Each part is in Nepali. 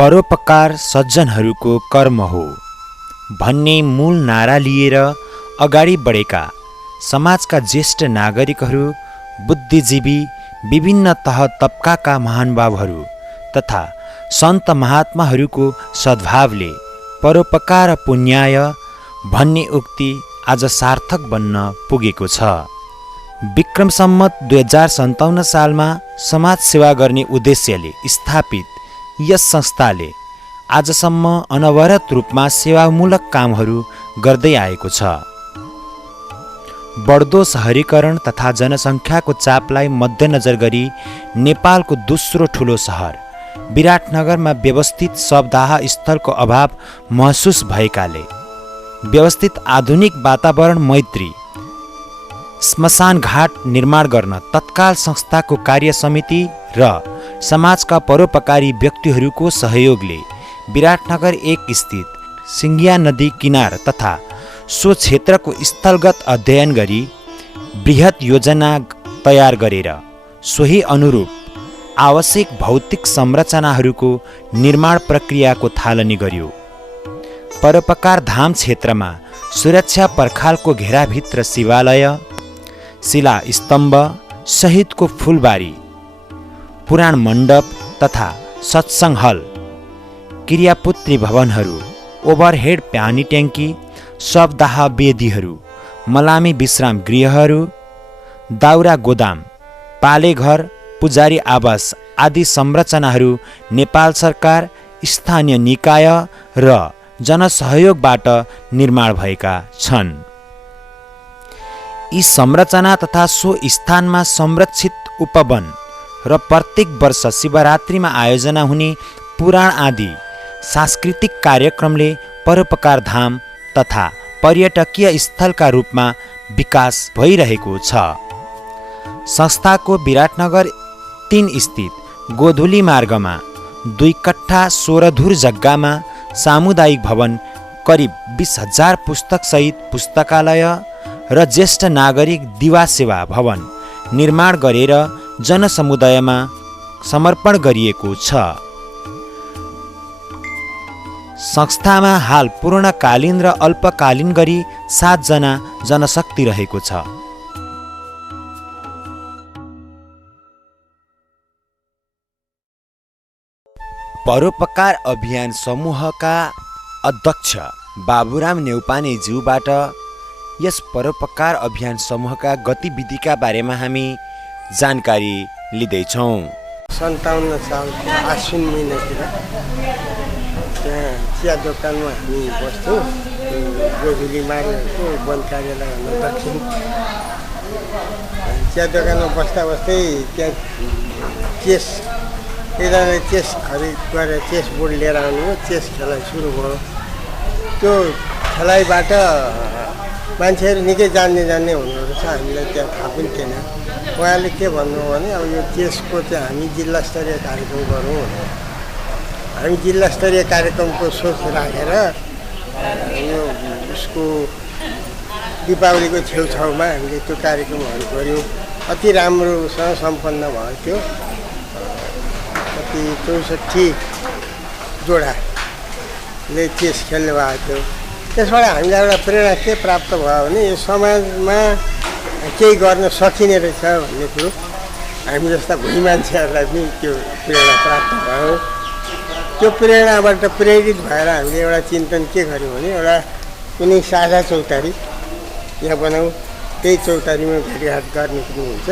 परोपकार सज्जनहरूको कर्म हो भन्ने मूल नारा लिएर अगाडि बढेका समाजका ज्येष्ठ नागरिकहरू, बुद्धिजीवी, विभिन्न तह तबकाका महानुभावहरू तथा सन्त महात्माहरूको सद्भावले परोपकार पुण्याय भन्ने उक्ति आज सार्थक बन्न पुगेको छ। विक्रम सम्वत 2057 सालमा समाज सेवा गर्ने उद्देश्यले स्थापित यस संस्थाले आजसम्म अनवरत रूपमा सेवामूलक कामहरू गर्दै आएको छ। बढ्दो शहरीकरण तथा जनसङ्ख्याको चापलाई मध्यनजर गरी नेपालको दोस्रो ठुलो सहर विराटनगरमा व्यवस्थित शवदाह स्थलको अभाव महसुस भएकाले व्यवस्थित आधुनिक वातावरण मैत्री श्मशान घाट निर्माण गर्न तत्काल संस्थाको कार्य समिति र समाजका परोपकारी व्यक्तिहरूको सहयोगले विराटनगर 1 स्थित सिङ्गिया नदी किनार तथा सो क्षेत्रको स्थलगत अध्ययन गरी बृहत योजना तयार गरेर सोही अनुरूप आवश्यक भौतिक संरचनाहरूको निर्माण प्रक्रियाको थालनी गर्यो। परोपकार धाम क्षेत्रमा सुरक्षा पर्खालको घेराभित्र शिवालय, शिला स्तम्भ सहितको फुलबारी, पुराण मण्डप तथा सत्सङ्ग हल, क्रियापुत्री भवनहरू, ओभरहेड पानी ट्याङ्की, शवदाह वेदीहरू, मलामी विश्राम गृहहरू, दाउरा गोदाम, पालेघर, पुजारी आवास आदि संरचनाहरू नेपाल सरकार, स्थानीय निकाय र जनसहयोगबाट निर्माण भएका छन्। यी संरचना तथा सो स्थानमा संरक्षित उपवन र प्रत्येक वर्ष शिवरात्रिमा आयोजना हुने पुराण आदि सांस्कृतिक कार्यक्रमले परोपकार धाम तथा पर्यटकीय स्थलका रूपमा विकास भइरहेको छ। संस्थाको विराटनगर 3 स्थित गोधुली मार्गमा 2 कट्ठा 16 धुर जग्गामा सामुदायिक भवन, करिब 20,000 पुस्तक सहित पुस्तकालय र ज्येष्ठ नागरिक दिवा सेवा भवन निर्माण गरेर जनसमुदायमा समर्पण गरिएको छ। संस्थामा हाल पूर्णकालीन र अल्पकालीन गरी 7 जना जनशक्ति रहेको छ। परोपकार अभियान समूहका अध्यक्ष बाबुराम नेउपानेज्यूबाट यस परोपकार अभियान समूहका गतिविधिका बारेमा हामी जानकारी लिँदैछौँ। 57 सालको आश्विन महिनातिर त्यहाँ चिया दोकानमा हामी बस्थ्यौँ। गोधुली मार्गको वन कार्यालयभन्दा दक्षिण चिया दोकानमा बस्दा बस्दै त्यहाँ चेस एकजनाले चेस खरिद गरेर चेस बोर्ड लिएर आउनुभयो। चेस खेलाइ सुरु भयो। त्यो खेलाइबाट मान्छेहरू निकै जान्ने हुनुहुँदो रहेछ। हामीलाई त्यहाँ थाहा पनि थिएन। उहाँले के भन्नुभयो भने अब यो चेसको चाहिँ हामी जिल्ला स्तरीय कार्यक्रम गरौँ भनेर हामी जिल्ला स्तरीय कार्यक्रमको सोच राखेर यो उसको दीपावलीको छेउछाउमा हामीले त्यो कार्यक्रमहरू गऱ्यौँ। अति राम्रोसँग सम्पन्न भयो। त्यो कति 64 जोडाले चेस खेल्ने भएको थियो। त्यसबाट हामीलाई एउटा प्रेरणा के प्राप्त भयो भने यो समाजमा केही गर्न सकिने रहेछ भन्ने कुरो हामी जस्ता भुइँ मान्छेहरूलाई पनि त्यो प्रेरणा प्राप्त भयो। त्यो प्रेरणाबाट प्रेरित भएर हामीले एउटा चिन्तन के गऱ्यौँ भने एउटा कुनै साझा चौतारी यहाँ बनाऊ, त्यही चौतारीमा भेटघाट गर्ने पनि हुन्छ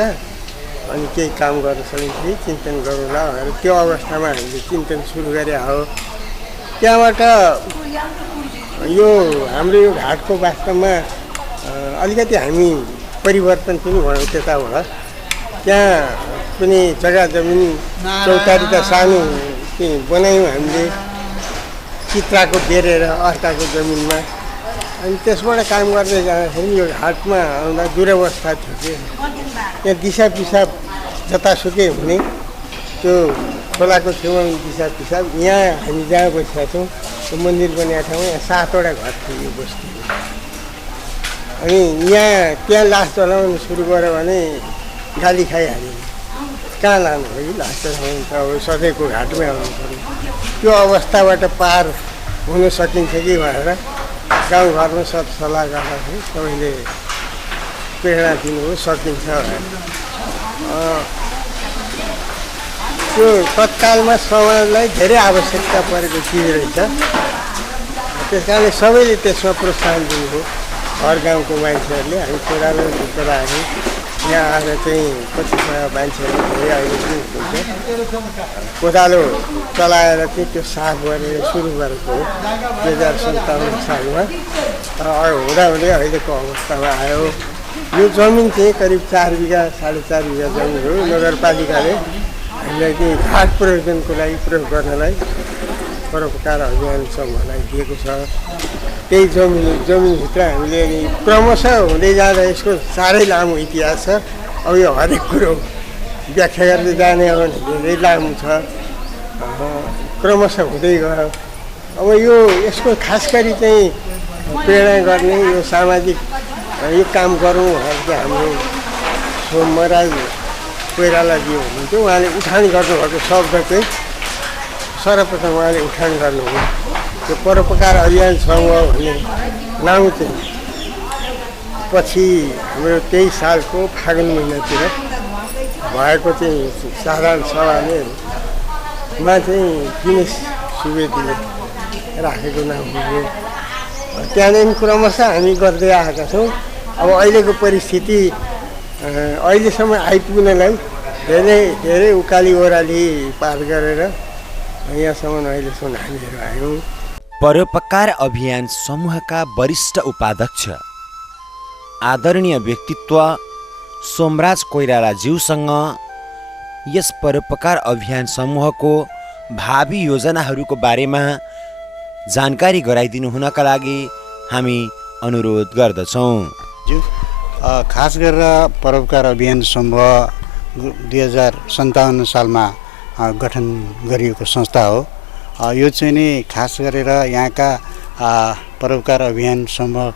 अनि केही काम गर्न सकिन्छ चिन्तन गरौँला भनेर त्यो अवस्थामा हामीले चिन्तन सुरु गरे हो। त्यहाँबाट यो हाम्रो यो घाटको वास्तवमा अलिकति हामी परिवर्तन पनि भयो। त्यताबाट त्यहाँ कुनै जग्गा जमिन चौतारी त सानो बनायौँ हामीले चित्राको बेरेर अर्काको जमिनमा। अनि त्यसबाट काम गर्दै जाँदाखेरि यो घाटमा आउँदा दुरवस्था थियो कि त्यहाँ दिसा पिसाब जतासुकै हुने त्यो खोलाको छेउमा दिसा पिसाब। यहाँ हामी जहाँ बसेका छौँ त्यो मन्दिर बनेको ठाउँमा यहाँ 7वटा घर थियो यो बस्ती। अनि यहाँ त्यहाँ लास जलाउनु सुरु गऱ्यो भने गाली खाइहाल्यो। कहाँ लानु हो कि लास जलाउनु त अब सधैँको घाटमै आउनु पऱ्यो। त्यो अवस्थाबाट पार हुन सकिन्छ कि भनेर गाउँघरमा सल्लाह गर्दाखेरि सबैले प्रेरणा दिनु सकिन्छ भनेर त्यो तत्कालमा समाजलाई धेरै आवश्यकता परेको चिज रहेछ। त्यस कारणले सबैले त्यसमा प्रोत्साहन दिनुभयो। घर गाउँको मान्छेहरूले हामी कोदालो झुकेर हामी यहाँ आएर चाहिँ कतिपय मान्छेहरू धेरै अहिले पनि हुन्छ कोदालो चलाएर चाहिँ त्यो साफ गरेर सुरु गरेको हो 2057 सालमा। हुँदाहुँदै अहिलेको अवस्थामा आयो। यो जमिन चाहिँ करिब 4 बिघा 4.5 बिघा जमिन हो। नगरपालिकाले हामीलाई चाहिँ घाट प्रयोजनको लागि प्रयोग गर्नलाई परोपकार अभियान समूहलाई दिएको छ। त्यही जमिनभित्र हामीले क्रमशः हुँदै जाँदा यसको साह्रै लामो इतिहास छ। अब यो हरेक कुरो व्याख्या गर्दै जाने हो भने धेरै लामो छ। क्रमशः हुँदै गयो। अब यो यसको खास गरी चाहिँ प्रेरणा गर्ने यो सामाजिक यो काम गरौँ भनेर चाहिँ हाम्रो सोमराज कोइरालाजी हुनुहुन्थ्यो। उहाँले उठान गर्नुभएको शब्द चाहिँ सर्वप्रथम उहाँले उठान गर्नुभयो। त्यो परोपकार अभियान समूह भन्ने नाउँ चाहिँ पछि हाम्रो 23 सालको फागुन महिनातिर भएको चाहिँ साधारण सभाले चाहिँ दिनेश सुवेदीले राखेको नाम हो। त्यहाँदेखि क्रमशः हामी गर्दै आएका छौँ। अब अहिलेको परिस्थिति अहिलेसम्म आइपुग्नलाई धेरै उकाली ओह्राली पार गरेर यहाँसम्म अहिलेसम्म हामीहरू आयौँ। परोपकार अभियान समूहका वरिष्ठ उपाध्यक्ष आदरणीय व्यक्तित्व सोमराज कोइरालाज्यूसँग यस परोपकार अभियान समूहको भावी योजनाहरूको बारेमा जानकारी गराइदिनु हुनका लागि हामी अनुरोध गर्दछौँ। खास गरेर परोपकार अभियान समूह 2057 सालमा गठन गरिएको संस्था हो। यो चाहिँ नि खास गरेर यहाँका परोपकार अभियान समूह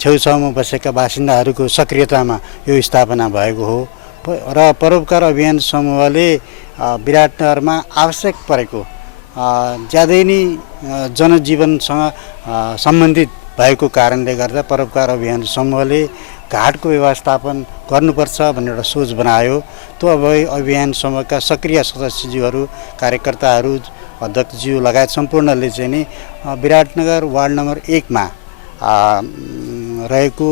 छेउछाउमा बसेका बासिन्दाहरूको सक्रियतामा यो स्थापना भएको हो र परोपकार अभियान समूहले विराटनगरमा आवश्यक परेको ज्यादै नै जनजीवनसँग सम्बन्धित भएको कारणले गर्दा परोपकार अभियान समूहले घाटको व्यवस्थापन गर्नुपर्छ भन्ने एउटा सोच बनायो। त्यो अभियान समूहका सक्रिय सदस्यज्यूहरू कार्यकर्ताहरू अध्यक्षज्यू लगायत सम्पूर्णले चाहिँ नि विराटनगर वार्ड नम्बर 1 मा रहेको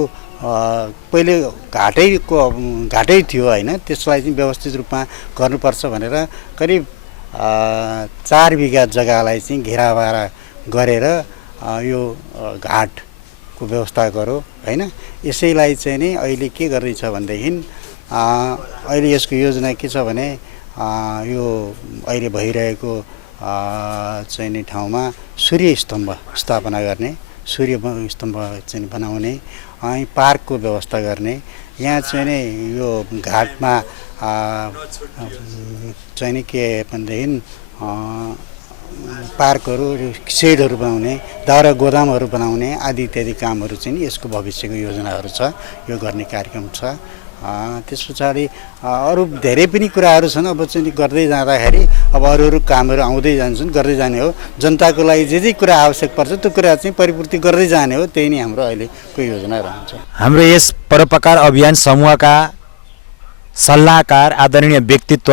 पहिले घाटै थियो होइन, त्यसलाई चाहिँ व्यवस्थित रूपमा गर्नुपर्छ भनेर करिब 4 बिघा जग्गालाई चाहिँ घेराबार गरेर यो घाटको व्यवस्था गरो होइन। यसैलाई चाहिँ नि अहिले के गर्दैछ भनेदेखि अहिले यसको योजना के छ भने यो अहिले भइरहेको चाहिँ नि ठाउँमा सूर्य स्तम्भ स्थापना गर्ने, सूर्य स्तम्भ चाहिँ बनाउने, अनि पार्कको व्यवस्था गर्ने। यहाँ चाहिँ नि यो घाटमा चाहिँ नि के भनेदेखि पार्कहरू, सेडहरू बनाउने, दाउरा गोदामहरू बनाउने आदि इत्यादि कामहरू चाहिँ नि यसको भविष्यको योजनाहरू छ, यो गर्ने कार्यक्रम छ। त्यस पछाडि अरू धेरै पनि कुराहरू छन्। अब चाहिँ गर्दै जाँदाखेरि अब अरू कामहरू आउँदै जान्छन्, गर्दै जाने हो। जनताको लागि जे कुरा आवश्यक पर्छ त्यो कुरा चाहिँ परिपूर्ति गर्दै जाने हो। त्यही नै हाम्रो अहिलेको योजना रहन्छ। हाम्रो यस परोपकार अभियान समूहका सल्लाहकार आदरणीय व्यक्तित्व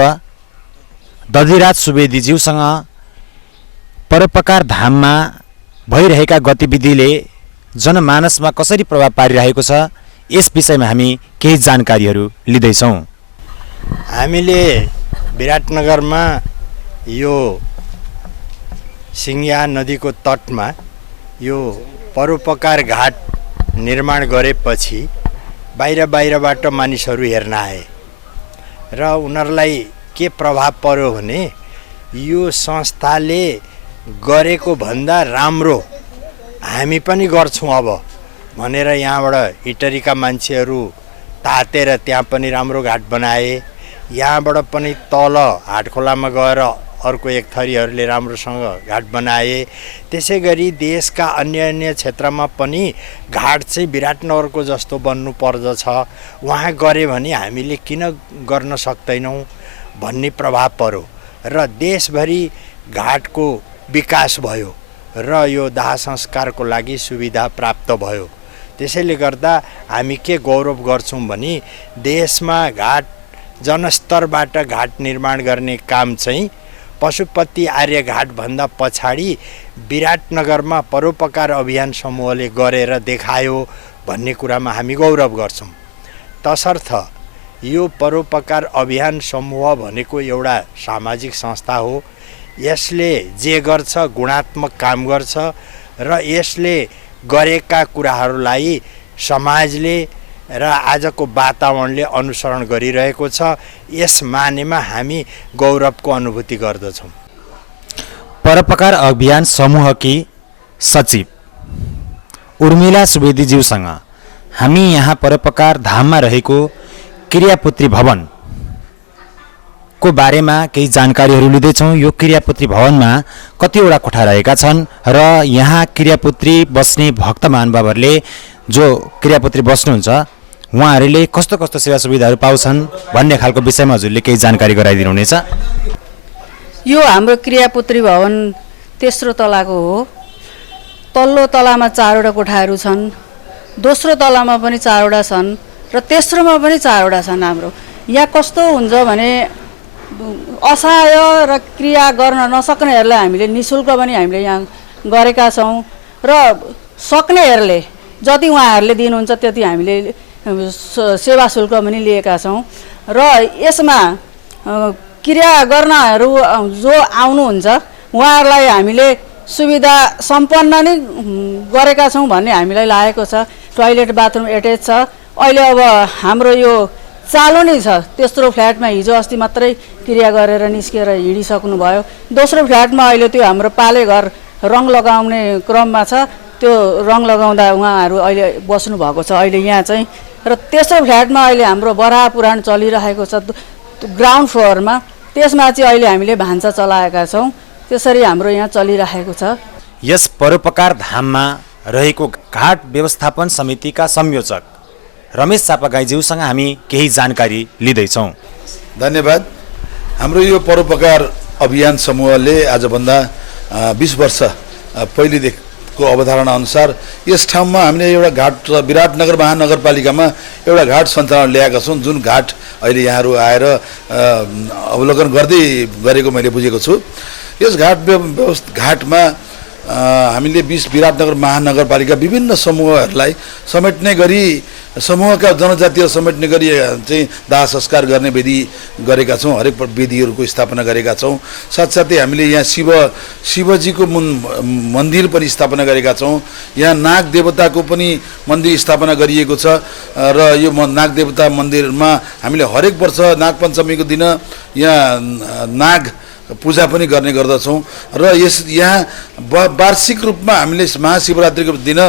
दधिराज सुवेदीज्यूसँग परोपकार धाममा भइरहेका गतिविधिले जनमानसमा कसरी प्रभाव पारिरहेको छ, यस विषयमा हामी केही जानकारीहरू लिँदैछौँ। हामीले विराटनगरमा यो सिङ्या नदीको तटमा यो परोपकार घाट निर्माण गरेपछि बाहिरबाट मानिसहरू हेर्न आए र उनीहरूलाई के प्रभाव पर्यो भने यो संस्थाले गरेको भन्दा राम्रो हामी पनि गर्छौँ अब भनेर यहाँबाट इटरीका मान्छेहरू तातेर त्यहाँ पनि राम्रो घाट बनाए। यहाँबाट पनि तल हाटखोलामा गएर अर्को एक थरीहरूले राम्रोसँग घाट बनाए। त्यसै गरी देशका अन्य क्षेत्रमा पनि घाट चाहिँ विराटनगरको जस्तो बन्नु पर्दछ, वहाँ गरे भने हामीले किन गर्न सक्दैनौँ भन्ने प्रभाव पर्यो र देशभरि घाटको विकास भयो र यो दाह संस्कारको लागि सुविधा प्राप्त भयो। त्यसैले गर्दा हामी के गौरव गर्छौँ भने देशमा घाट जनस्तरबाट घाट निर्माण गर्ने काम चाहिँ पशुपति आर्य घाटभन्दा पछाडि विराटनगरमा परोपकार अभियान समूहले गरेर देखायो भन्ने कुरामा हामी गौरव गर्छौँ। तसर्थ यो परोपकार अभियान समूह भनेको एउटा सामाजिक संस्था हो। यसले जे गर्छ गुणात्मक काम गर्छ र यसले गरेका कुराहरूलाई समाजले र आजको वातावरणले अनुसरण गरिरहेको छ। यस मानेमा हामी गौरवको अनुभूति गर्दछौँ। परोपकार अभियान समूहकी सचिव उर्मिला सुवेदीज्यूसँग हामी यहाँ परोपकार धाममा रहेको क्रियापुत्री भवन को बारेमा केही जानकारीहरू लिँदैछौँ। यो क्रियापुत्री भवनमा कतिवटा कोठा रहेका छन् र यहाँ क्रियापुत्री बस्ने भक्त महानुभावहरूले जो क्रियापुत्री बस्नुहुन्छ उहाँहरूले कस्तो कस्तो सेवा सुविधाहरू पाउँछन् भन्ने खालको विषयमा हजुरले केही जानकारी गराइदिनु हुनेछ। यो हाम्रो क्रियापुत्री भवन तेस्रो तलाको हो। तल्लो तलामा 4वटा कोठाहरू छन्, दोस्रो तलामा पनि 4वटा छन् र तेस्रोमा पनि 4वटा छन्। हाम्रो यहाँ कस्तो हुन्छ भने असहाय र क्रिया गर्न नसक्नेहरूलाई हामीले निःशुल्क पनि हामीले यहाँ गरेका छौँ र सक्नेहरूले जति उहाँहरूले दिनुहुन्छ त्यति हामीले सेवा शुल्क पनि लिएका छौँ र यसमा क्रिया गर्नहरू जो आउनुहुन्छ उहाँहरूलाई हामीले सुविधा सम्पन्न नै गरेका छौँ भन्ने हामीलाई लागेको छ। टोयलेट बाथरुम एटेच छ। अहिले अब हाम्रो यो चालु नै छ। तेस्रो फ्ल्याटमा हिजो अस्ति मात्रै क्रिया गरेर निस्केर हिँडिसक्नु भयो। दोस्रो फ्ल्याटमा अहिले त्यो हाम्रो पाले घर रङ लगाउने क्रममा छ। त्यो रङ लगाउँदा उहाँहरू अहिले बस्नु भएको छ अहिले यहाँ चाहिँ। र तेस्रो फ्ल्याटमा अहिले हाम्रो बराह पुराण चलिरहेको छ ग्राउन्ड फ्लोरमा। त्यसमा चाहिँ अहिले हामीले भान्सा चलाएका छौँ। त्यसरी हाम्रो यहाँ चलिरहेको छ। यस परोपकार धाममा रहेको घाट व्यवस्थापन समितिका संयोजक रमेश चापागाईज्यूसँग हामी केही जानकारी लिँदैछौँ। धन्यवाद। हाम्रो यो परोपकार अभियान समूहले आजभन्दा 20 वर्ष पहिलेदेखिको अवधारणा अनुसार यस ठाउँमा हामीले एउटा घाट विराटनगर महानगरपालिकामा एउटा घाट सञ्चालन ल्याएका छौँ, जुन घाट अहिले यहाँहरू आएर अवलोकन गर्दै गरेको मैले बुझेको छु। यस घाटमा हामीले विराटनगर महानगरपालिका विभिन्न समूहहरूलाई समेट्ने गरी समूहका जनजातिहरू समेट्ने गरी चाहिँ दाह संस्कार गर्ने विधि गरेका छौँ। हरेक विधिहरूको स्थापना गरेका छौँ। साथसाथै हामीले यहाँ शिवजीको मन्दिर पनि स्थापना गरेका छौँ। यहाँ नाग देवताको पनि मन्दिर स्थापना गरिएको छ र यो नाग देवता मन्दिरमा हामीले हरेक वर्ष नागपञ्चमीको दिन यहाँ नाग पूजा पनि गर्ने गर्दछौँ र यहाँ वार्षिक रूपमा हामीले महाशिवरात्रिको दिन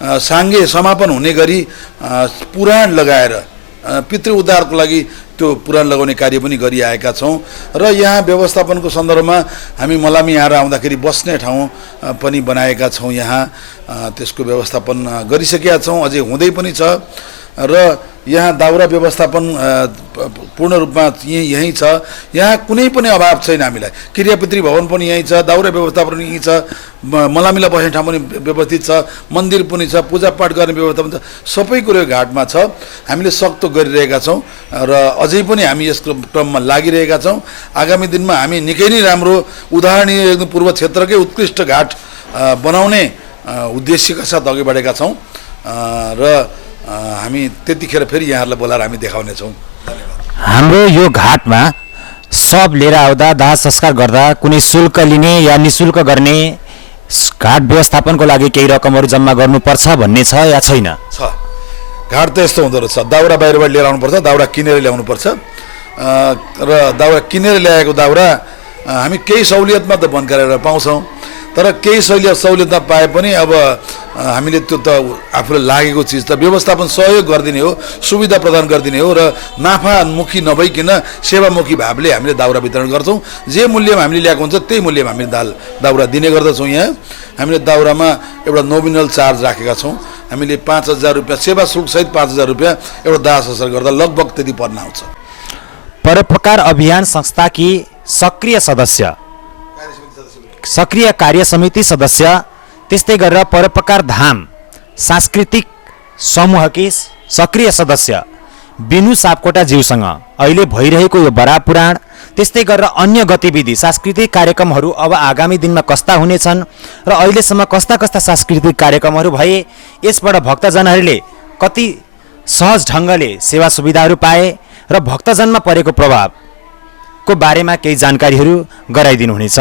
साङ्गे समापन हुने गरी पुराण लगाएर पितृ उद्धारको लागि त्यो पुराण लगाउने कार्य पनि गरिआएका छौँ र यहाँ व्यवस्थापनको सन्दर्भमा हामी मलामी यहाँ आउँदाखेरि बस्ने ठाउँ पनि बनाएका छौँ। यहाँ त्यसको व्यवस्थापन गरिसकेका छौँ, अझै हुँदै पनि छ र यहाँ दाउरा व्यवस्थापन पूर्ण रूपमा यहीँ छ। यहाँ कुनै पनि अभाव छैन। हामीलाई क्रियापुत्री भवन पनि यहीँ छ, दाउरा व्यवस्थापन पनि यहीँ छ, मलामीलाई बस्ने ठाउँ पनि व्यवस्थित छ, मन्दिर पनि छ, पूजापाठ गर्ने व्यवस्था पनि छ, सबै कुरो घाटमा छ। हामीले सक्तो गरिरहेका छौँ र अझै पनि हामी यस क्रममा लागिरहेका छौँ। आगामी दिनमा हामी निकै नै राम्रो उदाहरणीय एकदम पूर्व क्षेत्रकै उत्कृष्ट घाट बनाउने उद्देश्यका साथ अघि बढेका छौँ र हामी त्यतिखेर फेरि यहाँहरूलाई बोलाएर हामी देखाउनेछौँ। हाम्रो यो घाटमा सब लिएर आउँदा दाह संस्कार गर्दा कुनै शुल्क लिने या निःशुल्क गर्ने घाट व्यवस्थापनको लागि केही रकमहरू जम्मा गर्नुपर्छ भन्ने छ या छैन? छ। घाट त यस्तो हुँदो रहेछ, दाउरा बाहिरबाट लिएर आउनुपर्छ, दाउरा किनेर ल्याउनुपर्छ र दाउरा किनेर ल्याएको दाउरा हामी केही सहुलियतमा त बन्द गरेर पाउँछौँ, तर केही सहुलियतमा पाए पनि अब हामीले त्यो त आफूलाई लागेको चिज त व्यवस्थापन सहयोग गरिदिने हो, सुविधा प्रदान गरिदिने हो र नाफामुखी नभइकन सेवामुखी भावले हामीले दाउरा वितरण गर्छौँ। जे मूल्यमा हामीले ल्याएको हुन्छ त्यही मूल्यमा हामीले दाउरा दिने गर्दछौँ। यहाँ हामीले दाउरामा एउटा नोमिनल चार्ज राखेका छौँ। हामीले 5,000 रुपियाँ सेवा शुल्क सहित 5,000 रुपियाँ एउटा दाह संस्कार गर्दा लगभग त्यति पर्न आउँछ। परोपकार अभियान संस्था की सक्रिय सदस्य सक्रिय कार्य समिति सदस्य, त्यस्तै गरेर परोपकार धाम सांस्कृतिक समूहकी सक्रिय सदस्य बिनु सापकोटा ज्यूसँग अहिले भइरहेको यो बराह पुराण, त्यस्तै गरेर अन्य गतिविधि सांस्कृतिक कार्यक्रमहरू अब आगामी दिनमा कस्ता हुनेछन् र अहिलेसम्म कस्ता कस्ता सांस्कृतिक कार्यक्रमहरू भए, यसबाट भक्तजनहरूले कति सहज ढङ्गले सेवा सुविधाहरू पाए र भक्तजनमा परेको प्रभावको बारेमा केही जानकारीहरू गराइदिनुहुनेछ।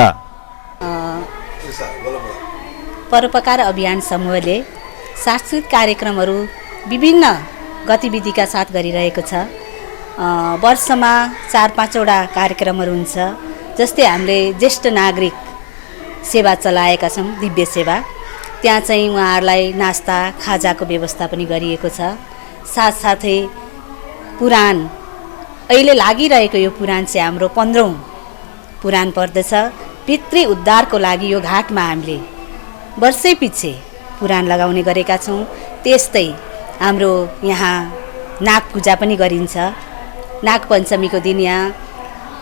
परोपकार अभियान समूहले सांस्कृतिक कार्यक्रमहरू विभिन्न गतिविधिका साथ गरिरहेको छ। वर्षमा 4-5वटा कार्यक्रमहरू हुन्छ। जस्तै हामीले ज्येष्ठ नागरिक सेवा चलाएका छौँ, दिव्य सेवा। त्यहाँ चाहिँ उहाँहरूलाई नास्ता खाजाको व्यवस्था पनि गरिएको छ। साथसाथै पुराण, अहिले लागिरहेको यो पुराण चाहिँ हाम्रो 15औं पुराण पर्दछ। पितृ उद्धारको लागि यो घाटमा हामीले वर्षै पछि पुराण लगाउने गरेका छौँ। त्यस्तै हाम्रो यहाँ नाग पूजा पनि गरिन्छ। नाग पञ्चमीको दिन यहाँ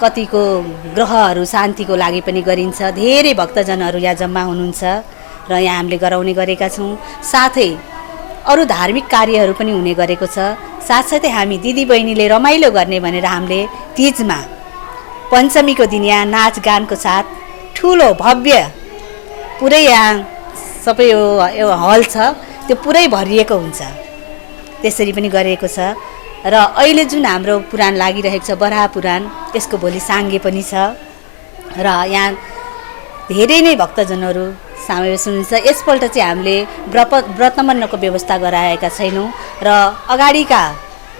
कतिको ग्रहहरू शान्तिको लागि पनि गरिन्छ। धेरै भक्तजनहरू यहाँ जम्मा हुनुहुन्छ र यहाँ हामीले गराउने गरेका छौँ। साथै अरू धार्मिक कार्यहरू पनि हुने गरेको छ। साथसाथै हामी दिदीबहिनीले रमाइलो गर्ने भनेर हामीले तीजमा पञ्चमीको दिन यहाँ नाचगानको साथ ठुलो भव्य पुरै यहाँ सबै यो हल छ, त्यो पुरै भरिएको हुन्छ। त्यसरी पनि गरिएको छ। र अहिले जुन हाम्रो पुराण लागिरहेको छ बराह पुराण, यसको भोलि साङ्गे पनि छ र यहाँ धेरै नै भक्तजनहरू समावेश हुनुहुन्छ। यसपल्ट चाहिँ हामीले व्रतमन्नको व्यवस्था गराएका छैनौँ र अगाडिका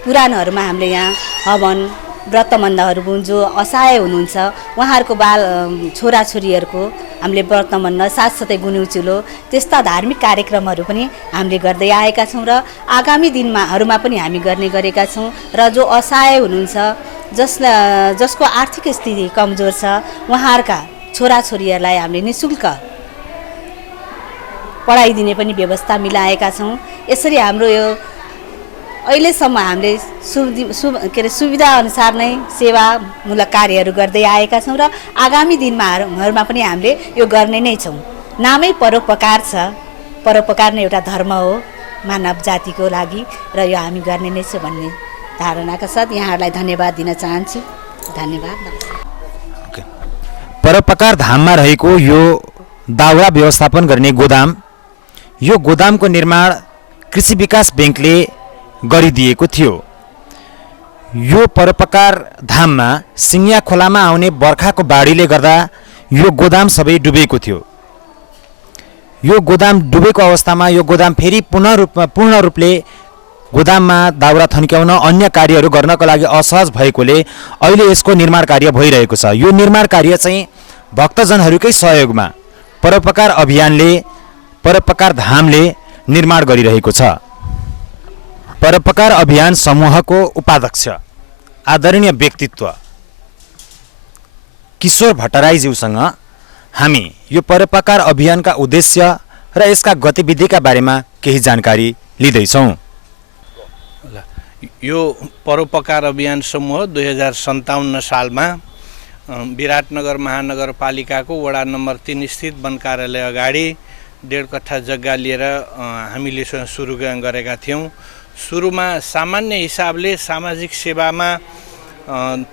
पुराणहरूमा हामीले यहाँ हवन व्रतमन्नहरू जो असहाय हुनुहुन्छ उहाँहरूको छोराछोरीहरूको हामीले व्रतमन्न, साथसाथै गुन्यु-चुलो, त्यस्ता धार्मिक कार्यक्रमहरू पनि हामीले गर्दै आएका छौँ र आगामी दिनहरूमा पनि हामी गर्ने गरेका छौँ। र जो असहाय हुनुहुन्छ, जसको आर्थिक स्थिति कमजोर छ, उहाँहरूका छोराछोरीहरूलाई हामीले निःशुल्क पढाइदिने पनि व्यवस्था मिलाएका छौँ। यसरी हाम्रो यो अहिलेसम्म हामीले सुविधा अनुसार नै सेवामूलक कार्यहरू गर्दै आएका छौँ र आगामी दिनहरूमा पनि हामीले यो गर्ने नै छौँ। नामै परोपकार छ। परोपकार नै एउटा धर्म हो मानव जातिको लागि र यो हामी गर्ने नै छौँ भन्ने धारणाका साथ यहाँहरूलाई धन्यवाद दिन चाहन्छु। धन्यवाद। परोपकार धाममा रहेको यो दाउरा व्यवस्थापन गर्ने गोदाम, यो गोदामको निर्माण कृषि विकास ब्याङ्कले गरिदिएको थियो। यो परोपकार धाममा सिङ्गिया खोलामा आउने बर्खाको बाढीले गर्दा यो गोदाम सबै डुबेको थियो। यो गोदाम डुबेको अवस्थामा यो गोदाम फेरि पूर्ण रूपले गोदाममा दाउरा थन्क्याउन अन्य कार्यहरू गर्नको लागि असहज भएकोले अहिले यसको निर्माण कार्य भइरहेको छ। यो निर्माण कार्य चाहिँ भक्तजनहरूकै सहयोगमा परोपकार अभियानले, परोपकार धामले निर्माण गरिरहेको छ। परोपकार अभियान समूहको उपाध्यक्ष आदरणीय व्यक्तित्व किशोर भट्टराईज्यूसँग हामी यो परोपकार अभियानका उद्देश्य र यसका गतिविधिका बारेमा केही जानकारी लिँदैछौँ। यो परोपकार अभियान समूह 2057 सालमा विराटनगर महानगरपालिकाको वडा नम्बर 3 स्थित वन कार्यालय अगाडि 1.5 कट्ठा जग्गा लिएर हामीले सुरु गरेका थियौँ। सुरुमा सामान्य हिसाबले सामाजिक सेवामा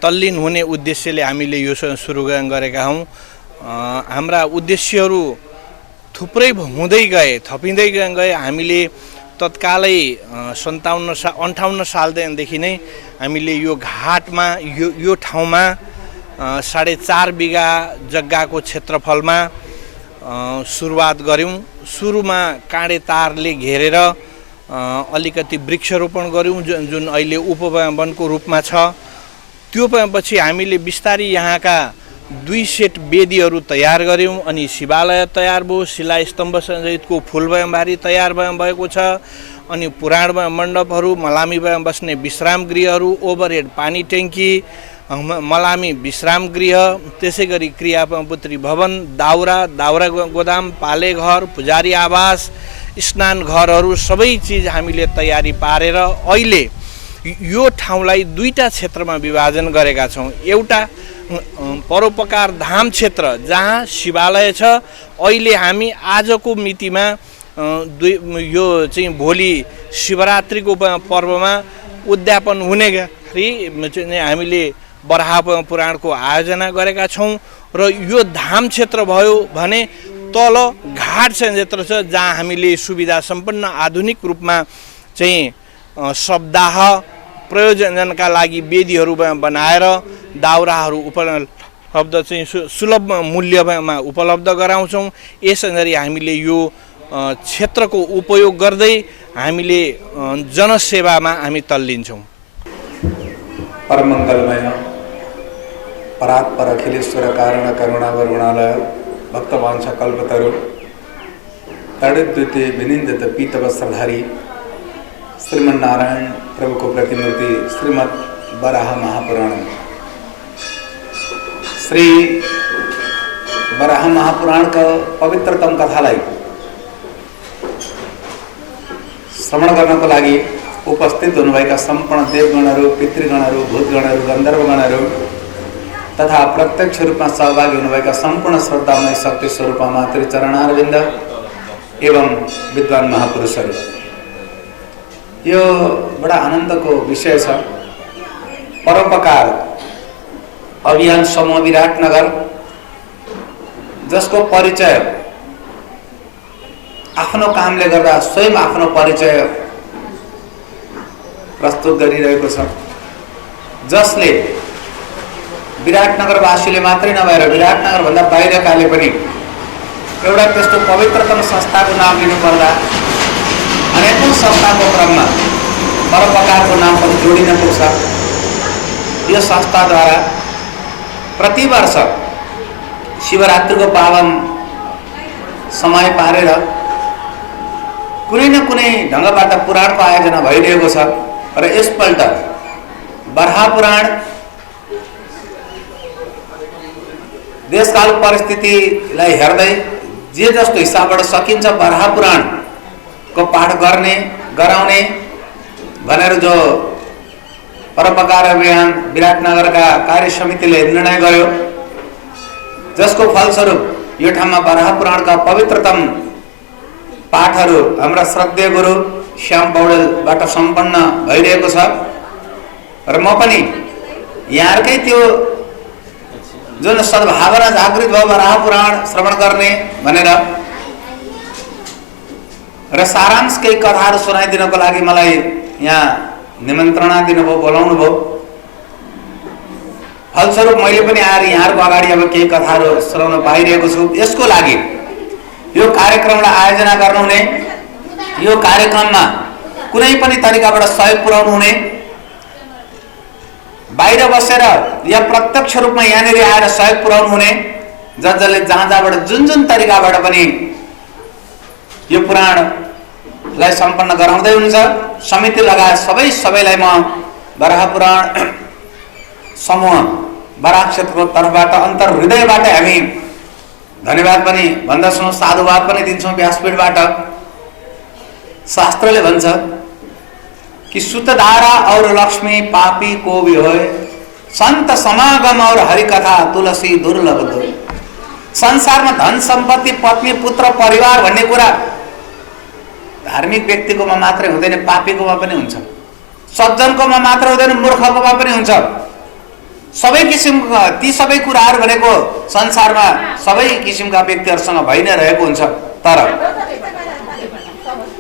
तल्लीन हुने उद्देश्यले हामीले यो सुरु गरेका हौँ। हाम्रा उद्देश्यहरू थुप्रै हुँदै गए, थपिँदै गए। हामीले तत्कालै 58 सालदेखि नै हामीले यो घाटमा यो ठाउँमा 4.5 बिघा जग्गाको क्षेत्रफलमा सुरुवात गऱ्यौँ। सुरुमा काँडे तारले घेरेर अलिकति वृक्षरोपण गऱ्यौँ जुन अहिले उपवनको रूपमा छ। त्यो पछि हामीले बिस्तारै यहाँका 2 सेट वेदीहरू तयार गऱ्यौँ अनि शिवालय तयार भयो। शिलास्तम्भ सहितको फुलबयमबारी तयार भएको छ। अनि पुराण मण्डपहरू, मलामी बस्ने विश्राम गृहहरू, ओभरहेड पानी ट्याङ्की, मलामी विश्राम गृह, त्यसै गरी क्रियापुत्री भवन, दाउरा गोदाम, पाले घर, पुजारी आवास, स्नान घरहरू सबै चिज हामीले तयारी पारेर अहिले यो ठाउँलाई 2टा क्षेत्रमा विभाजन गरेका छौँ। एउटा परोपकार धाम क्षेत्र जहाँ शिवालय छ। अहिले हामी आजको मितिमा यो चाहिँ भोलि शिवरात्रिको पर्वमा उद्यापन हुने गरी हामीले बराह पुराणको आयोजना गरेका छौँ र यो धाम क्षेत्र भयो भने तल घाट क्षेत्र छ जहाँ हामीले सुविधा सम्पन्न आधुनिक रूपमा चाहिँ शब्दाह प्रयोजनका लागि वेदीहरू बनाएर दाउराहरू उपलब्ध चाहिँ सुलभ मूल्यमा उपलब्ध गराउँछौँ। यसरी हामीले यो क्षेत्रको उपयोग गर्दै हामीले जनसेवामा हामी तल्लिन्छौँ। परमंगलमय परात्पर अखिलेश्वर कारण करुणा वरुणालय भक्तवांशा कल्पतरु तड़िद्वितीय विनिंदित पीतवस्त्रधारी श्रीमन्नारायण प्रभु को प्रतिमूर्ति श्रीमद् वराह महापुराण। श्री वराह महापुराण का पवित्रतम कथालाई श्रवण गर्नको लागि उपस्थित हुनुभएका सम्पूर्ण देवगणहरू, पितृगणहरू, भूतगणहरू, गन्धर्वगणहरू तथा प्रत्यक्ष रूपमा सहभागी हुनुभएका सम्पूर्ण श्रद्धामय शक्ति स्वरूपमा मातृ चरणारविन्द एवं विद्वान महापुरुषहरू, यो बडा आनन्दको विषय छ। परोपकार अभियान समूह विराटनगर, जसको परिचय आफ्नो कामले गर्दा स्वयं आफ्नो परिचय प्रस्तुत गरिरहेको छ, जसले विराटनगरवासीले मात्रै नभएर विराटनगर भन्दा बाहिरकाले पनि एउटा त्यस्तो पवित्रतम संस्थाको नाम लिनु पर्दा अनेकौं संस्थाको क्रममा परोपकारको नाम पनि जोडिन पुग्छ। यो संस्थाद्वारा प्रति वर्ष शिवरात्रिको पावन समय पारेर कुनै न कुनै ढङ्गबाट पुराणको आयोजना भइरहेको छ र यसपल्ट वराह पुराण देशकाल परिस्थितिलाई हेर्दै जे जस्तो हिसाबबाट सकिन्छ वराह पुराणको पाठ गर्ने गराउने भनेर जो परोपकार अभियान विराटनगरका कार्य समितिले निर्णय गर्यो, जसको फलस्वरूप यो ठाउँमा वराह पुराणका पवित्रतम पाठहरू हाम्रा श्रद्धेय गुरु श्याम पौडेलबाट सम्पन्न भइरहेको छ र म पनि यहाँकै त्यो जुन सद्भावना जागृत भयो वराह पुराण श्रवण गर्ने भनेर र सारांश केही कथाहरू सुनाइदिनको लागि मलाई यहाँ निमन्त्रणा दिनुभयो, बोलाउनु भयो। फलस्वरूप मैले पनि आएर यहाँहरूको अगाडि अब केही कथाहरू सुनाउन पाइरहेको छु। यसको लागि यो कार्यक्रमलाई आयोजना गर्नुहुने, यो कार्यक्रममा कुनै पनि तरिकाबाट सहयोग पुर्याउनु हुने, बाहिर बसेर या प्रत्यक्ष रूपमा यहाँनिर आएर सहयोग पुर्याउनु हुने, जसले जहाँबाट जुन तरिकाबाट पनि यो पुराणलाई सम्पन्न गराउँदै हुनुहुन्छ, समिति लगायत सबैलाई म वराह पुराण समूह वराह क्षेत्रको तर्फबाट अन्तर हृदयबाट हामी धन्यवाद पनि भन्दछौँ, साधुवाद पनि दिन्छौँ। व्यासपीठबाट शास्त्रले भन्छ कि सुतधारा और लक्ष्मी पापी को भी होय, संत समागम और हरि कथा तुलसी दुर्लभ दो। संसारमा धन सम्पत्ति पत्नी पुत्र परिवार भन्ने कुरा धार्मिक व्यक्तिकोमा मात्रै हुँदैन, पापीकोमा पनि हुन्छ, सज्जनकोमा मात्र हुँदैन, मूर्खकोमा पनि हुन्छ। सबै किसिमका ती सबै कुराहरू भनेको संसारमा सबै किसिमका व्यक्तिहरूसँग भइ नै रहेको हुन्छ। तर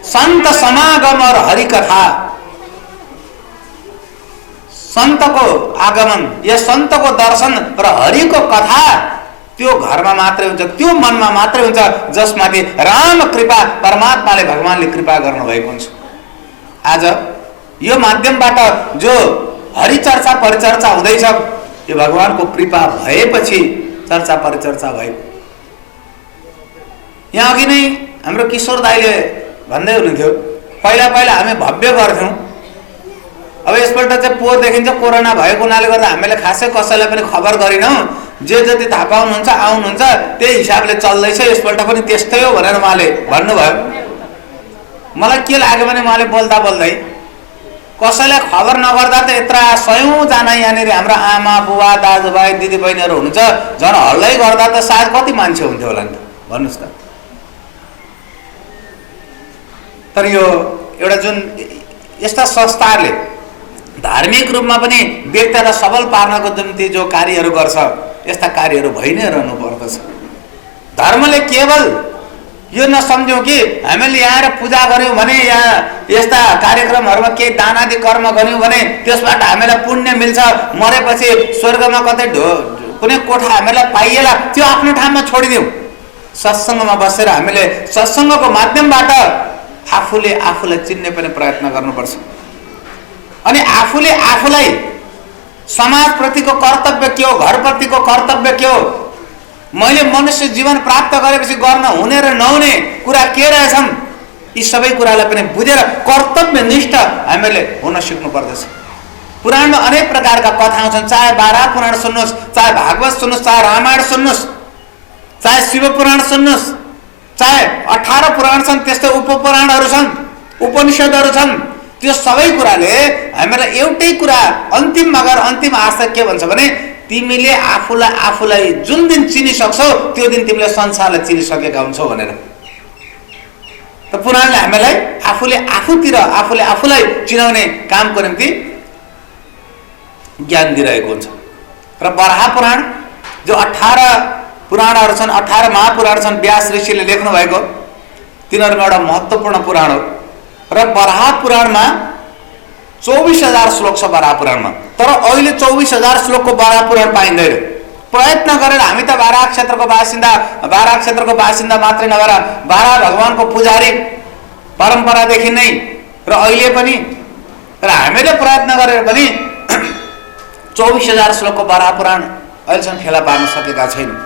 संत समागम और हरि कथा, सन्तको आगमन या सन्तको दर्शन र हरिको कथा त्यो घरमा मात्रै हुन्छ, त्यो मनमा मात्रै हुन्छ जसमाथि राम कृपा परमात्माले भगवानले कृपा गर्नुभएको हुन्छ। आज यो माध्यमबाट जो हरि चर्चा परिचर्चा हुँदैछ, यो भगवानको कृपा भएपछि चर्चा परिचर्चा भएको। यहाँ अघि नै हाम्रो किशोर दाइले भन्दै हुनुहुन्थ्यो, पहिला हामी भव्य गर्थ्यौँ, अब यसपल्ट चाहिँ पोहोर देखिन्छ कोरोना भएको हुनाले गर्दा हामीले खासै कसैलाई पनि खबर गरिनौँ। जे जति थाहा पाउनुहुन्छ आउनुहुन्छ, त्यही हिसाबले चल्दैछ, यसपल्ट पनि त्यस्तै हो भनेर उहाँले भन्नुभयो। मलाई के लाग्यो भने उहाँले बोल्दा बोल्दै कसैलाई खबर नगर्दा त यत्रा सयौँजना यहाँनिर हाम्रा आमा बुवा दाजुभाइ दिदीबहिनीहरू हुनुहुन्छ, झन् हल्लै गर्दा त सायद कति मान्छे हुन्थ्यो होला नि त, भन्नुहोस् त। तर यो एउटा जुन यस्ता संस्थाहरूले धार्मिक रूपमा पनि व्यक्तिलाई सबल पार्नको निम्ति जो कार्यहरू गर्छ, यस्ता कार्यहरू भइ नै रहनु पर्दछ। धर्मले केवल यो नसम्झौँ कि हामीले यहाँ पूजा गऱ्यौँ भने, यहाँ यस्ता कार्यक्रमहरूमा केही दानादि कर्म गऱ्यौँ भने त्यसबाट हामीलाई पुण्य मिल्छ, मरेपछि स्वर्गमा कतै कुनै कोठा हामीलाई पाइएला, त्यो आफ्नो ठाउँमा छोडिदिउँ। सत्सङ्गमा बसेर हामीले सत्सङ्गको माध्यमबाट आफूले आफूलाई चिन्ने पनि प्रयत्न गर्नुपर्छ। अनि आफूले आफूलाई समाजप्रतिको कर्तव्य के हो, घरप्रतिको कर्तव्य के हो, मैले मनुष्य जीवन प्राप्त गरेपछि गर्न हुने र नहुने कुरा के रहेछन्, यी सबै कुरालाई पनि बुझेर कर्तव्यनिष्ठ हामीले हुन सिक्नु पर्दछ। पुराणमा अनेक प्रकारका कथाहरू छन्, चाहे बारा पुराण सुन्नुहोस्, चाहे भागवत सुन्नुहोस्, चाहे रामायण सुन्नुहोस्, चाहे शिव पुराण सुन्नुहोस्, चाहे 18 पुराण छन्, त्यस्तै उपपुराणहरू छन्, उपनिषदहरू छन्। त्यो सबै कुराले हामीलाई एउटै कुरा अन्तिम आशा के भन्छ भने, तिमीले आफूलाई जुन दिन चिनिसक्छौ त्यो दिन तिमीले संसारलाई चिनिसकेका हुन्छौ भनेर। त पुराणले हामीलाई आफूले आफूलाई चिनाउने कामको निम्ति ज्ञान दिइरहेको हुन्छ। र बराह पुराण जो 18 पुराणहरू छन्, 18 महापुराण छन्, व्यास ऋषिले लेख्नु भएको, तिनीहरूमा एउटा महत्त्वपूर्ण पुराण हो। र बराह पुराणमा 24,000 श्लोक छ बराह पुराणमा, तर अहिले 24,000 श्लोकको बराह पुराण पाइँदैन। प्रयत्न गरेर हामी त बाराह क्षेत्रको बासिन्दा मात्रै नभएर बाराह भगवानको पुजारी परम्परादेखि नै र अहिले पनि, र हामीले प्रयत्न गरेर पनि 24,000 श्लोकको बराह पुराण अहिलेसम्म फेला पार्न सकेका छैनौँ।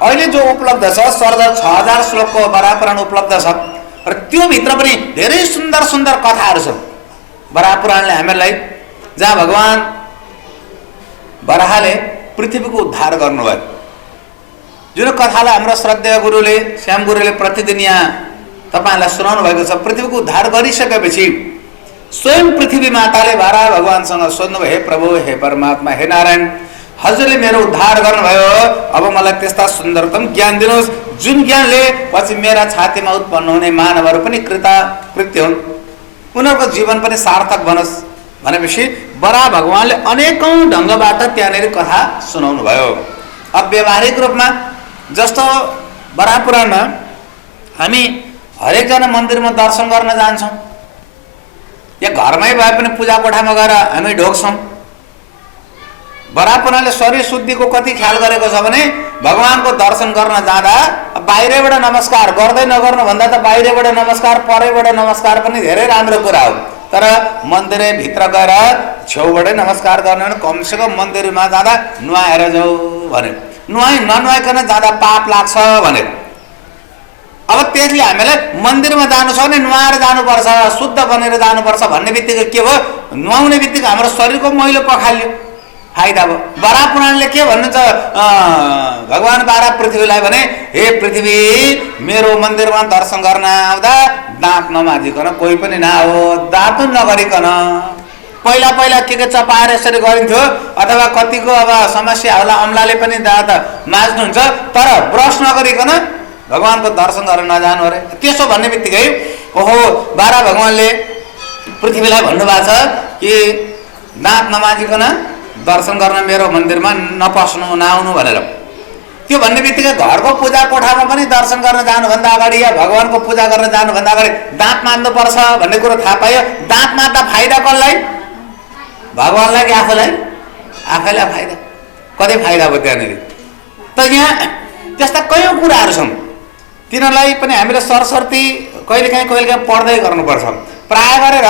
अहिले जो उपलब्ध छ 6,000 श्लोकको बराह पुराण उपलब्ध छ, र त्यो भित्र पनि धेरै सुन्दर सुन्दर कथाहरू छन्। बराह पुराणले हामीलाई, जहाँ भगवान बराहले पृथ्वीको उद्धार गर्नुभयो, जुन कथालाई हाम्रो श्रद्धेय गुरुले श्याम गुरुले प्रतिदिन यहाँ तपाईँहरूलाई सुनाउनु भएको छ। पृथ्वीको उद्धार गरिसकेपछि स्वयं पृथ्वी माताले बराह भगवानसँग सोध्नुभयो, हे प्रभु, हे परमात्मा, हे नारायण, हजुरले मेरो उद्धार गर्नुभयो, अब मलाई त्यस्ता सुन्दरतम ज्ञान दिनुहोस् जुन ज्ञानले पछि मेरा छातीमा उत्पन्न हुने मानवहरू पनि कृत्य हुन्, उनीहरूको जीवन पनि सार्थक बनोस् भनेपछि बराह भगवानले अनेकौं ढङ्गबाट त्यहाँनिर कथा सुनाउनु भयो। अब व्यावहारिक रूपमा जस्तो बराह पुराणमा हामी हरेकजना मन्दिरमा दर्शन गर्न जान्छौँ, या घरमै भए पनि पूजा कोठामा गएर हामी ढोग्छौँ। बराह पुराणले शरीर शुद्धिको कति ख्याल गरेको छ भने, भगवानको दर्शन गर्न जाँदा बाहिरबाट नमस्कार गर्दै नगर्नु भन्दा त बाहिरबाट नमस्कार, परैबाट नमस्कार पनि धेरै राम्रो कुरा हो, तर मन्दिरै भित्र गएर छेउबाटै नमस्कार गर्ने भने कमसेकम मन्दिरमा जाँदा नुहाएर जाऊ भने, ननुहाइकन जाँदा पाप लाग्छ भने। अब त्यसले हामीलाई मन्दिरमा जानु छ भने नुहाएर जानुपर्छ, शुद्ध बनेर जानुपर्छ भन्ने बित्तिकै के भयो, नुहाउने बित्तिकै हाम्रो शरीरको मैलो पखाल्यो, फाइदा भयो। बराह पुराणले के भन्नुहुन्छ भगवान बाराह पृथ्वीलाई भने, हे पृथ्वी, मेरो मन्दिरमा दर्शन गर्न आउँदा दाँत नमाजिकन कोही पनि नआओ, दाँत नगरिकन। पहिला के चपाएर यसरी गरिन्थ्यो, अथवा कतिको अब समस्या होला अम्लाले पनि दाँत माझ्नुहुन्छ, तर ब्रस नगरिकन भगवानको दर्शन गर्न नजानु अरे। त्यसो भन्ने बित्तिकै ओहो, बाराह भगवानले पृथ्वीलाई भन्नुभएको छ कि दाँत नमाजिकन दर्शन गर्न मेरो मन्दिरमा नपस्नु, नआउनु भनेर। त्यो भन्ने बित्तिकै घरको पूजा कोठामा पनि दर्शन गर्न जानुभन्दा अगाडि या भगवानको पूजा गर्न जानुभन्दा अगाडि दाँत माझ्नुपर्छ भन्ने कुरो थाहा पायो। दाँत माझ्दा फाइदा कसलाई? भगवानलाई कि आफूलाई? आफैलाई फाइदा। कति फाइदा भयो त्यहाँनिर। त यहाँ त्यस्ता कयौँ कुराहरू छन्, तिनीहरूलाई पनि हामीले सरसर्ती कहिलेकाहीँ पढ्दै गर्नुपर्छ। प्राय गरेर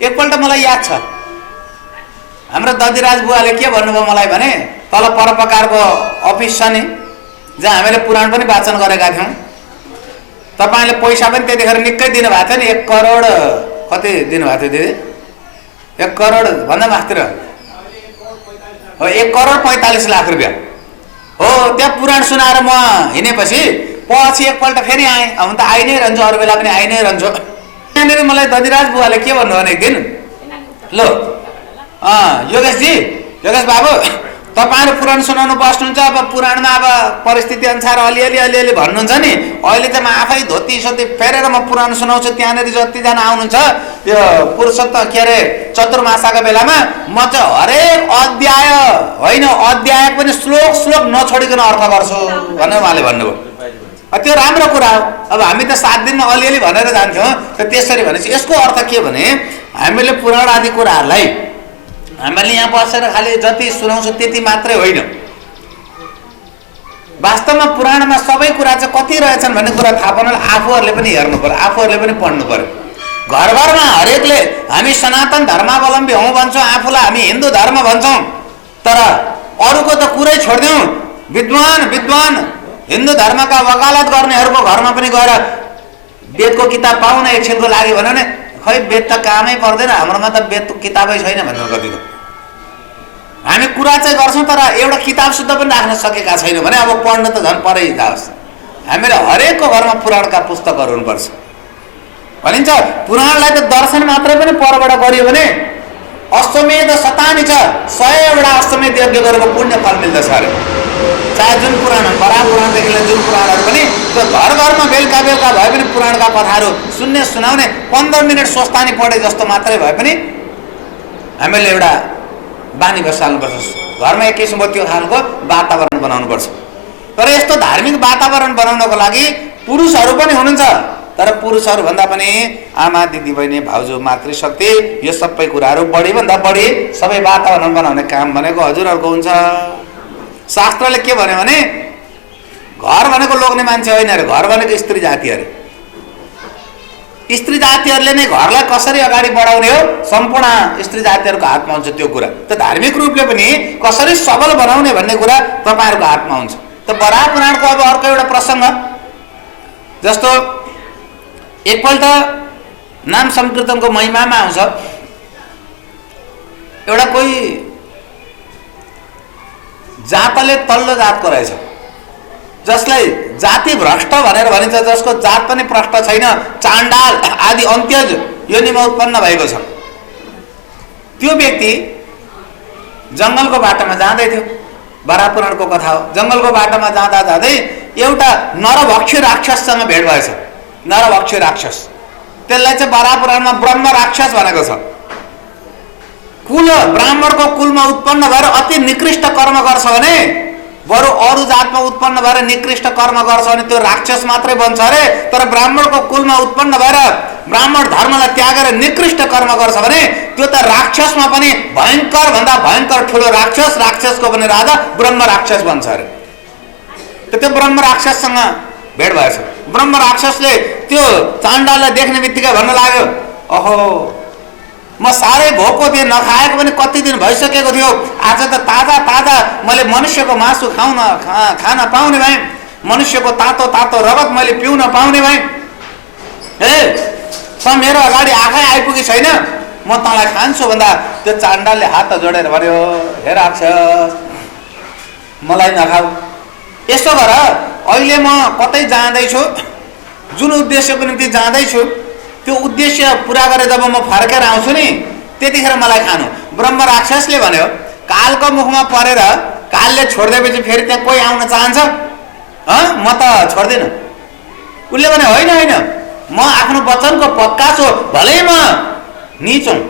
एकपल्ट मलाई याद छ, हाम्रो दधिराज बुवाले के भन्नुभयो मलाई भने, तल परोपकारको अफिस छ नि, जहाँ हामीले पुराण पनि वाचन गरेका थियौँ, तपाईँले पैसा पनि त्यतिखेर निकै दिनुभएको थियो नि, 1 करोड कति दिनुभएको थियो दिदी? 1 करोड भन्दा मास्तिर हो, 1 करोड 45 लाख रुपियाँ हो। त्यहाँ पुराण सुनाएर म हिँडेपछि पछि एकपल्ट फेरि आएँ, अब त आइ नै रहन्छु, अरू बेला पनि आइ नै रहन्छु। त्यहाँनिर मलाई दधिराज बुवाले के भन्नुभयो भने, एक दिन लो योगेशजी, योगेश बाबु, तपाईँहरू पुराण सुनाउनु बस्नुहुन्छ। अब पुराणमा अब परिस्थिति अनुसार अलिअलि भन्नुहुन्छ नि। अहिले चाहिँ म आफै धोती सोती फेरेर म पुराण सुनाउँछु। त्यहाँनिर जतिजना आउनुहुन्छ यो पुरुषोत्तम के अरे चतुर्मासाको बेलामा म चाहिँ हरेक अध्याय होइन, अध्याय पनि श्लोक नछोडिकन अर्थ गर्छु भनेर उहाँले भन्नुभयो। त्यो राम्रो कुरा हो। अब हामी त 7 दिनमा अलिअलि भनेर जान्थ्यौँ। त त्यसरी भनेपछि यसको अर्थ के भने हामीले पुराण आदि कुराहरूलाई हामीले यहाँ बसेर खालि जति सुनाउँछौँ त्यति मात्रै होइन। वास्तवमा पुराणमा सबै कुरा चाहिँ कति रहेछन् भन्ने कुरा थाहा पाउनलाई आफूहरूले पनि हेर्नु पर्यो, आफूहरूले पनि पढ्नु पर्यो। घर घरमा हरेकले हामी सनातन धर्मावलम्बी हौँ भन्छौँ, आफूलाई हामी हिन्दू धर्म भन्छौँ, तर अरूको त कुरै छोडिदिउँ। विद्वान हिन्दू धर्मका वकालत गर्नेहरूको घरमा पनि गएर वेदको किताब पाउन एकछिनको लागि भन्यो भने खै वेद त कामै पर्दैन, हाम्रोमा त वेद किताबै छैन भन्नु कति त। हामी कुरा चाहिँ गर्छौँ तर एउटा किताब शुद्ध पनि राख्न सकेका छैनौँ भने अब पढ्न त झन् परै जाओस्। हामीले हरेकको घरमा पुराणका पुस्तकहरू हुनुपर्छ। भनिन्छ पुराणलाई त दर्शन मात्रै पनि परबाट गरियो भने अश्वमेध शतानी छ, 100वटा अश्वमेध यज्ञ गरेको पुण्य फल मिल्दछ अरे। चाहे जुन पुराण बडा पुराणदेखि लिएर जुन पुराणहरू पनि त्यो घर घरमा बेलुका भए पनि पुराणका कथाहरू सुनाउने 15 मिनट स्वस्थानी पढे जस्तो मात्रै भए पनि हामीले एउटा बानी बसाल्नुपर्छ। घरमा एक किसिमको त्यो खालको वातावरण बनाउनुपर्छ। तर यस्तो धार्मिक वातावरण बनाउनको लागि पुरुषहरू पनि हुनुहुन्छ। तर पुरुषहरूभन्दा पनि आमा दिदी बहिनी भाउजू मातृशक्ति यो सबै कुराहरू बढीभन्दा बढी सबै वातावरण बनाउने काम भनेको हजुरहरूको हुन्छ। शास्त्रले के भन्यो भने घर भनेको लोग्ने मान्छे होइन अरे, घर भनेको स्त्री जाति अरे। स्त्री जातिहरूले नै घरलाई कसरी अगाडि बढाउने हो सम्पूर्ण स्त्री जातिहरूको हातमा हुन्छ त्यो कुरा। त धार्मिक रूपले पनि कसरी सबल बनाउने भन्ने कुरा तपाईँहरूको हातमा हुन्छ। त बराह पुराणको अब अर्को एउटा प्रसङ्ग जस्तो एकपल्ट नाम संकीर्तनको महिमामा आउँछ एउटा कोही जातले तल्लो जातको रहेछ, जसलाई जाति भ्रष्ट भनेर भनिन्छ, जसको जात पनि प्रष्ट छैन, चाण्डाल आदि अन्त्यज योनिमा उत्पन्न भएको छ। त्यो व्यक्ति जङ्गलको बाटोमा जाँदै थियो। बराह पुराणको कथा हो। जङ्गलको बाटोमा जाँदा जाँदै एउटा नरभक्षी राक्षससँग भेट भएछ। नरभक्षी राक्षस, त्यसलाई चाहिँ बराह पुराणमा ब्रह्म राक्षस भनेको छ। कुल ब्राह्मणको कुलमा उत्पन्न भएर अति निकृष्ट कर्म गर्छ भने बरु अरू जातमा उत्पन्न भएर निकृष्ट कर्म गर्छ भने त्यो राक्षस मात्रै बन्छ अरे। तर ब्राह्मणको कुलमा उत्पन्न भएर ब्राह्मण धर्मलाई त्यागेर निकृष्ट कर्म गर्छ भने त्यो त राक्षसमा पनि भयङ्कर भन्दा भयङ्कर ठुलो राक्षस, राक्षसको पनि राजा ब्रह्म राक्षस बन्छ अरे। त्यो ब्रह्म राक्षससँग भेट भएछ। ब्रह्म राक्षसले त्यो चाण्डाललाई देख्ने बित्तिकै भन्न लाग्यो, अहो म साह्रै भोको थिएँ, नखाएको पनि कति दिन भइसकेको थियो, आज त ताजा मैले मनुष्यको मासु खान पाउने भएँ, मनुष्यको तातो रगत मैले पिउन पाउने भएँ। ए त मेरो अगाडि आँखै आइपुगी छैन, म तँलाई खान्छु भन्दा त्यो चाण्डालले हात जोडेर भन्यो, हे राक्षस मलाई नखाऊ, यसो गर अहिले म कतै जाँदैछु, जुन उद्देश्यको निम्ति जाँदैछु त्यो उद्देश्य पुरा गरेर जब म फर्केर आउँछु नि त्यतिखेर मलाई खानु। ब्रह्म राक्षसले भन्यो, कालको मुखमा परेर कालले छोडिदिएपछि फेरि त्यहाँ कोही आउन चाहन्छ? म त छोड्दिनँ। उसले भने होइन म आफ्नो वचनको पक्का छु, भलै म नीच हुँ,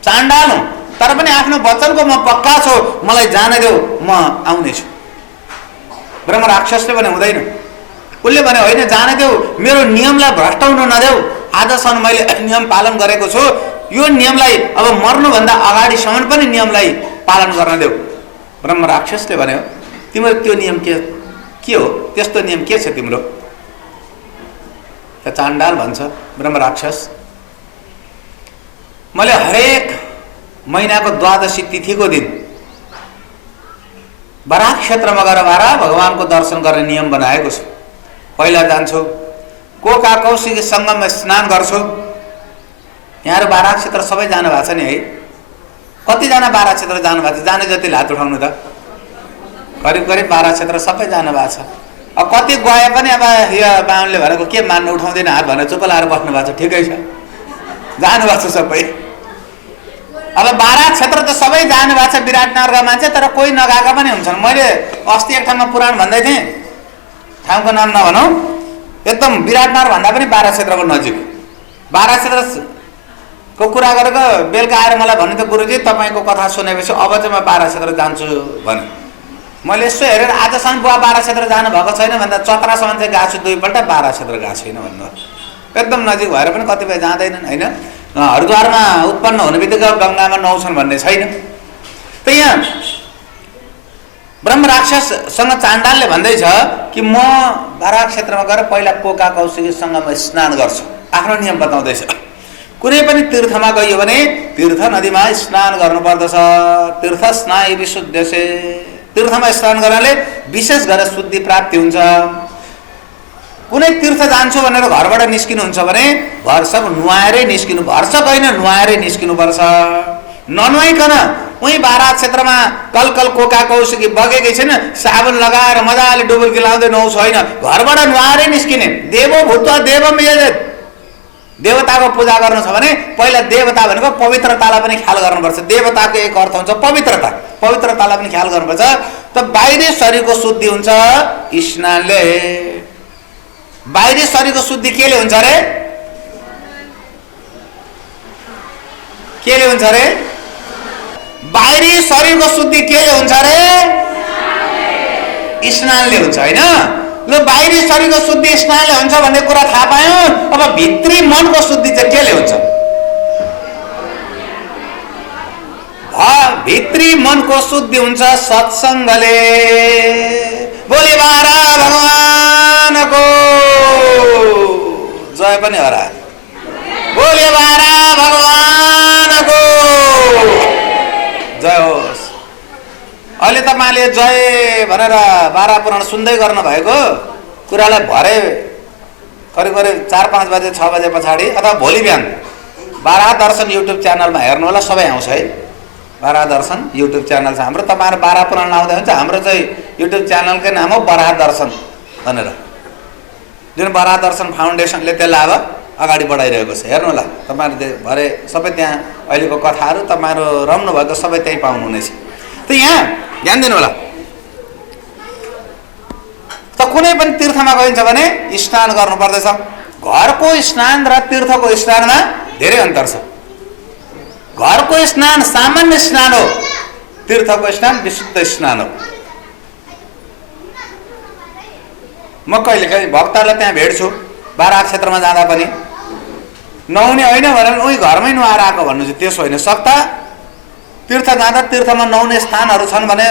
चाण्डाल हुँ, तर पनि आफ्नो वचनको म पक्का छु, मलाई जान देऊ, म आउनेछु। ब्रह्म राक्षसले भने हुँदैन। उसले भने होइन जान देऊ, मेरो नियमलाई भ्रष्ट हुन नदेऊ, आजसम्म मैले नियम पालन गरेको छु, यो नियमलाई अब मर्नुभन्दा अगाडिसम्म पनि नियमलाई पालन गर्न देऊ। ब्रह्म राक्षसले भन्यो, तिम्रो त्यो नियम के हो, त्यस्तो नियम के छ तिम्रो? त चाण्डाल भन्छ ब्रह्म राक्षस, मैले हरेक महिनाको द्वादशी तिथिको दिन बराह क्षेत्रमा गएर बराह भगवानको दर्शन गर्ने नियम बनाएको छु। पहिला जान्छु कोका कौशिकी सङ्गममा स्नान गर्छु। यहाँहरू बारा क्षेत्र सबै जानु भएको छ नि है? कतिजना बारा क्षेत्र जानु भएको छ? जाने जतिले हात उठाउनु त। करिब बारा क्षेत्र सबै जानु भएको छ। अब कति गए पनि अब यो बाहुनले भनेको के मान्नु, उठाउँदैन हात भनेर चुप लाएर बस्नु भएको छ, ठिकै छ, जानु भएको छ सबै। अब बारा क्षेत्र त सबै जानु भएको छ विराटनगरका मान्छे, तर कोही नगएका पनि हुन्छन्। मैले अस्ति एक ठाउँमा पुराण भन्दै थिएँ, ठाउँको नाम नभनौँ, एकदम विराटनगर भन्दा पनि बारा क्षेत्रको नजिक। बारा क्षेत्रको कुरा गरेको बेलुका आएर मलाई भन्नु त गुरुजी तपाईँको कथा सुनेपछि अब चाहिँ म बारा क्षेत्र जान्छु भने मैले यसो हेरेर आजसम्म बुवा बारा क्षेत्र जानुभएको छैन भन्दा चतरासम्म चाहिँ गएको छु, 2 पल्ट बारा क्षेत्र गएको छैन भन्नुभयो। एकदम नजिक भएर पनि कतिपय जाँदैनन् होइन। हरिद्वारमा उत्पन्न हुने बित्तिकै गङ्गामा नुहाउँछन् भन्ने छैन। त यहाँ ब्रह्म राक्षससँग चाण्डालले भन्दैछ कि म बारा क्षेत्रमा गएर पहिला कोका कौशिकीसँग म स्नान गर्छु। आफ्नो नियम बताउँदैछ। कुनै पनि तीर्थमा गइयो भने तीर्थ नदीमा स्नान गर्नुपर्दछ। तीर्थ स्नायु विशुद्धसे, तीर्थमा स्नान गर्नाले विशेष गरेर शुद्धि प्राप्ति हुन्छ। कुनै तीर्थ जान्छु भनेर घरबाट निस्किनुहुन्छ भने भरसक नुहाएरै निस्किनु, भरसक होइन नुहाएरै निस्किनुपर्छ। ननुहाइकन उही बारा क्षेत्रमा कलकल कोका कौशिकी बगेकै छैन, साबुन लगाएर मजाले डुबुल्की लाउँदै नुहाउँछु होइन, घरबाट नुहाएरै निस्किने। देवो भूत्वा देवम यजेत, देवताको पूजा गर्नु छ भने पहिला देवता भनेको पवित्रतालाई पनि ख्याल गर्नुपर्छ। देवताको एक अर्थ हुन्छ पवित्रता, पवित्रतालाई पनि ख्याल गर्नुपर्छ। त बाहिरी शरीरको शुद्धि हुन्छ स्नानले। बाहिरी शरीरको शुद्धि केले हुन्छ अरे? केले हुन्छ अरे? बाहिरी शरीरको शुद्धि केले हुन्छ अरे? स्नानले हुन्छ होइन। ल बाहिरी शरीरको शुद्धि स्नानले हुन्छ भन्ने कुरा थाहा पायौँ। अब भित्री मनको शुद्धि चाहिँ केले हुन्छ? भित्री मनको शुद्धि हुन्छ सत्सङ्गले। बोले बारा भगवानको जय पनि हरा। बोले बारा भगवानको जय होस्। अहिले तपाईँले जय भनेर बारा पुराण सुन्दै गर्नु भएको कुरालाई भरे करिब करिब 4-5 बजे 6 बजे पछाडि अथवा भोलि बिहान बारा दर्शन युट्युब च्यानलमा हेर्नु होला, सबै आउँछ है। बारा दर्शन युट्युब च्यानल छ हाम्रो। तपाईँहरू बारा पुराण लाउँदै हुन्छ। हाम्रो चाहिँ युट्युब च्यानलकै नाम हो बराह दर्शन भनेर, जुन बराह दर्शन फाउन्डेसनले त्यसलाई अब अगाडि बढाइरहेको छ। हेर्नु होला तपाईँहरू भरे सबै त्यहाँ अहिलेको कथाहरू तपाईँहरू रम्नु भएको सबै त्यहीँ पाउनुहुनेछ। त यहाँ ध्यान दिनु होला। त कुनै पनि तीर्थमा गइन्छ भने स्नान गर्नुपर्दछ। घरको स्नान र तीर्थको स्नानमा धेरै अन्तर छ। घरको स्नान सामान्य स्नान हो, तीर्थको स्नान विशुद्ध स्नान हो। म कहिलेकाहीँ भक्तहरूलाई त्यहाँ भेट्छु बारा क्षेत्रमा जाँदा पनि, नुहाउने होइन भनेर उही घरमै नुहाएर आएको भन्नु चाहिँ त्यसो होइन। सक्दा तीर्थ जाँदा तीर्थमा नुहाउने स्थानहरू छन् भने,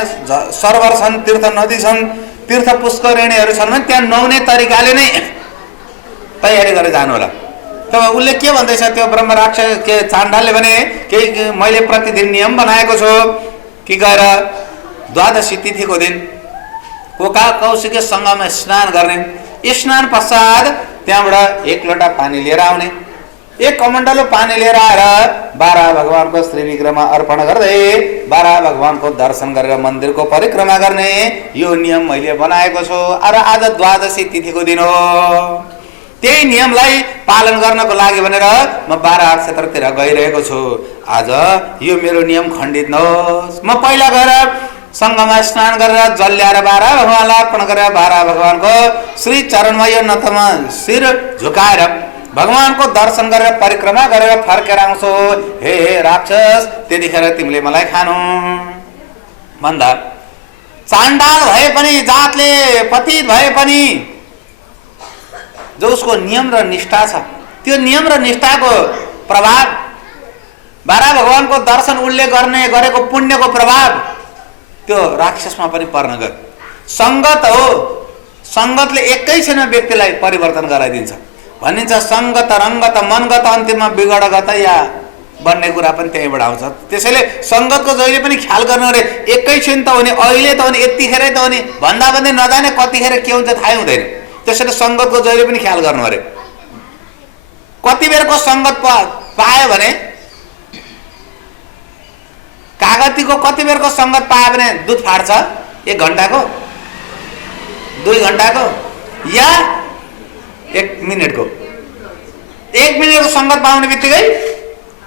सरोवर छन्, तीर्थ नदी छन्, तीर्थ पुष्करिणीहरू छन् भने त्यहाँ नुहाउने तरिकाले नै तयारी गरेर जानु होला। तब उसले के भन्दैछ त्यो ब्रह्म राक्षस के चाण्डालले भने केही मैले प्रतिदिन नियम बनाएको छु कि गएर द्वादशी तिथिको दिन कोका कौशिकी सङ्गममा स्नान गर्ने। स्नान पश्चात त्यहाँबाट 1 लोटा पानी लिएर आउने, 1 कमण्डलो पानी लिएर आएर बारा भगवानको श्री विग्रहमा अर्पण गर्दै बारा भगवानको दर्शन गरेर मन्दिरको परिक्रमा गर्ने। यो नियम मैले बनाएको छु। र आज द्वादशी तिथिको दिन हो। त्यही नियमलाई पालन गर्नको लागि भनेर म बारा क्षेत्रतिर गइरहेको छु। आज यो मेरो नियम खण्डित नहोस्। म पहिला गएर सङ्गममा स्नान गरेर जल ल्याएर बारा भगवानलाई अर्पण गरेर बारा भगवानको श्री चरणमा यो नतमा शिर झुकाएर भगवानको दर्शन गरेर परिक्रमा गरेर फर्केर आउँछु। हे राक्षस, त्यतिखेर तिमीले मलाई खानु भन्दा चाण्डाल भए पनि, जातले पतित भए पनि जो उसको नियम र निष्ठा छ, त्यो नियम र निष्ठाको प्रभाव, बारा भगवानको दर्शन उसले गरेको पुण्यको प्रभाव त्यो राक्षसमा पनि पर्न गयो। सङ्गत हो, सङ्गतले एकैछिनमा व्यक्तिलाई परिवर्तन गराइदिन्छ भनिन्छ। सङ्गत रङ्गत मनगत अन्तिममा बिगडगत या भन्ने कुरा पनि त्यहीँबाट आउँछ। त्यसैले सङ्गतको जहिले पनि ख्याल गर्नु अरे। एकैछिन त हुने, अहिले त हुने, यतिखेरै त हुने, भन्दा भन्दै नजाने कतिखेर के हुन्छ थाहै हुँदैन। त्यसैले सङ्गतको जहिले पनि ख्याल गर्नु अरे। कति बेरको सङ्गत पायो भने, कागतीको कति बेरको सङ्गत पायो भने दुध फाट्छ? 1 घन्टाको, 2 घन्टाको या 1 मिनटको? 1 मिनटको सङ्गत पाउने बित्तिकै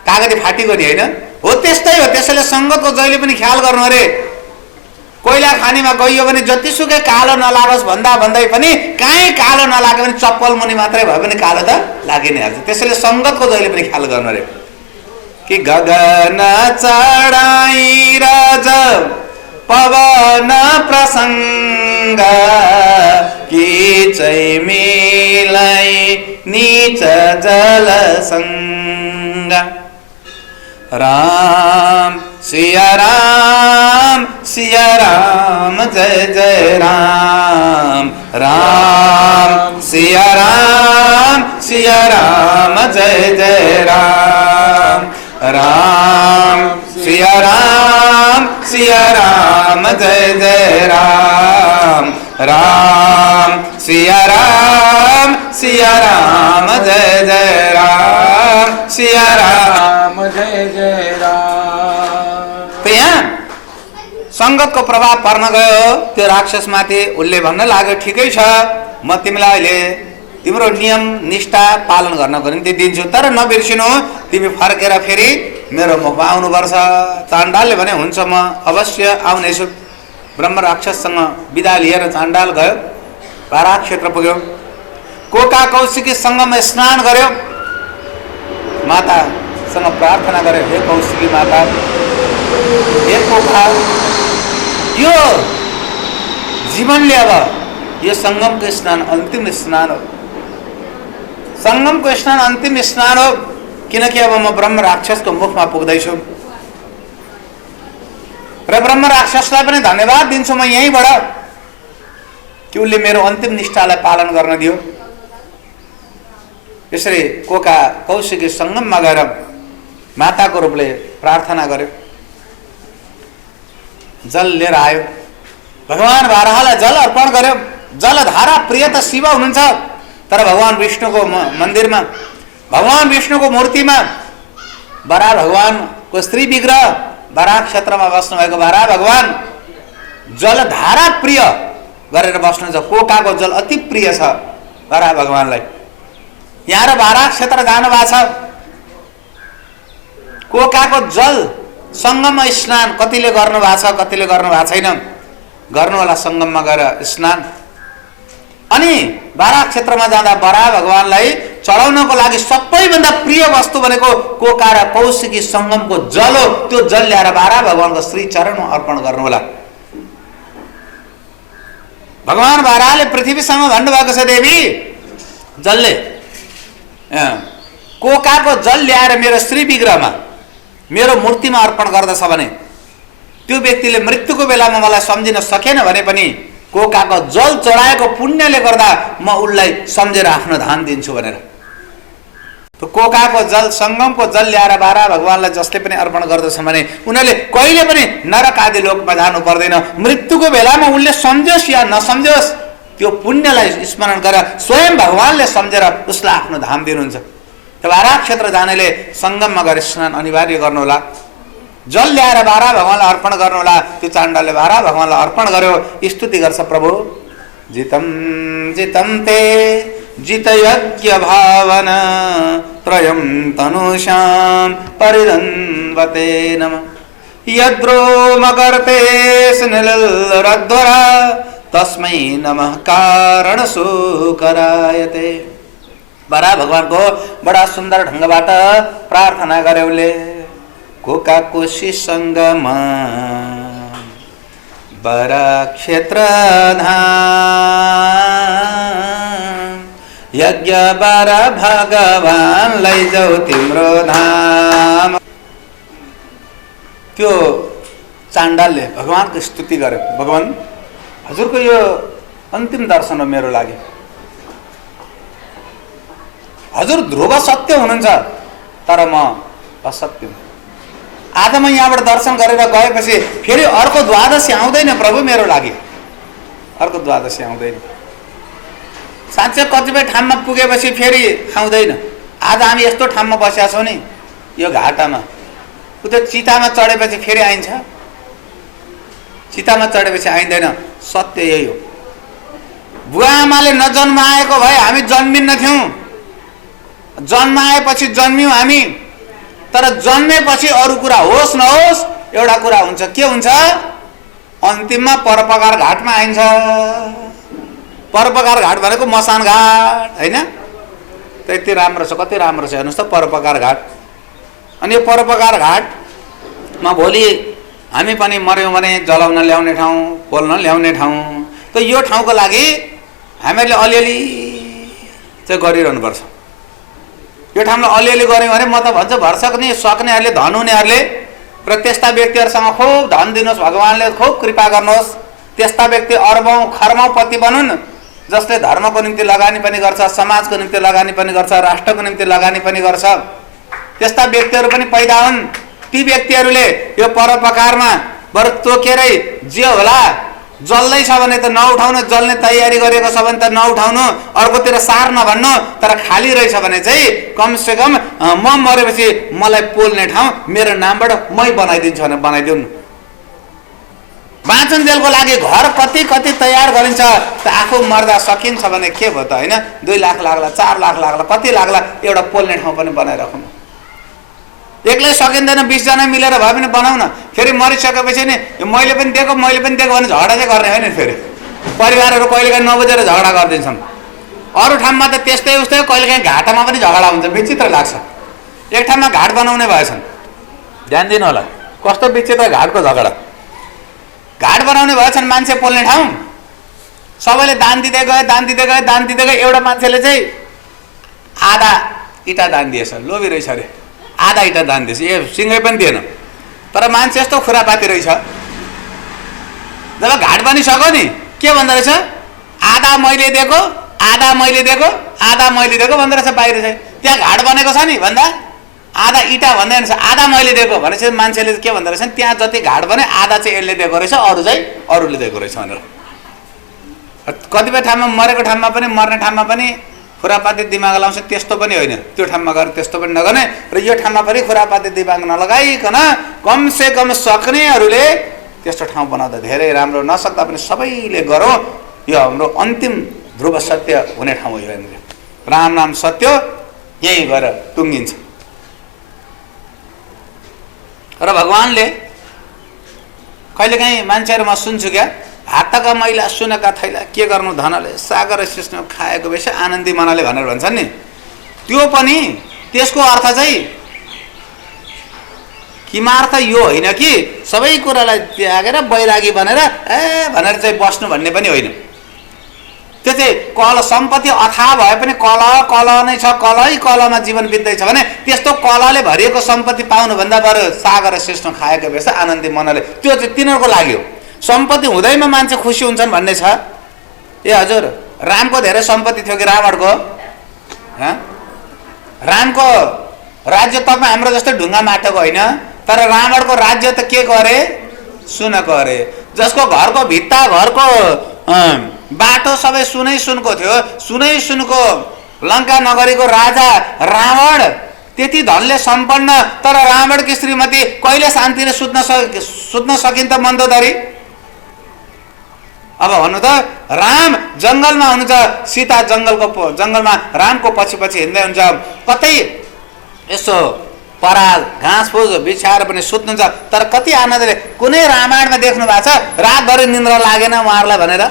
कागती फाटिगयो नि होइन? हो त्यस्तै हो। त्यसैले सङ्गतको जहिले पनि ख्याल गर्नु अरे। कोइला खानीमा गइयो भने जतिसुकै कालो नलागोस् भन्दै पनि कहीँ कालो नलाग्यो भने चप्पल मुनि मात्रै भए पनि कालो त लागि नै हाल्छ। त्यसैले सङ्गतको जहिले पनि ख्याल गर्नु अरे। कि गगन चढाई राज पवन प्रसङ्ग कि चाहिँ मिलाई नीच जलसङ्ग राम सिया राम जय जय राम राम सिया राम जय जय राम राम सिया राम जय जय राम राम सिया राम जय जय राम सिया राम जय जय राम। त यहाँ सङ्गतको प्रभाव पर्न गयो त्यो राक्षसमाथि। उसले भन्न लाग्यो ठिकै छ, म तिमीलाई अहिले तिम्रो नियम निष्ठा पालन गर्नको निम्ति दिन्छु, तर नबिर्सिनु तिमी फर्केर फेरि मेरो मुखमा आउनुपर्छ। चाण्डालले भने हुन्छ, म अवश्य आउनेछु। ब्रह्म राक्षससँग बिदा लिएर चाण्डाल गयो, बाराक क्षेत्र पुग्यो। कोका कौशिकी सङ्गममा स्नान गर्यो, मातासँग प्रार्थना गर्यो, हे कौशिकी माता, हे कोका, यो जीवनले अब यो सङ्गमको स्नान अन्तिम स्नान हो। सङ्गमको स्नान अन्तिम स्नान हो, किनकि अब म ब्रह्म राक्षसको मुखमा पुग्दैछु र ब्रह्म राक्षसलाई पनि धन्यवाद दिन्छु म यहीँबाट कि उसले मेरो अन्तिम निष्ठालाई पालन गर्न दियो। यसरी कोका कौशिकी सङ्गममा गएर माताको रूपले प्रार्थना गर्यो, जल लिएर आयो, भगवान बाराहलाई जल अर्पण गर्यो। जलधारा प्रिय त शिव हुनुहुन्छ, तर भगवान विष्णुको मन्दिरमा, भगवान विष्णुको मूर्तिमा बराह भगवानको स्त्री विग्रह, बराह क्षेत्रमा बस्नुभएको बराह भगवान जलधारा प्रिय गरेर बस्नुहुन्छ। कोकाको जल अति प्रिय छ बराह भगवानलाई। यहाँ र बराह क्षेत्र जानु भएको छ, कोकाको जल सङ्गममा स्नान कतिले गर्नु भएको छ, कतिले गर्नु भएको छैन। गर्नुहोला सङ्गममा गएर स्नान। अनि बराह क्षेत्रमा जाँदा बराह भगवानलाई चढाउनको लागि सबैभन्दा प्रिय वस्तु भनेको कोका र कौशिकी सङ्गमको जल हो। त्यो जल ल्याएर बराह भगवानको श्री चरणमा अर्पण गर्नुहोला। भगवान बराहले पृथ्वीसँग भन्नुभएको छ, देवी जलले कोकाको जल ल्याएर मेरो श्री विग्रहमा, मेरो मूर्तिमा अर्पण गर्दछ भने त्यो व्यक्तिले मृत्युको बेलामा मलाई सम्झिन सकेन भने पनि कोकाको जल चढाएको पुण्यले गर्दा म उसलाई सम्झेर आफ्नो धान दिन्छु भनेर। त्यो कोकाको जल, सङ्गमको जल ल्याएर बराह भगवानलाई जसले पनि अर्पण गर्दछ भने उनीहरूले कहिले पनि नरक आदि लोकमा जानु पर्दैन। मृत्युको बेलामा उसले सम्झोस् या नसम्झोस्, त्यो पुण्यलाई स्मरण गरेर स्वयं भगवानले सम्झेर उसलाई आफ्नो धाम दिनुहुन्छ। त्यो बराह क्षेत्र जानेले सङ्गममा गएर स्नान अनिवार्य गर्नुहोला, जल ल्याएर बराह भगवानलाई अर्पण गर्नुहोला। त्यो चाण्डालले बराह भगवानलाई अर्पण गर्यो, स्तुति गर्छ, प्रभु जितम जितम ते जित यज्ञ भावन त्रयम तनुषाम परिदन्वते नम यद्रोम कर्ते स्निलरध्वर तस्मै नमः कारण सुकरायते। बराह भगवानको बडा सुन्दर ढङ्गबाट प्रार्थना गरे उसले। कोका कोशी सङ्गमा बराह क्षेत्र धाम यज्ञ बराह भगवान लैजाऊ तिम्रो धाम। त्यो चाण्डालले भगवानको स्तुति गर्यो, भगवान हजुरको यो अन्तिम दर्शन हो मेरो लागि। हजुर ध्रुव सत्य हुनुहुन्छ, तर म असत्य हुँ। आज म यहाँबाट दर्शन गरेर गएपछि फेरि अर्को द्वादशी आउँदैन प्रभु मेरो लागि, अर्को द्वादशी आउँदैन। साँच्चै कतिपय ठाउँमा पुगेपछि फेरि आउँदैन। आज हामी यस्तो ठाउँमा बसेका छौँ नि यो घाटामा, उता चितामा चढेपछि फेरि आइन्छ, चितामा चढेपछि आइँदैन। सत्य यही हो। बुवा आमाले नजन्माएको भए हामी जन्मिन्न थियौँ, जन्माएपछि जन्म्यौँ हामी। तर जन्मेपछि अरू कुरा होस् नहोस् एउटा कुरा हुन्छ, के हुन्छ? अन्तिममा परोपकार घाटमा आइन्छ। परोपकार घाट भनेको मसान घाट होइन? त्यति राम्रो छ, कति राम्रो छ हेर्नुहोस् त परोपकार घाट। अनि यो परोपकार घाटमा भोलि हामी पनि मर्यौँ भने जलाउन ल्याउने ठाउँ, पोल्न ल्याउने ठाउँ। त यो ठाउँको लागि हामीहरूले अलिअलि चाहिँ गरिरहनुपर्छ। यो ठाउँमा अलिअलि गऱ्यौँ भने म त भन्छु भरसक्ने सक्नेहरूले धन हुनेहरूले र त्यस्ता व्यक्तिहरूसँग खुब धन दिनुहोस्, भगवान्ले खुब कृपा गर्नुहोस्। त्यस्ता व्यक्ति अरबौँ खर्बौँपति बनुन् जसले धर्मको निम्ति लगानी पनि गर्छ, समाजको निम्ति लगानी पनि गर्छ, राष्ट्रको निम्ति लगानी पनि गर्छ। त्यस्ता व्यक्तिहरू पनि पैदा हुन्। ती व्यक्तिहरूले यो परोपकारमा बरु तोकेरै जे होला जल्दैछ भने त नउठाउनु, जल्ने तयारी गरेको छ भने त नउठाउनु, अर्कोतिर सार नभन्नु। तर खाली रहेछ भने चाहिँ कमसेकम म मरेपछि मलाई पोल्ने ठाउँ मेरो नामबाट मै बनाइदिन्छु भने बनाइदिउन्। बाँचुन्जेलको लागि घर कति कति तयार गरिन्छ, त आफू मर्दा सकिन्छ भने के भयो त होइन? 2 लाख लाग्ला, 4 लाख लाग्ला, कति लाग्ला, एउटा पोल्ने ठाउँ पनि बनाइराखौँ। एक्लै सकिँदैन, 20 जना मिलेर भए पनि बनाउन। फेरि मरिसकेपछि नि मैले पनि दिएको भने झगडा चाहिँ गर्ने होइन। फेरि परिवारहरू कहिलेकाहीँ नबुझेर झगडा गरिदिन्छन्। अरू ठाउँमा त त्यस्तै उस्तै, कहिलेकाहीँ घाटामा पनि झगडा हुन्छ, विचित्र लाग्छ। एक ठाउँमा घाट बनाउने भएछन्, ध्यान दिनु होला कस्तो विचित्र घाटको झगडा। घाट बनाउने भएछन्, मान्छे पोल्ने ठाउँ, सबैले दान दिँदै गए। एउटा मान्छेले चाहिँ आधा इँटा दान दिएछ, लोभी रहेछ अरे, आधा इँटा दान दिएछ, ए सिँगै पनि दिएन। तर मान्छे यस्तो खुरापाती रहेछ, जब घाट बनिसक्यो नि के भन्दो रहेछ? आधा मैले दिएको भन्दो रहेछ बाहिर चाहिँ। त्यहाँ घाट बनेको छ नि भन्दा आधा इँटा भन्दै रहेछ, आधा मैले दिएको भनेपछि मान्छेले के भन्दो रहेछ? त्यहाँ जति घाट बने आधा चाहिँ यसले दिएको रहेछ, अरू चाहिँ अरूले दिएको रहेछ भनेर। कतिपय ठाउँमा मरेको ठाउँमा पनि, मर्ने ठाउँमा पनि खुरापाती दिमाग लाउँछ, त्यस्तो पनि होइन। त्यो ठाउँमा गएर त्यस्तो पनि नगर्ने, र यो ठाउँमा पनि खुरापाती दिमाग नलगाइकन कमसेकम सक्नेहरूले त्यस्तो ठाउँ बनाउँदा धेरै राम्रो। नसक्दा पनि सबैले गरौँ। यो हाम्रो अन्तिम ध्रुव सत्य हुने ठाउँ हो। यहाँनिर राम नाम सत्य यहीँ गएर टुङ्गिन्छ। र भगवान्ले कहिलेकाहीँ मान्छेहरूमा सुन्छु क्या, हातका मैला सुनका थैला के गर्नु धनले, सागर सिस्नो खाएको बेस आनन्दी मनले भनेर भन्छन् नि। त्यो पनि त्यसको अर्थ चाहिँ किमार्थ यो होइन कि सबै कुरालाई त्यागेर बैरागी भनेर भनेर चाहिँ बस्नु भन्ने पनि होइन। त्यो चाहिँ कल सम्पत्ति अथाह भए पनि कल नै छ, कलमा जीवन बित्दैछ भने त्यस्तो कलले भरिएको सम्पत्ति पाउनुभन्दा बरु सागर सिस्नो खाएको बेस आनन्दी मनले, त्यो चाहिँ तिनीहरूको लागि हो। सम्पत्ति हुँदैमा मान्छे खुसी हुन्छन् भन्ने छ। ए हजुर, रामको धेरै सम्पत्ति थियो कि रावणको? रामको राज्य तपाईँ हाम्रो जस्तो ढुङ्गा माटोको होइन, तर रावणको राज्य त के गरे? सुनको अरे। जसको घरको भित्ता, घरको बाटो सबै सुनै सुनको थियो, सुनै सुनको लङ्का नगरीको राजा रावण, त्यति धनले सम्पन्न, तर रावणकी श्रीमती कहिले शान्तिले सुत्न सकिन्छ मन्दोदरी? अब भन्नु त, राम जङ्गलमा हुनुहुन्छ, सीता जङ्गलमा रामको पछि हिँड्दै हुन्छ। कतै यसो पराल घाँस फुस बिछाएर पनि सुत्नुहुन्छ, तर कति आनन्दले। कुनै रामायणमा देख्नु भएको छ रातभरि निन्द्रा लागेन उहाँहरूलाई भनेर?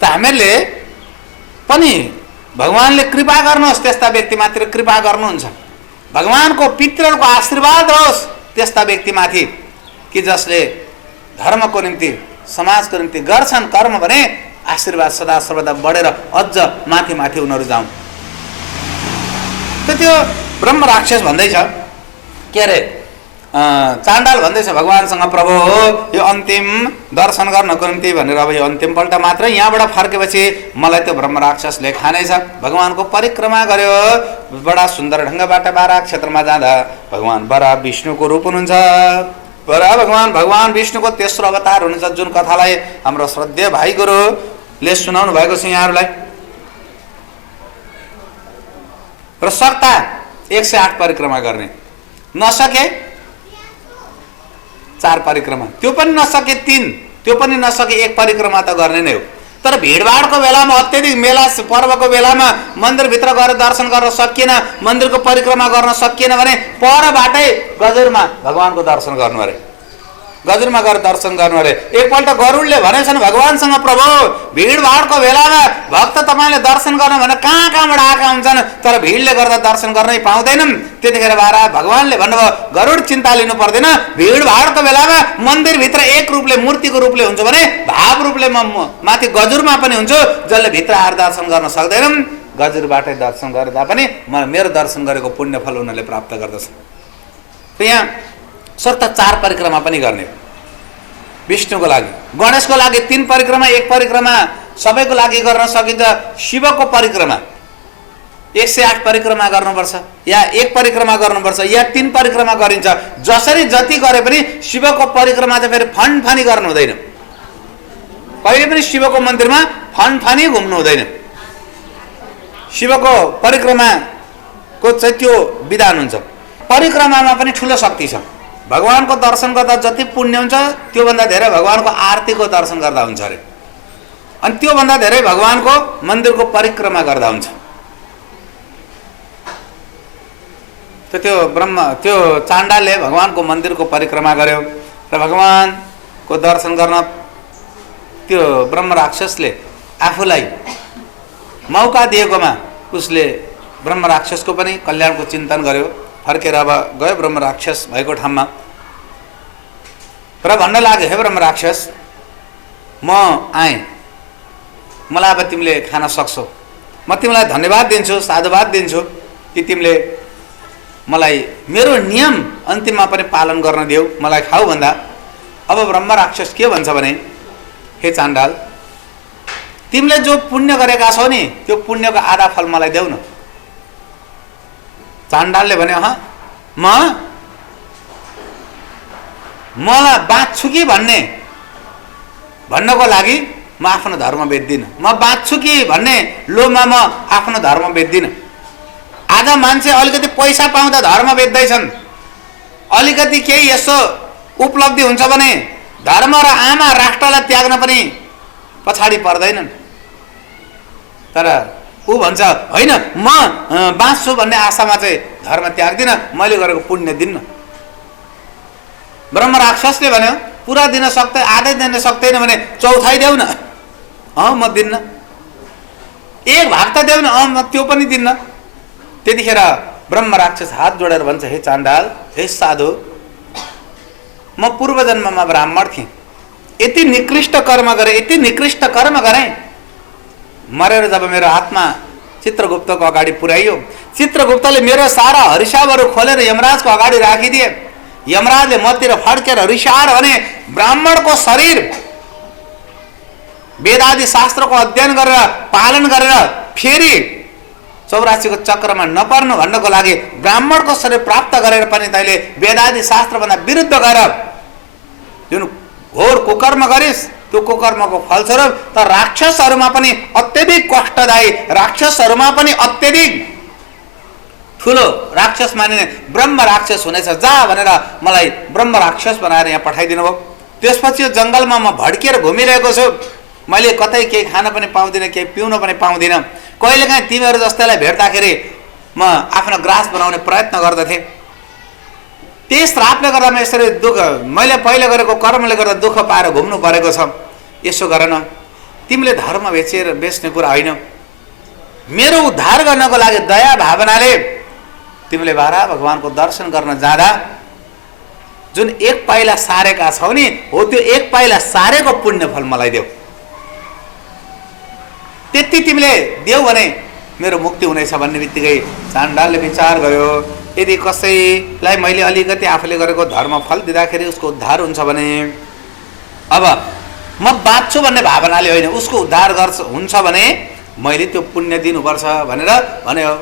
त हामीहरूले पनि भगवान्ले कृपा गर्नुहोस्, त्यस्ता व्यक्तिमाथि कृपा गर्नुहुन्छ। भगवानको पितृहरूको आशीर्वाद रहोस् त्यस्ता व्यक्तिमाथि कि जसले धर्मको निम्ति, समाजको निम्ति गर्छन् कर्म भने आशीर्वाद सदा सर्वदा बढेर अझ माथि उनीहरू जाउँ। त त्यो ब्रह्म राक्षस भन्दैछ, के अरे चाण्डाल भन्दैछ भगवान्सँग, प्रभु यो अन्तिम दर्शन गर्नको निम्ति भनेर अब यो अन्तिमपल्ट मात्र यहाँबाट फर्केपछि मलाई त्यो ब्रह्म राक्षसले खानेछ। भगवानको परिक्रमा गर्यो बडा सुन्दर ढङ्गबाट बारा क्षेत्रमा जाँदा भगवान बरा विष्णुको रूप हुनुहुन्छ। बरा भगवान विष्णुको तेस्रो अवतार हुनुहुन्छ, जुन कथालाई हाम्रो श्रद्धेय भाइ गुरुले सुनाउनु भएको छ यहाँहरूलाई। र सक्ता 108 परिक्रमा गर्ने, नसके 4 परिक्रमा, त्यो पनि नसके 3, त्यो पनि नसके 1 परिक्रमा त गर्ने नै हो। तर भिडभाडको बेलामा अत्यधिक मेला पर्वको बेलामा मन्दिरभित्र गएर दर्शन गर्न सकिएन, मन्दिरको परिक्रमा गर्न सकिएन भने परबाटै गजुरमा भगवानको दर्शन गर्नु अरे, गजुरमा गएर दर्शन गर्नु अरे। एकपल्ट गरुडले भनेछन् भगवानसँग, प्रभु भिडभाडको बेलामा भक्त तपाईँले दर्शन गर्न भने कहाँ कहाँबाट आएका हुन्छन्, तर भिडले गर्दा दर्शन गर्नै पाउँदैनन्। त्यतिखेर भगवानले भन्नुभयो गरुड चिन्ता लिनु पर्दैन, भिडभाडको बेलामा मन्दिरभित्र एक रूपले मूर्तिको रूपले हुन्छ भने भाव रूपले म माथि गजुरमा पनि हुन्छु, जसले भित्र आएर दर्शन गर्न सक्दैनन् गजुरबाटै दर्शन गर्दा पनि मेरो दर्शन गरेको पुण्य फल उनीहरूले प्राप्त गर्दछन्। यहाँ शर्त 4 परिक्रमा पनि गर्ने, विष्णुको लागि, गणेशको लागि 3 परिक्रमा, 1 परिक्रमा सबैको लागि गर्न सकिन्छ। शिवको परिक्रमा 108 परिक्रमा गर्नुपर्छ या 1 परिक्रमा गर्नुपर्छ या 3 परिक्रमा गरिन्छ। जसरी जति गरे पनि शिवको परिक्रमा चाहिँ फेरि फनफनी गर्नु हुँदैन, कहिले पनि शिवको मन्दिरमा फनफनी घुम्नु हुँदैन। शिवको परिक्रमाको चाहिँ त्यो विधान हुन्छ। परिक्रमामा पनि ठुलो शक्ति छ। भगवानको दर्शन गर्दा जति पुण्य हुन्छ त्योभन्दा धेरै भगवानको आरतीको दर्शन गर्दा हुन्छ अरे, अनि त्योभन्दा धेरै भगवानको मन्दिरको परिक्रमा गर्दा हुन्छ। त्यो चाण्डालले भगवानको मन्दिरको परिक्रमा गर्यो र भगवानको दर्शन गर्न त्यो ब्रह्म राक्षसले आफूलाई मौका दिएकोमा उसले ब्रह्म राक्षसको पनि कल्याणको चिन्तन गर्यो। फर्केर अब गयो ब्रह्म राक्षस भएको ठाउँमा र भन्न लाग्यो, हे ब्रह्म राक्षस, म आएँ, मलाई अब तिमीले खान सक्छौ, म तिमीलाई धन्यवाद दिन्छु, साधुवाद दिन्छु कि तिमीले मलाई मेरो नियम अन्तिममा पनि पालन गर्न देऊ, मलाई खाऊ भन्दा। अब ब्रह्म राक्षस के भन्छ भने, हे चाण्डाल, तिमीले जो पुण्य गरेका छौ नि त्यो पुण्यको आधा फल मलाई देऊ न। चाण्डालले भन्यो, मलाई बाँच्छु कि भन्नको लागि म आफ्नो धर्म बेच्दिनँ, म बाँच्छु कि भन्ने लोभमा म आफ्नो धर्म बेच्दिनँ। आज मान्छे अलिकति पैसा पाउँदा धर्म बेच्दैछन्, अलिकति केही यसो उपलब्धि हुन्छ भने धर्म र आमा राष्ट्रलाई त्याग्न पनि पछाडि पर्दैनन्। तर ऊ भन्छ, होइन, म बाँच्छु भन्ने आशामा चाहिँ धर्म त्याग्दिनँ, मैले गरेको पुण्य दिन्न। ब्रह्म राक्षसले भन्यो, पुरा दिन सक्दैन, आधै दिन सक्दैन भने चौथाइ देऊ न। म दिन्न। 1 भाग त देऊ न। म त्यो पनि दिन्न। त्यतिखेर ब्रह्म राक्षस हात जोडेर भन्छ, हे चाण्डाल, हे साधु, म पूर्व जन्ममा ब्राह्मण थिएँ, यति निकृष्ट कर्म गरेँ, यति निकृष्ट कर्म गरेँ, मरेर जब मेरो आत्मा चित्रगुप्तको अगाडि पुर्याइयो, चित्रगुप्तले मेरो सारा हरिसाबहरू खोलेर यमराजको अगाडि राखिदिए। यमराजले मतिर फड्केर रिसाएर भने, ब्राह्मणको शरीर वेदादि शास्त्रको अध्ययन गरेर पालन गरेर फेरि 84को चक्रमा नपर्नु भन्नको लागि ब्राह्मणको शरीर प्राप्त गरेर पनि तैँले वेदादि शास्त्रभन्दा विरुद्ध गएर जुन घोर कुकर्म गरिस्, त्यो कुकर्मको फलस्वरूप त राक्षसहरूमा पनि अत्यधिक कष्टदायी, राक्षसहरूमा पनि अत्यधिक ठुलो राक्षस मानिने ब्रह्म राक्षस हुनेछ, जा भनेर मलाई ब्रह्म राक्षस बनाएर यहाँ पठाइदिनु भयो। त्यसपछि यो जङ्गलमा म भड्किएर घुमिरहेको छु, मैले कतै केही खान पनि पाउँदिनँ, केही पिउन पनि पाउँदिनँ। कहिलेकाहीँ तिमीहरू जस्तैलाई भेट्दाखेरि म आफ्नो ग्रास बनाउने प्रयत्न गर्दथेँ। त्यस श्रापले गर्दा म यसरी मैले पहिले गरेको कर्मले गर्दा दुःख पाएर घुम्नु परेको छ। यसो गर न, तिमीले धर्म बेच्ने कुरा होइन, मेरो उद्धार गर्नको लागि दया भावनाले तिमीले बारा भगवानको दर्शन गर्न जाँदा जुन 1 पाइला सारेका छौ नि, हो त्यो 1 पाइला सारेको पुण्य फल मलाई देऊ। त्यति तिमीले देऊ भने मेरो मुक्ति हुनेछ भन्ने बित्तिकै चाण्डालले विचार गर्यो, यदि कसैलाई मैले अलिकति आफूले गरेको धर्म फल दिँदाखेरि उसको उद्धार हुन्छ भने अब म बाँच्छु भन्ने भावनाले होइन, उसको उद्धार हुन्छ भने मैले त्यो पुण्य दिनुपर्छ भनेर भन्यो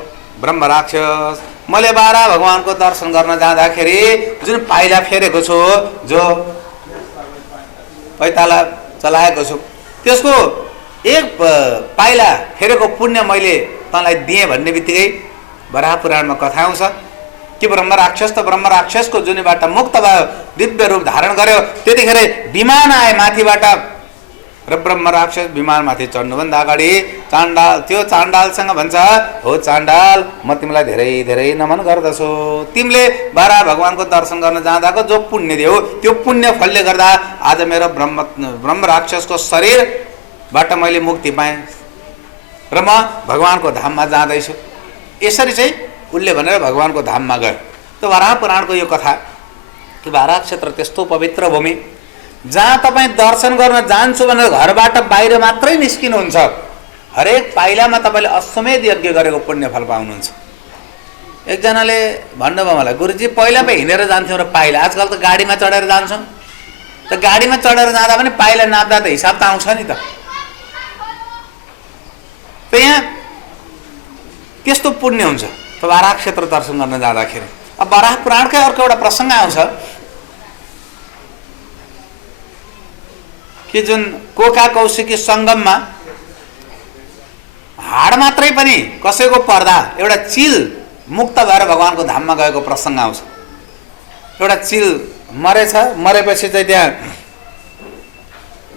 ब्रह्म राक्षस। मैले बारा भगवानको दर्शन गर्न जाँदाखेरि जुन पाइला फेरेको छु, जो पैताला चलाएको छु, त्यसको 1 पाइला फेरेको पुण्य मैले तँलाई दिएँ भन्ने बित्तिकै वराह पुराणमा कथा आउँछ कि ब्रह्म राक्षस त ब्रह्म राक्षसको जुनीबाट मुक्त भयो, दिव्य रूप धारण गर्यो। त्यतिखेर विमान आए माथिबाट र ब्रह्म राक्षस विमानमाथि चढ्नुभन्दा अगाडि त्यो चाण्डालसँग भन्छ, हो चाण्डाल, म तिमीलाई धेरै धेरै नमन गर्दछु। तिमीले बारा भगवानको दर्शन गर्न जाँदाको जो पुण्य दियो त्यो पुण्य फलले गर्दा आज मेरो ब्रह्म राक्षसको शरीरबाट मैले मुक्ति पाएँ र म भगवानको धाममा जाँदैछु। यसरी चाहिँ उसले भनेर भगवानको धाममा गयो। त्यो वराह पुराणको यो कथा कि वराह क्षेत्र त्यस्तो पवित्र भूमि जहाँ तपाईँ दर्शन गर्न जान्छु भनेर घरबाट बाहिर मात्रै निस्किनुहुन्छ, हरेक पाइलामा तपाईँले अश्वमेध यज्ञ गरेको पुण्य फल पाउनुहुन्छ। एकजनाले भन्नुभयो मलाई, गुरुजी पहिला पो हिँडेर जान्थ्यौँ र पाइला, आजकल त गाडीमा चढेर जान्छौँ। त गाडीमा चढेर जाँदा पनि पाइला नाप्दा त हिसाब त आउँछ नि त। यहाँ त्यस्तो पुण्य हुन्छ वराह क्षेत्र दर्शन गर्न जाँदाखेरि। अब वराह पुराणकै अर्को एउटा प्रसङ्ग आउँछ कि जुन कोका कौशिकी सङ्गममा हाड मात्रै पनि कसैको पर्दा एउटा चिल मुक्त भएर भगवानको धाममा गएको प्रसङ्ग आउँछ। एउटा चिल मरेछ, मरेपछि चाहिँ त्यहाँ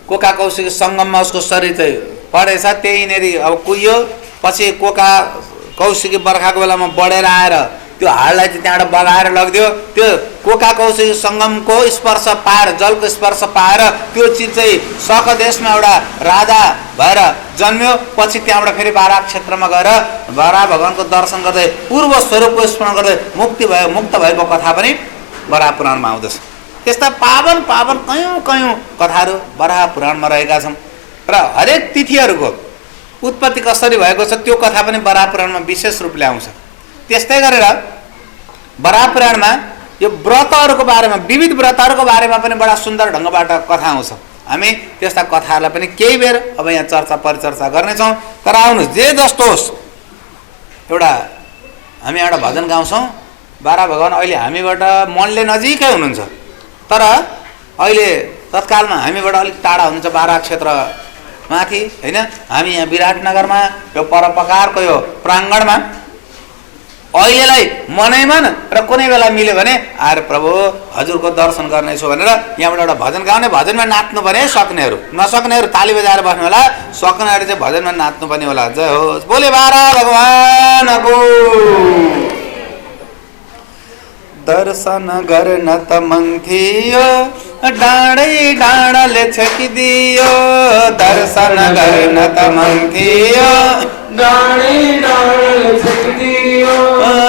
कोका कौशिकी सङ्गममा उसको शरीर चाहिँ पढेछ, त्यहीँनेरि अब कुहियो। पछि कोका कौशिकी बर्खाको बेलामा बढेर आएर त्यो हाडलाई चाहिँ त्यहाँबाट बगाएर लगिदियो। त्यो कोका कौशिकी सङ्गमको स्पर्श पाएर, जलको स्पर्श पाएर त्यो चिज चाहिँ सक देशमा एउटा राजा भएर जन्मियो। पछि त्यहाँबाट फेरि वराह क्षेत्रमा गएर वराह भगवानको दर्शन गर्दै पूर्व स्वरूपको स्मरण गर्दै मुक्त भएको कथा पनि वराह पुराणमा आउँदछ। त्यस्ता पावन पावन कयौँ कथाहरू वराह पुराणमा रहेका छन् र हरेक तिथिहरूको उत्पत्ति कसरी भएको छ त्यो कथा पनि वराह पुराणमा विशेष रूपले आउँछ। त्यस्तै गरेर वराह पुराणमा यो व्रतहरूको बारेमा, विविध व्रतहरूको बारेमा पनि बडा सुन्दर ढङ्गबाट कथा आउँछ। हामी त्यस्ता कथाहरूलाई पनि केही बेर अब यहाँ चर्चा परिचर्चा गर्नेछौँ। तर आउनुहोस्, जे जस्तो होस्, हामी एउटा भजन गाउँछौँ। वराह भगवान अहिले हामीबाट मनले नजिकै हुनुहुन्छ, तर अहिले तत्कालमा हामीबाट अलिक टाढा हुनुहुन्छ वराह क्षेत्र माथि, होइन? हामी यहाँ विराटनगरमा यो परोपकारको यो प्राङ्गणमा अहिलेलाई मनैमन र कुनै बेला मिल्यो भने आएर प्रभु हजुरको दर्शन गर्नेछु भनेर यहाँबाट एउटा भजन गाउने, भजनमा नाच्नु पनि सक्नेहरू, नसक्नेहरू ताली बजाएर बस्नु होला, सक्नेहरू चाहिँ भजनमा नाच्नु पनि होला। जय होस्, बोले वराह भगवानको। दर्शन गर्न त मन थियो, डाँडै डाँडाले छेकिदियो। दर्शन गर्न त मन थियो, डाँडै डाँडाले छेकिदियो।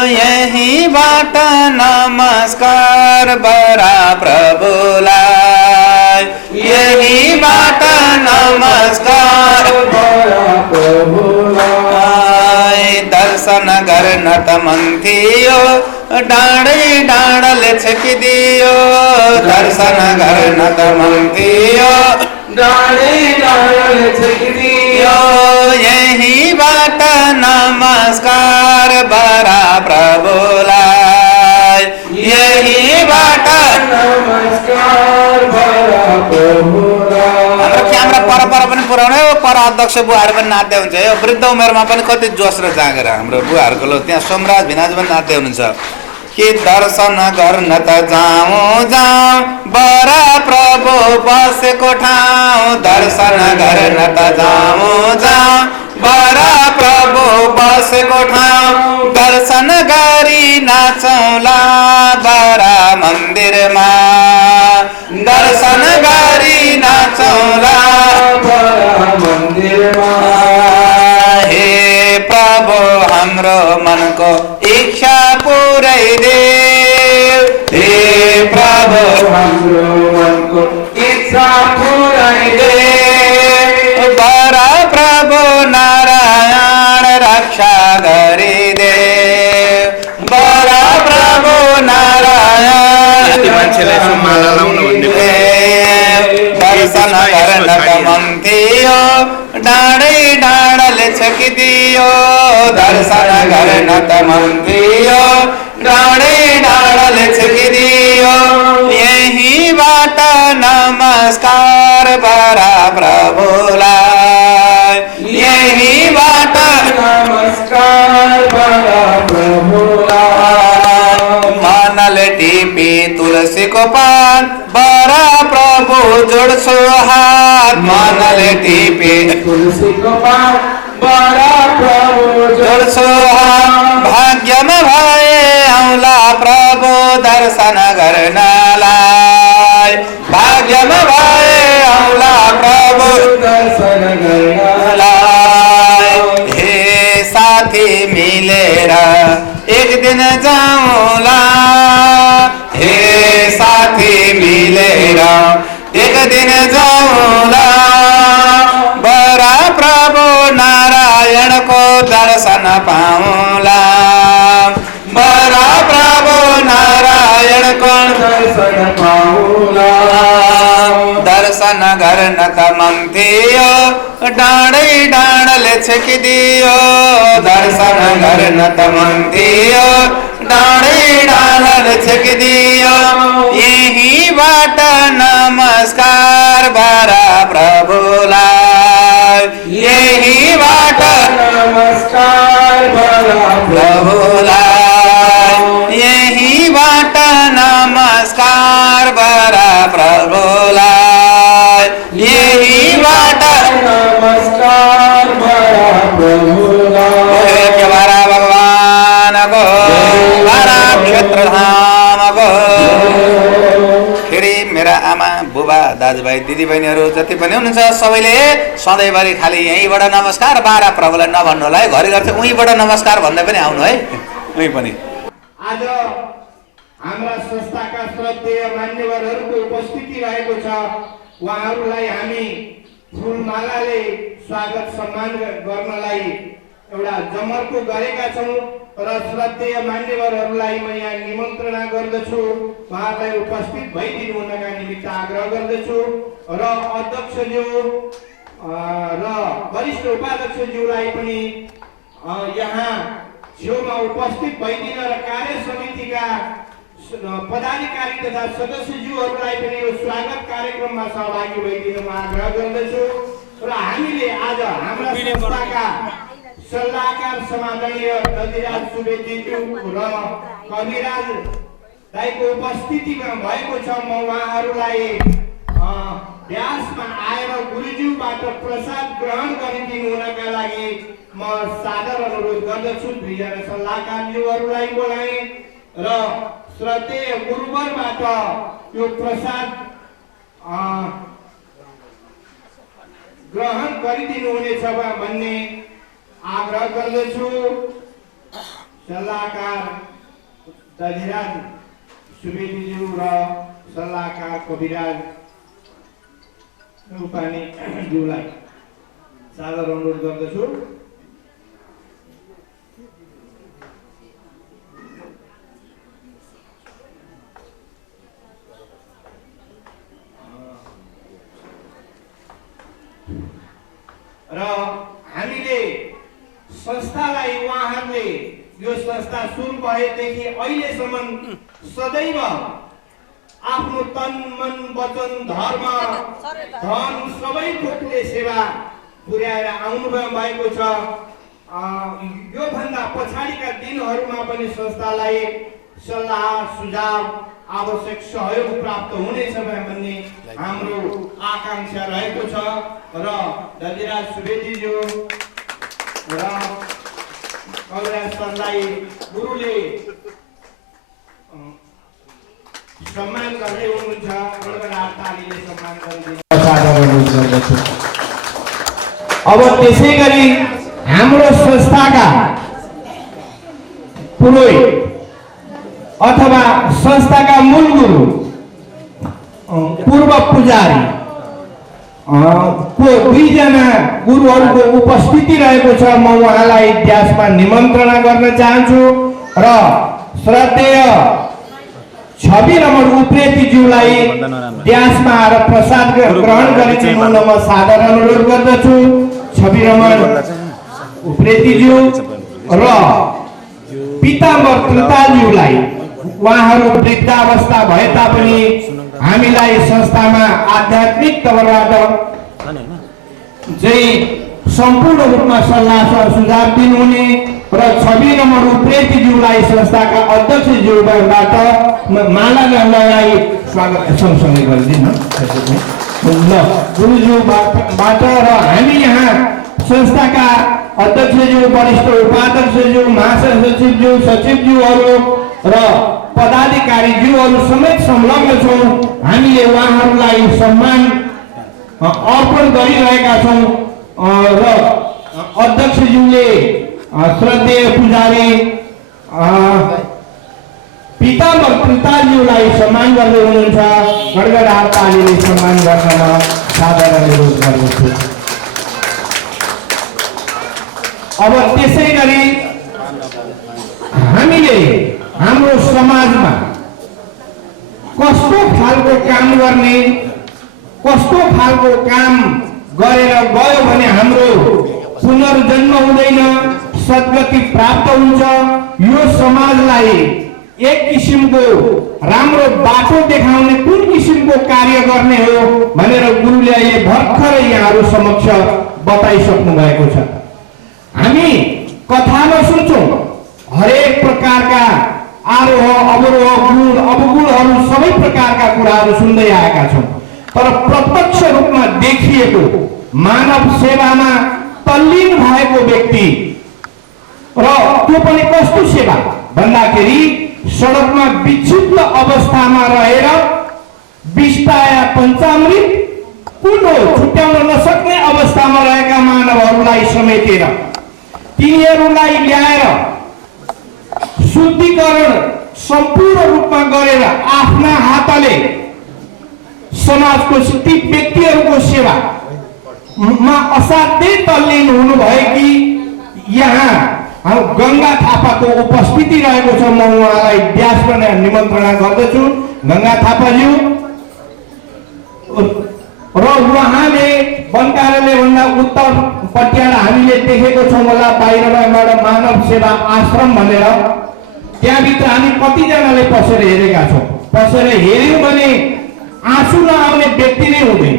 यहीँबाट नमस्कार वराह प्रभुलाई, यहीँबाट नमस्कार वराह प्रभुलाई। दर्शन गर्न त मन थियो, डाँडै डाँडाले छेकिदियो। दर्शन गर्न त मन थियो, डाँडै डाँडाले छेकिदियो। यहीँबाट नमस्कार वराह प्रभुलाई, यहीँबाट नमस्कार वराह प्रभुलाई। हाम्रो क्यामेरा पर पनि पुऱ्याउने हो, पर अध्यक्ष बुवाहरू पनि नाच्दै हुन्छ। यो वृद्ध उमेरमा पनि कति जोस र जाँगर हाम्रो बुवाहरूको लो। त्यहाँ सोमराज भिनाज पनि नाच्दै हुनुहुन्छ कि दर्शन गर्न त जाउँ वराह प्रभु बसेको ठाउँ। दर्शन गर्न त जाउँ वराह प्रभु बसेको ठाउँ। दर्शन गरी नाचौँला वराह मन्दिरमा। दर्शन गरी नाचौँला वराह मन्दिरमा। हे प्रभु हाम्रो मनको इच्छा पुऱ्याइदेऊ। हे प्रभु हाम्रो मनको इच्छा पुऱ्याइदेऊ। वराह प्रभु नारायण रक्षा गरिदेऊ। वराह प्रभु नारायण दर्शन गर्न त मन थियो, डाँडै डाँडाले छेकिदियो। दर्शन गर्न त मन थियो, डाँडै डाँडाले छेकिदियो। यहीँबाट नमस्कार वराह प्रभुलाई, यहीँबाट नमस्कार वराह प्रभुलाई। मनले टिपी तुलसीको पात वराह प्रभु जोड्छु हात मनले टिपे तुलसीको पात बडा प्रभु जोड्छु हात भाग्यमा भए आउला प्रभु दर्शन गर्नलाई भाग्यमा भए आउला प्रभु दर्शन गर्नलाई हे साथी मिलेर एक दिन जाउँला हे साथी मिलेर एक दिन जाउँला बरा प्रभु नारायणको दर्शन पाउँला बरा प्रभु नारायणको दर्शन पाउँला दर्शन गर्न त मन थियो डाँडै डाँडले छेकिदियो दर्शन गर्न त मन थियो डाँडै डाँडले छेकिदियो यहीबाट नमस्कार बरा प्रभुलाई यहीबाट नमस्कार बडा प्रभुलाई यहीबाट नमस्कार बरा प्रभुलाई यहीबाट नमस्कार बडा प्रभुलाई बरा भगवानको बरा क्षेत्रधामको फेरि मेरा आमा बुबा दाजुभाइ दिदीबहिनीहरू जति पनि हुनुहुन्छ सबैले सधैँभरि खालि यहीँबाट नमस्कार बारा प्रभुलाई नभन्नु होला है घरिघरि चाहिँ उहीँबाट नमस्कार भन्दै पनि आउनु है उहीँ पनि आज हाम्रा संस्थाका श्रद्धेय मान्यवरहरूको उपस्थिति रहेको छ उहाँहरूलाई हामी फुलमालाले स्वागत सम्मान गर्नलाई एउटा जमर्को गरेका छौँ र श्रद्धेय मान्यवरहरूलाई म यहाँ निमन्त्रणा गर्दछु उहाँहरूलाई उपस्थित भइदिनु हुनका निमित्त आग्रह गर्दछु र अध्यक्षज्यू र वरिष्ठ उपाध्यक्षज्यूलाई पनि यहाँ छेउमा उपस्थित भइदिन र कार्य समितिका पदाधिकारी तथा सदस्यज्यूहरूलाई पनि यो स्वागत कार्यक्रममा सहभागी भइदिन म आग्रह गर्दछु र हामीले आज हाम्रा संस्थाका सल्लाहकार समादरणीय दधिराज सुवेदीज्यू र कविराज दाइको उपस्थितिमा भएको छ म उहाँहरूलाई व्यासमा आएर गुरुज्यूबाट प्रसाद ग्रहण गरिदिनु हुनका लागि म सादर अनुरोध गर्दछु दुईजना सल्लाहकारज्यूहरूलाई बोलाएँ र श्रद्धेय गुरुवरबाट यो प्रसाद ग्रहण गरिदिनु हुनेछ भन्ने आग्रह गर्दछु सल्लाहकार दधिराज सुवेदीज्यू र सल्लाहकार कविराज रूपानीज्यूलाई सादर अनुरोध गर्दछु र हामीले संस्थालाई उहाँहरूले यो संस्था सुरु भएदेखि अहिलेसम्म सदैव आफ्नो तन मन वचन धर्म धन सबै थोकले सेवा पुर्याएर आउनु भएको छ योभन्दा पछाडिका दिनहरूमा पनि संस्थालाई सल्लाह सुझाव आवश्यक सहयोग प्राप्त हुनेछ भन्ने हाम्रो आकांक्षा रहेको छ र दधिराज सुवेदीज्यू र कविराज सरलाई गुरुले सम्मान गर्दै हुनुहुन्छ तालीले सम्मान गरिदिनु। अब त्यसै गरी हाम्रो संस्थाका पुरोहित अथवा संस्थाका मूल गुरु पूर्व पुजारी को दुईजना गुरुहरूको उपस्थिति रहेको छ म उहाँलाई व्यासमा निमन्त्रणा गर्न चाहन्छु र श्रद्धेय छवि रमण उप्रेतीज्यूलाई व्यासमा आएर प्रसाद ग्रहण गरिदिनु हुन म सादर अनुरोध गर्दछु। छवि रमण उप्रेतीज्यू र पिताम्बर कृतालज्यूलाई उहाँहरू वृद्धावस्था भए तापनि हामीलाई संस्थामा आध्यात्मिक तवरबाट चाहिँ सम्पूर्ण रूपमा सल्लाह सुझाव दिनुहुने र छवि नम्बर उप्रेतीज्यूलाई संस्थाका अध्यक्षज्यूबाट माला गर्नलाई स्वागत सँगसँगै गरिदिनु त्यसरी ल गुरुज्यूबाट र हामी यहाँ संस्थाका अध्यक्षज्यू वरिष्ठ उपाध्यक्षज्यू महासचिवज्यू सचिवज्यूहरू र पदाधिकारीज्यूहरू समेत संलग्न छौँ। हामीले उहाँहरूलाई सम्मान अर्पण गरिरहेका छौँ र अध्यक्षज्यूले श्रद्धेय पुजारी पिताम्बर पिताज्यूलाई सम्मान गर्दै हुनुहुन्छ। गडगडाट तालीले सम्मान गर्नमा सादर अनुरोध गर्दछु। अब त्यसै गरी हामीले हाम्रो समाजमा कस्तो खालको काम गर्ने, कस्तो खालको काम गरेर गयो भने हाम्रो पुनर्जन्म हुँदैन, सद्गति प्राप्त हुन्छ, यो समाजलाई एक किसिमको राम्रो बाटो देखाउने कुन किसिमको कार्य गर्ने हो भनेर गुरुले अहिले भर्खरै यहाँहरू समक्ष बताइसक्नु भएको छ। हामी कथामा सुन्छौँ हरेक प्रकारका आरोह अवरोह गुण अवगुणहरू सबै प्रकारका कुराहरू सुन्दै आएका छौँ, तर प्रत्यक्ष रूपमा देखिएको मानव सेवामा तल्लीन भएको व्यक्ति र त्यो पनि कस्तो सेवा भन्दाखेरि सडकमा विक्षिप्त अवस्थामा रहेर विष्टा या पञ्चामृत कुन हो छुट्याउन नसक्ने अवस्थामा रहेका मानवहरूलाई समेटेर तिनीहरूलाई ल्याएर शुद्धिकरण सम्पूर्ण रूपमा गरेर आफ्ना हातले समाजको ती व्यक्तिहरूको सेवामा असाध्यै तल्लीन हुनुभएकी यहाँ गंगा थापाको उपस्थिति रहेको छ। म उहाँलाई व्यासमा निमन्त्रणा गर्दछु। गंगा थापाज्यू र उहाँले वन कार्यालय भन्दा उत्तरपट्टिबाट हामीले देखेको छौँ होला बाहिरबाट मानव सेवा आश्रम भनेर, त्यहाँभित्र हामी कतिजनाले पसेर हेरेका छौँ। पसेर हेऱ्यौँ भने आँसु नआउने व्यक्ति नै हुँदैन।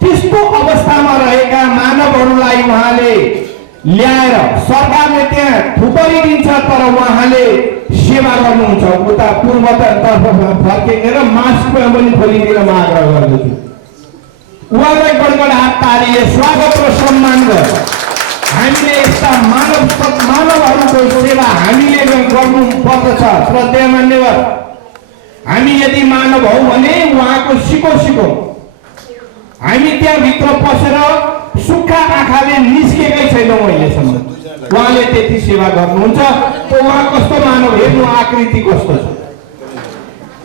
त्यस्तो अवस्थामा रहेका मानवहरूलाई उहाँले ल्याएर सरकारले त्यहाँ थुपरी दिन्छ, तर उहाँले सेवा गर्नुहुन्छ। उता पूर्वतर्फ फर्किएर मास्क पनि खोलिदिन म आग्रह गर्दछु। उहाँलाई गडगडाट तालीले स्वागत र सम्मान गर्छ। हामीले यस्ता मानवहरूको सेवा हामीले गर्नुपर्दछ। श्रद्धेय मान्यवर, हामी यदि मानव हौ भने उहाँको सिको हामी त्यहाँभित्र पसेर सुक्खा आँखाले निस्केकै छैनौँ अहिलेसम्म। उहाँले त्यति सेवा गर्नुहुन्छ। उहाँ कस्तो मानव, हेर्नु आकृति कस्तो छ।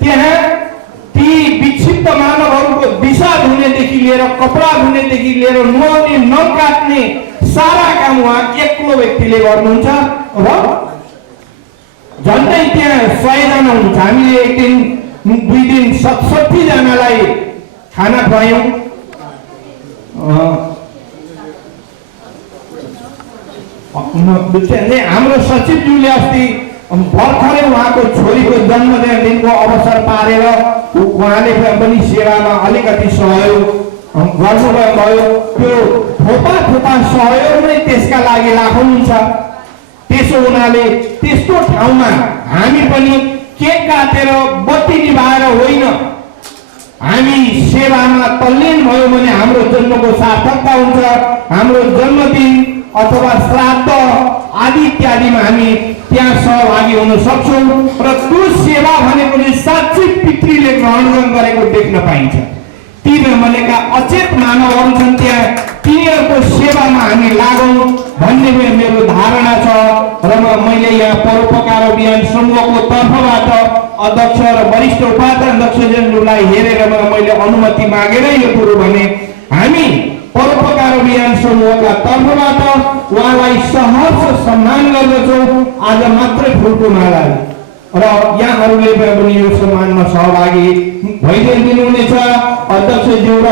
त्यहाँ ती विक्षिप्त मानवहरूको दिशा धुनेदेखि लिएर कपडा धुनेदेखि लिएर नुहाउने नकाट्ने सारा काम उहाँ एक्लो व्यक्तिले गर्नुहुन्छ र झन्डै त्यहाँ 100 जना हुनुहुन्छ। हामीले एक दिन 2 दिन 67 जनालाई खाना खुवायौँ। हाम्रो सचिवज्यूले अस्ति भर्खरै उहाँको छोरीको जन्मदिनको अवसर पारेर उहाँले पनि सेवामा अलिकति सहयोग गर्नुभयो। त्यो थोपा सहयोग नै त्यसका लागि लाखौँ हुन्छ। त्यसो हुनाले त्यस्तो ठाउँमा हामी पनि केक काटेर बत्ती निभाएर होइन, हामी सेवामा तल्लीन भयौँ भने हाम्रो जन्मको सार्थकता हुन्छ। हाम्रो जन्मदिन अथवा श्राद्ध आदि इत्यादिमा हामी त्यहाँ सहभागी हुन सक्छौँ र त्यो सेवा भनेको चाहिँ साँच्चै पितृले ग्रहण गरेको देख्न पाइन्छ। ती भनेका अचेत मानवहरू छन्, त्यहाँ तिनीहरूको सेवामा हामी लागौँ भन्ने मेरो धारणा छ। र मैले यहाँ परोपकार अभियान समूहको तर्फबाट अध्यक्ष र वरिष्ठ उपाध्यक्षज्यूलाई हेरेर मैले अनुमति मागेर यो कुरो भने हामी परोपकार अभियान समूहका तर्फबाट उहाँलाई सहर्ष सम्मान गर्दछौँ। आज मात्रै फुलको माला र यहाँहरूले पनि यो सम्मानमा सहभागी भइदिनुहुनेछ। अध्यक्षज्यू र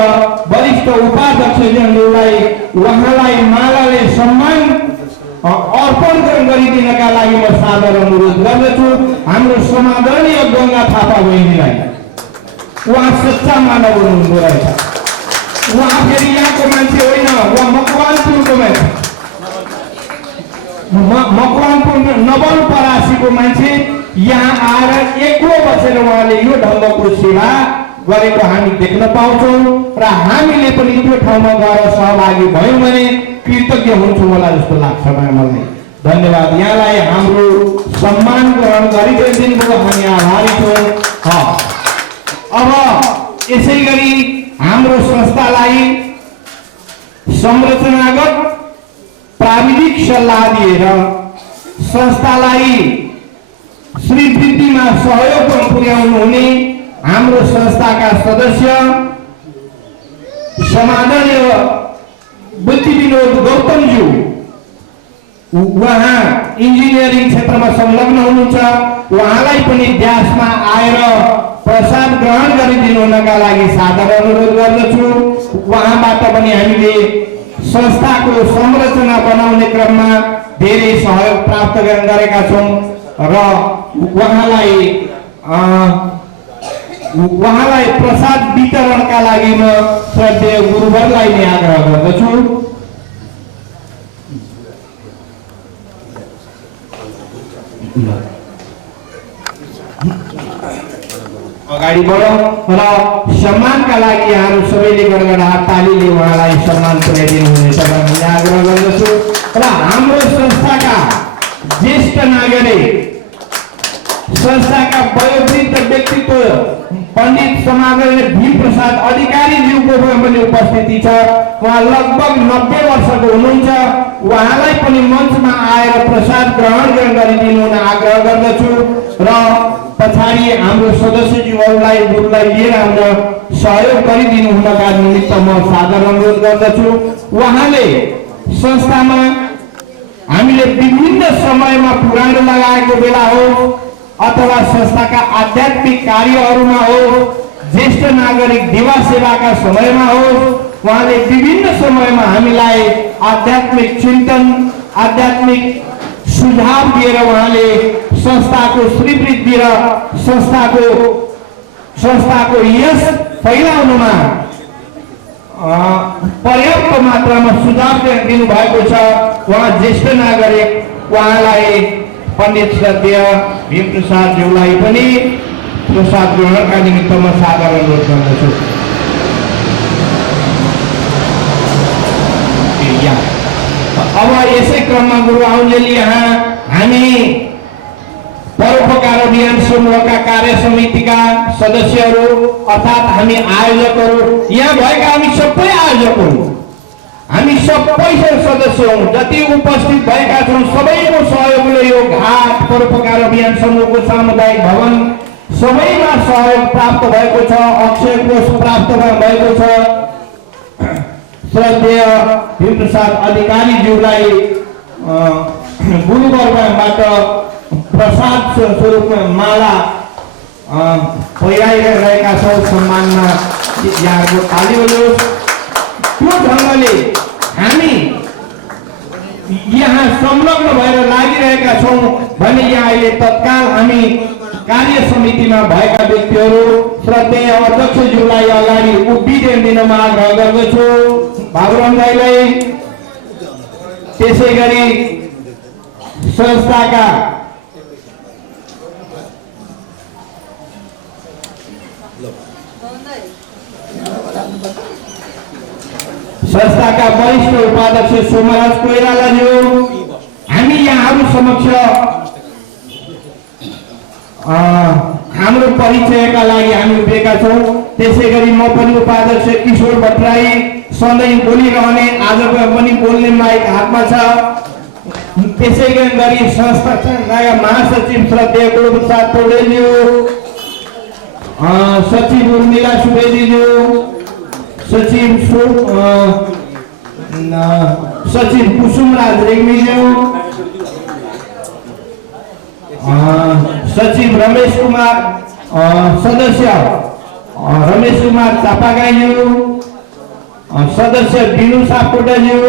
वरिष्ठ उपाध्यक्षज्यूलाई उहाँलाई मालाले सम्मान अर्पण गरिदिनका लागि म सादर अनुरोध गर्दछु। हाम्रो समादरणीय गंगा थापा बहिनीलाई, उहाँ सच्चा मानव हुनुहुँदो रहेछ। उहाँ फेरि यहाँको मान्छे होइन, उहाँ मकवानपुरको मान्छे, मकवानपुर नवलपरासीको मान्छे। यहाँ आएर एक्लो बसेर उहाँले यो ढङ्गको सेवा गरेको हामी देख्न पाउँछौँ र हामीले पनि त्यो ठाउँमा गएर सहभागी भयौँ भने कृतज्ञ हुन्छौँ होला जस्तो लाग्छ मलाई। धन्यवाद। यहाँलाई हाम्रो सम्मान ग्रहण गरिदिनुभयो, हामी आभारी छौँ। अब यसै गरी हाम्रो संस्थालाई संरचनागत प्राविधिक सल्लाह दिएर संस्थालाई श्रीवृद्धिमा सहयोग पुर्याउनु हुने हाम्रो संस्थाका सदस्य समादरणीय बुद्धि विनोद गौतमज्यू, उहाँ इन्जिनियरिङ क्षेत्रमा संलग्न हुनुहुन्छ। उहाँलाई पनि व्यासमा आएर प्रसाद ग्रहण गरिदिनु हुनका लागि सादर अनुरोध गर्दछु। उहाँबाट पनि हामीले संस्थाको संरचना बनाउने क्रममा धेरै सहयोग प्राप्त गरेका छौँ र उहाँलाई प्रसाद वितरणका लागि म श्रद्धेय गुरुवरलाई नै आग्रह गर्दछु। अगाडि बढौँ र सम्मानका लागि यहाँहरू सबैले गडगडाट तालीले उहाँलाई सम्मान पुर्याइदिनु हुनेछ भन्ने आग्रह गर्दछु। र हाम्रो संस्थाका ज्येष्ठ नागरिक, संस्थाका वयोवृद्ध व्यक्तित्व पण्डित समादरणीय भीम प्रसाद अधिकारीज्यूको पनि उपस्थिति छ। उहाँ लगभग 90 वर्षको हुनुहुन्छ। उहाँलाई पनि मञ्चमा आएर प्रसाद ग्रहण गरिदिनु हुन आग्रह गर्दछु र पछाडि हाम्रो सदस्यज्यूहरूलाई गुरुलाई लिएर आउन सहयोग गरिदिनु हुनका निमित्त म सादर अनुरोध गर्दछु। उहाँले संस्थामा हामीले विभिन्न समयमा पुरानो लगाएको बेला हो अथवा संस्थाका आध्यात्मिक कार्यहरूमा हो, ज्येष्ठ नागरिक दिवा सेवाका समयमा हो, उहाँले विभिन्न समयमा हामीलाई आध्यात्मिक चिन्तन, आध्यात्मिक सुझाव दिएर उहाँले संस्थाको श्रीवृद्धि र संस्थाको यश फैलाउनुमा पर्याप्त मात्रामा सुझाव दिनुभएको छ। उहाँ ज्येष्ठ नागरिक, उहाँलाई पण्डित श्रद्धेय भीम प्रसाद ज्यूलाई पनि प्रसाद ग्रहणका निमित्त म सादर अनुरोध गर्दछु। अब यसै क्रममा गुरु आउन्जेली यहाँ हामी परोपकार अभियान समूहका कार्य समितिका सदस्यहरू अर्थात् हामी आयोजकहरू, यहाँ भएका हामी सबै आयोजक हौँ, हामी सबै सदस्य हौँ, जति उपस्थित भएका छौँ सबैको सहयोगले यो घाट परोपकार अभियान समूहको सामुदायिक भवन सबैमा सहयोग प्राप्त भएको छ, अक्षय कोष प्राप्त भएको छ। श्रद्धेय भीम प्रसाद अधिकारीज्यूलाई गुरुवर्गबाट प्रसाद स्वरूपमा माला पहिराइरहेका छौँ। सम्मानमा यहाँको ताली बजाउनुहोस्। त्यो ढङ्गले हामी यहाँ संलग्न भएर लागिरहेका छौँ भने यहाँ अहिले तत्काल हामी कार्य समितिमा भएका व्यक्तिहरू श्रद्धेय अध्यक्षज्यूलाई अगाडि उभिदिनमा आग्रह गर्दछु, बाबुराम दाइलाई, त्यसै गरी संस्थाका वरिष्ठ उपाध्यक्ष सोमराज कोइरालाज्यू, हामी यहाँहरू समक्ष हाम्रो परिचयका लागि हामी उभिएका छौँ। त्यसै गरी म पनि उपाध्यक्ष किशोर भट्टराई, सधैँ बोलिरहने, आज पनि बोल्ने माइक हातमा छ। त्यसै गरी संस्थाका महासचिव श्रद्धेय गुरुप्रसाद पौडेलज्यू, सचिव उर्मिला सुवेदीज्यू, सचिव कुसुमराज रेग्मीज्यू, सचिव रमेश कुमार, सदस्य रमेश कुमार चापागाईज्यू, सदस्य विनु सापकोटाज्यू,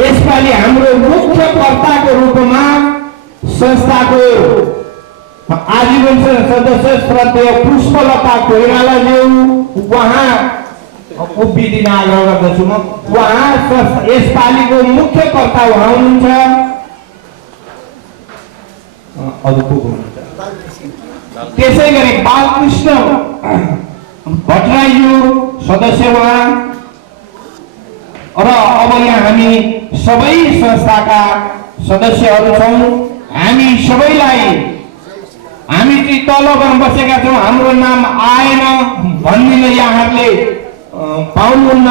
यसपालि हाम्रो मुख्य कर्ताको रूपमा संस्थाको आजीवन सदस्य श्रद्धेय पुष्पलता कोइरालाज्यू, उहाँ उभिदिन आग्रह गर्दछु म। उहाँ यसपालिको मुख्य कर्ता उहाँ हुनुहुन्छ। अब को हुनुहुन्छ। त्यसै गरी बालकृष्ण भट्टराईज्यू सदस्य उहाँ र अब यहाँ हामी सबै संस्थाका सदस्यहरू छौँ। हामी सबैलाई हामी चाहिँ तलबाट बसेका छौँ, हाम्रो नाम आएन भन्दिन यहाँहरूले पाउनुहुन्न।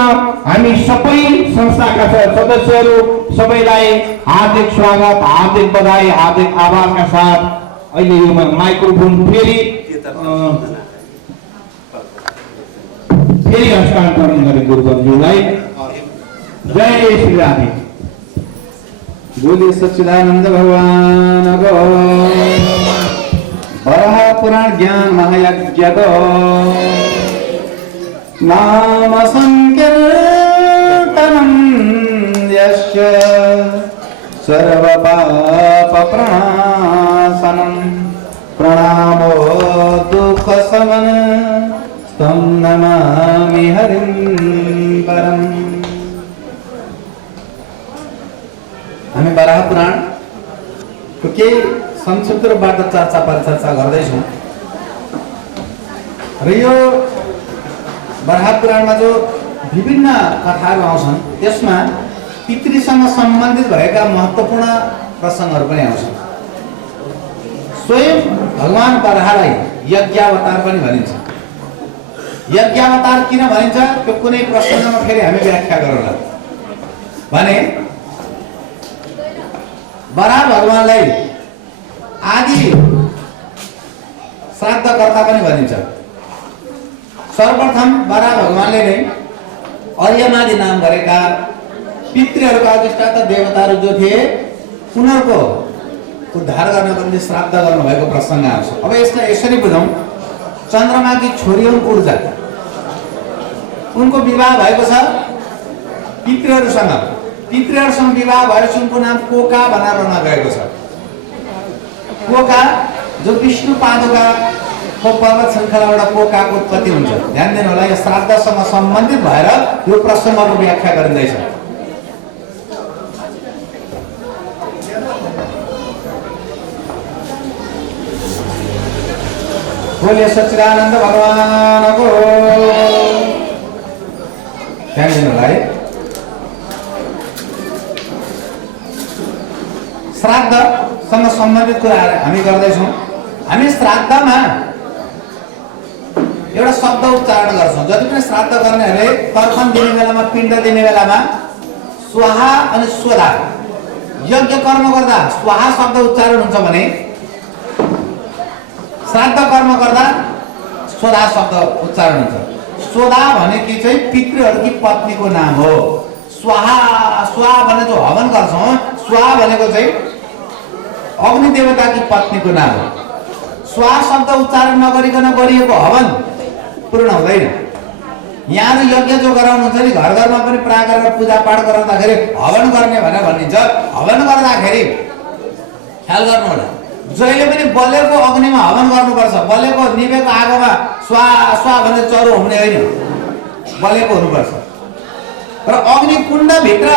हामी सबै संस्थाका सदस्यहरू सबैलाई हार्दिक स्वागत, हार्दिक बधाई, हार्दिक आभारका साथ अहिले यो माइक्रोफोन फेरि हस्तान्तरण गरे गुरुज्यूलाई। जय श्री राधे। बोलिए सच्चिदानंद भगवान को। वराह पुराण ज्ञान महायज्ञ को नाम संकीर्तनम यस्य सर्व पाप प्रणाशनम प्रणामो दुख शमन तं नमामि हरिं परम। हामी वराह पुराणको केही संक्षिप्त रूपबाट चर्चा परिचर्चा गर्दैछौँ र यो वराह पुराणमा जो विभिन्न कथाहरू आउँछन् त्यसमा पितृसँग सम्बन्धित भएका महत्त्वपूर्ण प्रसङ्गहरू पनि आउँछन्। स्वयं भगवान वराहलाई यज्ञावतार पनि भनिन्छ। यज्ञावतार किन भनिन्छ त्यो कुनै प्रसङ्गमा फेरि हामी व्याख्या गरौँला भने वराह भगवानलाई आदि श्राद्धकर्ता पनि भनिन्छ। सर्वप्रथम वराह भगवानले नै अर्यमादि नाम गरेका पितृहरूका अधिष्ठाता देवताहरू जो थिए उनीहरूको उद्धार गर्नको निम्ति श्राद्ध गर्नुभएको प्रसङ्ग आउँछ। अब यसलाई यसरी बुझौँ, चन्द्रमाकी छोरी हुन् ऊर्जा, उनको विवाह भएको छ पितृहरूसँग। पितृहरूसँग विवाह भएपछि उनको नाम कोका भनेर राख्न गएको छ। कोका जो विष्णु पादुकाको पर्वत श्रृङ्खलाबाट कोकाको उत्पत्ति हुन्छ। ध्यान दिनु होला, यो श्राद्धसँग सम्बन्धित भएर यो प्रसङ्गको व्याख्या गरिँदैछ। बोलिए सच्चिदानंद भगवान को। ध्यान दिनु होला है। श्राद्धसँग सम्बन्धित कुराहरू हामी गर्दैछौँ। हामी श्राद्धमा एउटा शब्द उच्चारण गर्छौँ। जति पनि श्राद्ध गर्नेहरूले तर्पण दिने बेलामा, पिण्ड दिने बेलामा स्वाहा अनि स्वधा यज्ञ कर्म गर्दा स्वाहा शब्द उच्चारण हुन्छ भने श्राद्ध कर्म गर्दा स्वधा शब्द उच्चारण हुन्छ। स्वधा भनेकी चाहिँ पितृहरूकी पत्नीको नाम हो। स्वाहा स्वाहा भने जो हवन गर्छौँ, स्वाहा भनेको चाहिँ अग्नि देवताकी पत्नीको नाम हो। स्वाहा शब्द उच्चारण नगरिकन गरिएको हवन पूर्ण हुँदैन। यहाँ यज्ञ जो गराउनुहुन्छ नि, घर घरमा पनि प्राय गरेर पूजापाठ गराउँदाखेरि हवन गर्ने भनेर भनिन्छ। हवन गर्दाखेरि ख्याल गर्नु होला, जहिले पनि बलेको अग्निमा हवन गर्नुपर्छ। बलेको निभेको आगोमा स्वाहा स्वाहा भनेर चरो हुने होइन, बलेको हुनुपर्छ। र अग्नि कुण्डभित्र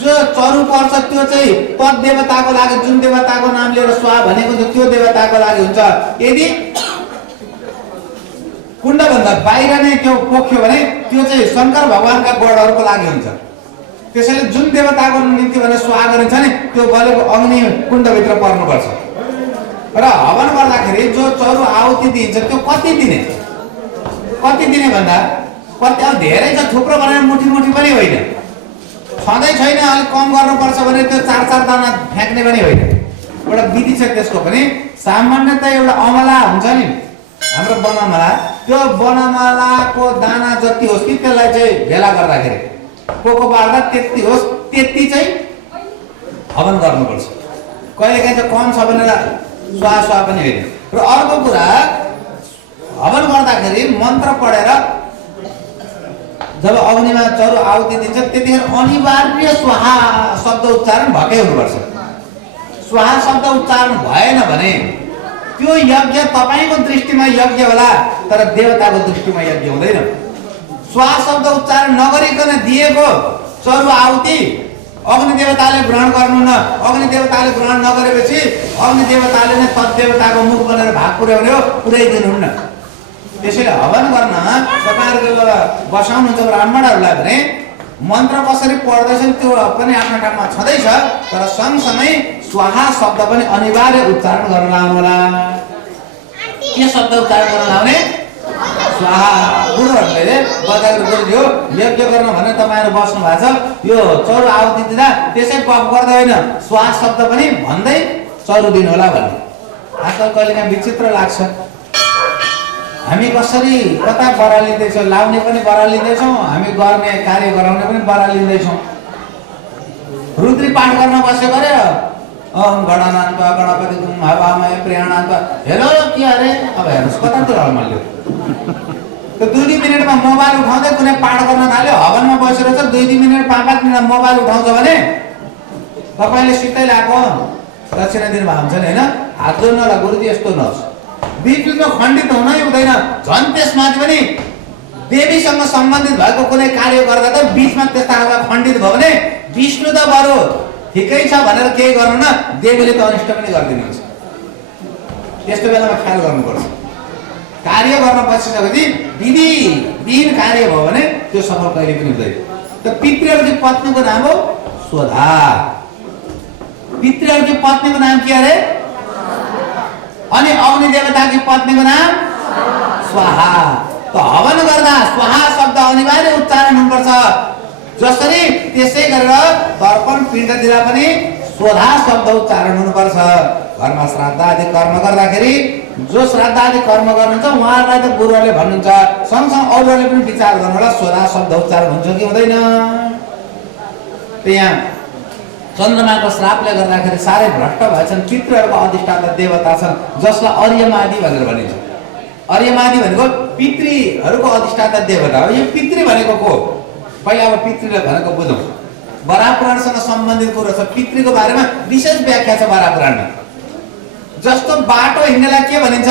जो चरु पर्छ त्यो चाहिँ पद देवताको लागि, जुन देवताको नाम लिएर स्वाहा भनेको छ त्यो देवताको लागि हुन्छ। यदि कुण्डभन्दा बाहिर नै त्यो पोख्यो भने त्यो चाहिँ शङ्कर भगवानका गणहरूको लागि हुन्छ। त्यसैले जुन देवताको निम्ति भनेर स्वाहा गरिन्छ नि त्यो बलेको अग्नि कुण्डभित्र पर्नुपर्छ। र हवन गर्दाखेरि जो चरु आहुति दिन्छ त्यो कति दिने भन्दा कति अब धेरै छ, थुप्रो भनेर मुठी मुठी पनि होइन, छँदै छैन अलिक कम गर्नुपर्छ भने त्यो 4-4 दाना फ्याँक्ने पनि होइन। एउटा विधि छ त्यसको पनि। सामान्यतः एउटा अमला हुन्छ नि हाम्रो बनमला, त्यो बनमलाको दाना जति होस् कि त्यसलाई चाहिँ भेला गर्दाखेरि कोको बार्दा त्यति होस् त्यति चाहिँ हवन गर्नुपर्छ। कहिलेकाहीँ चाहिँ कम छ भनेर स्वाहा स्वाहा पनि होइन। र अर्को कुरा, हवन गर्दाखेरि मन्त्र पढेर जब अग्निमा चरु आहुति दिन्छ त्यतिखेर अनिवार्य स्वाहा शब्द उच्चारण भएकै हुनुपर्छ। स्वाहा शब्द उच्चारण भएन भने त्यो यज्ञ तपाईँको दृष्टिमा यज्ञ होला तर देवताको दृष्टिमा यज्ञ हुँदैन। स्वाहा शब्द उच्चारण नगरिकन दिएको चरु आहुति अग्नि देवताले ग्रहण गर्नुहुन्न। अग्नि देवताले ग्रहण नगरेपछि अग्नि देवताले नै तत्देवताको मुख बनेर भाग पुर्याउने हो, पुर्याइदिनुहुन्न। त्यसैले हवन गर्न तपाईँहरूको बसाउनुहुन्छ ब्राह्मणहरूलाई भने मन्त्र कसरी पढ्दैछन् त्यो पनि आफ्नो ठाउँमा छँदैछ, तर सँगसँगै स्वाहा शब्द पनि अनिवार्य उच्चारण गर्न लाउनु होला। के शब्द उच्चारण गर्न लाउने? स्वाहा। गुरुहरूले बजाएको गुरुजी हो यज्ञ गर्न भनेर तपाईँहरू बस्नु भएको छ, यो चौरो आहुति दिँदा त्यसै पप गर्दा होइन, स्वाहा शब्द पनि भन्दै चौरो दिनु होला भन्ने। आजकल कहिलेकाहीँ विचित्र लाग्छ, हामी कसरी कता बरालिँदैछौँ, लाउने पनि बरालिँदैछौँ, हामी गर्ने कार्य गराउने पनि बरालिँदैछौँ। रुद्री पाठ गर्न बसेको अरे ओम गणनान्त गणपति हवामय प्रेरणान्त, हेलो के अरे अब हेर्नुहोस् कतातिर हल्मल्यो। त्यो 2-2 मिनटमा मोबाइल उठाउँदै कुनै पाठ गर्न थाल्यो, हवनमा बसेर चाहिँ 2-2 मिनट 5-5 मिनट मोबाइल उठाउँछ भने तपाईँले सिधै लगाएको दक्षिणा दिनुभएको हुन्छ नि होइन। हात जोड्नु होला गुरुजी, यस्तो नहोस्। बिचमा खण्डित हुनै हुँदैन। झन् त्यसमाथि पनि देवीसँग सम्बन्धित भएको कुनै कार्य गर्दा त बिचमा त्यस्ता खालका खण्डित भयो भने विष्णु त बरु ठिकै छ भनेर केही गर्नु न, देवीले त अनिष्ट पनि गरिदिनुहुन्छ। त्यस्तो बेलामा ख्याल गर्नुपर्छ। कार्य गर्न बसिसकेपछि विधिहीन कार्य भयो भने त्यो सफल कहिले पनि हुँदैन। त पितृहरूकी पत्नीको नाम हो स्वधा। पितृहरूकी पत्नीको नाम के अरे? अनि अग्नि देवताकी पत्नीको नाम स्वाहा। त हवन गर्दा स्वाहा शब्द अनिवार्य उच्चारण हुनुपर्छ। जसरी त्यसै गरेर तर्पण पिण्ड दिँदा पनि स्वधा शब्द उच्चारण हुनुपर्छ। घरमा श्राद्ध आदि कर्म गर्दाखेरि जो श्राद्ध आदि कर्म गर्नुहुन्छ उहाँहरूलाई त गुरुहरूले भन्नुहुन्छ, सँगसँगै अरूहरूले पनि विचार गर्नु होला स्वधा शब्द उच्चारण हुन्छ कि हुँदैन। त्यहाँ चन्द्रमाको श्रापले गर्दाखेरि साह्रै भ्रष्ट भएछन्। पितृहरूको अधिष्ठाता देवता छन् जसलाई अर्यमादि भनेर भनिन्छ। अर्यमादि भनेको पितृहरूको अधिष्ठाता देवता हो। यो पितृ भनेको को? पहिला अब पितृले भनेको बुझौँ। बराह पुराणसँग सम्बन्धित कुरो छ। पितृको बारेमा विशेष व्याख्या छ बराह पुराणमा। जस्तो बाटो हिँड्नेलाई के भनिन्छ?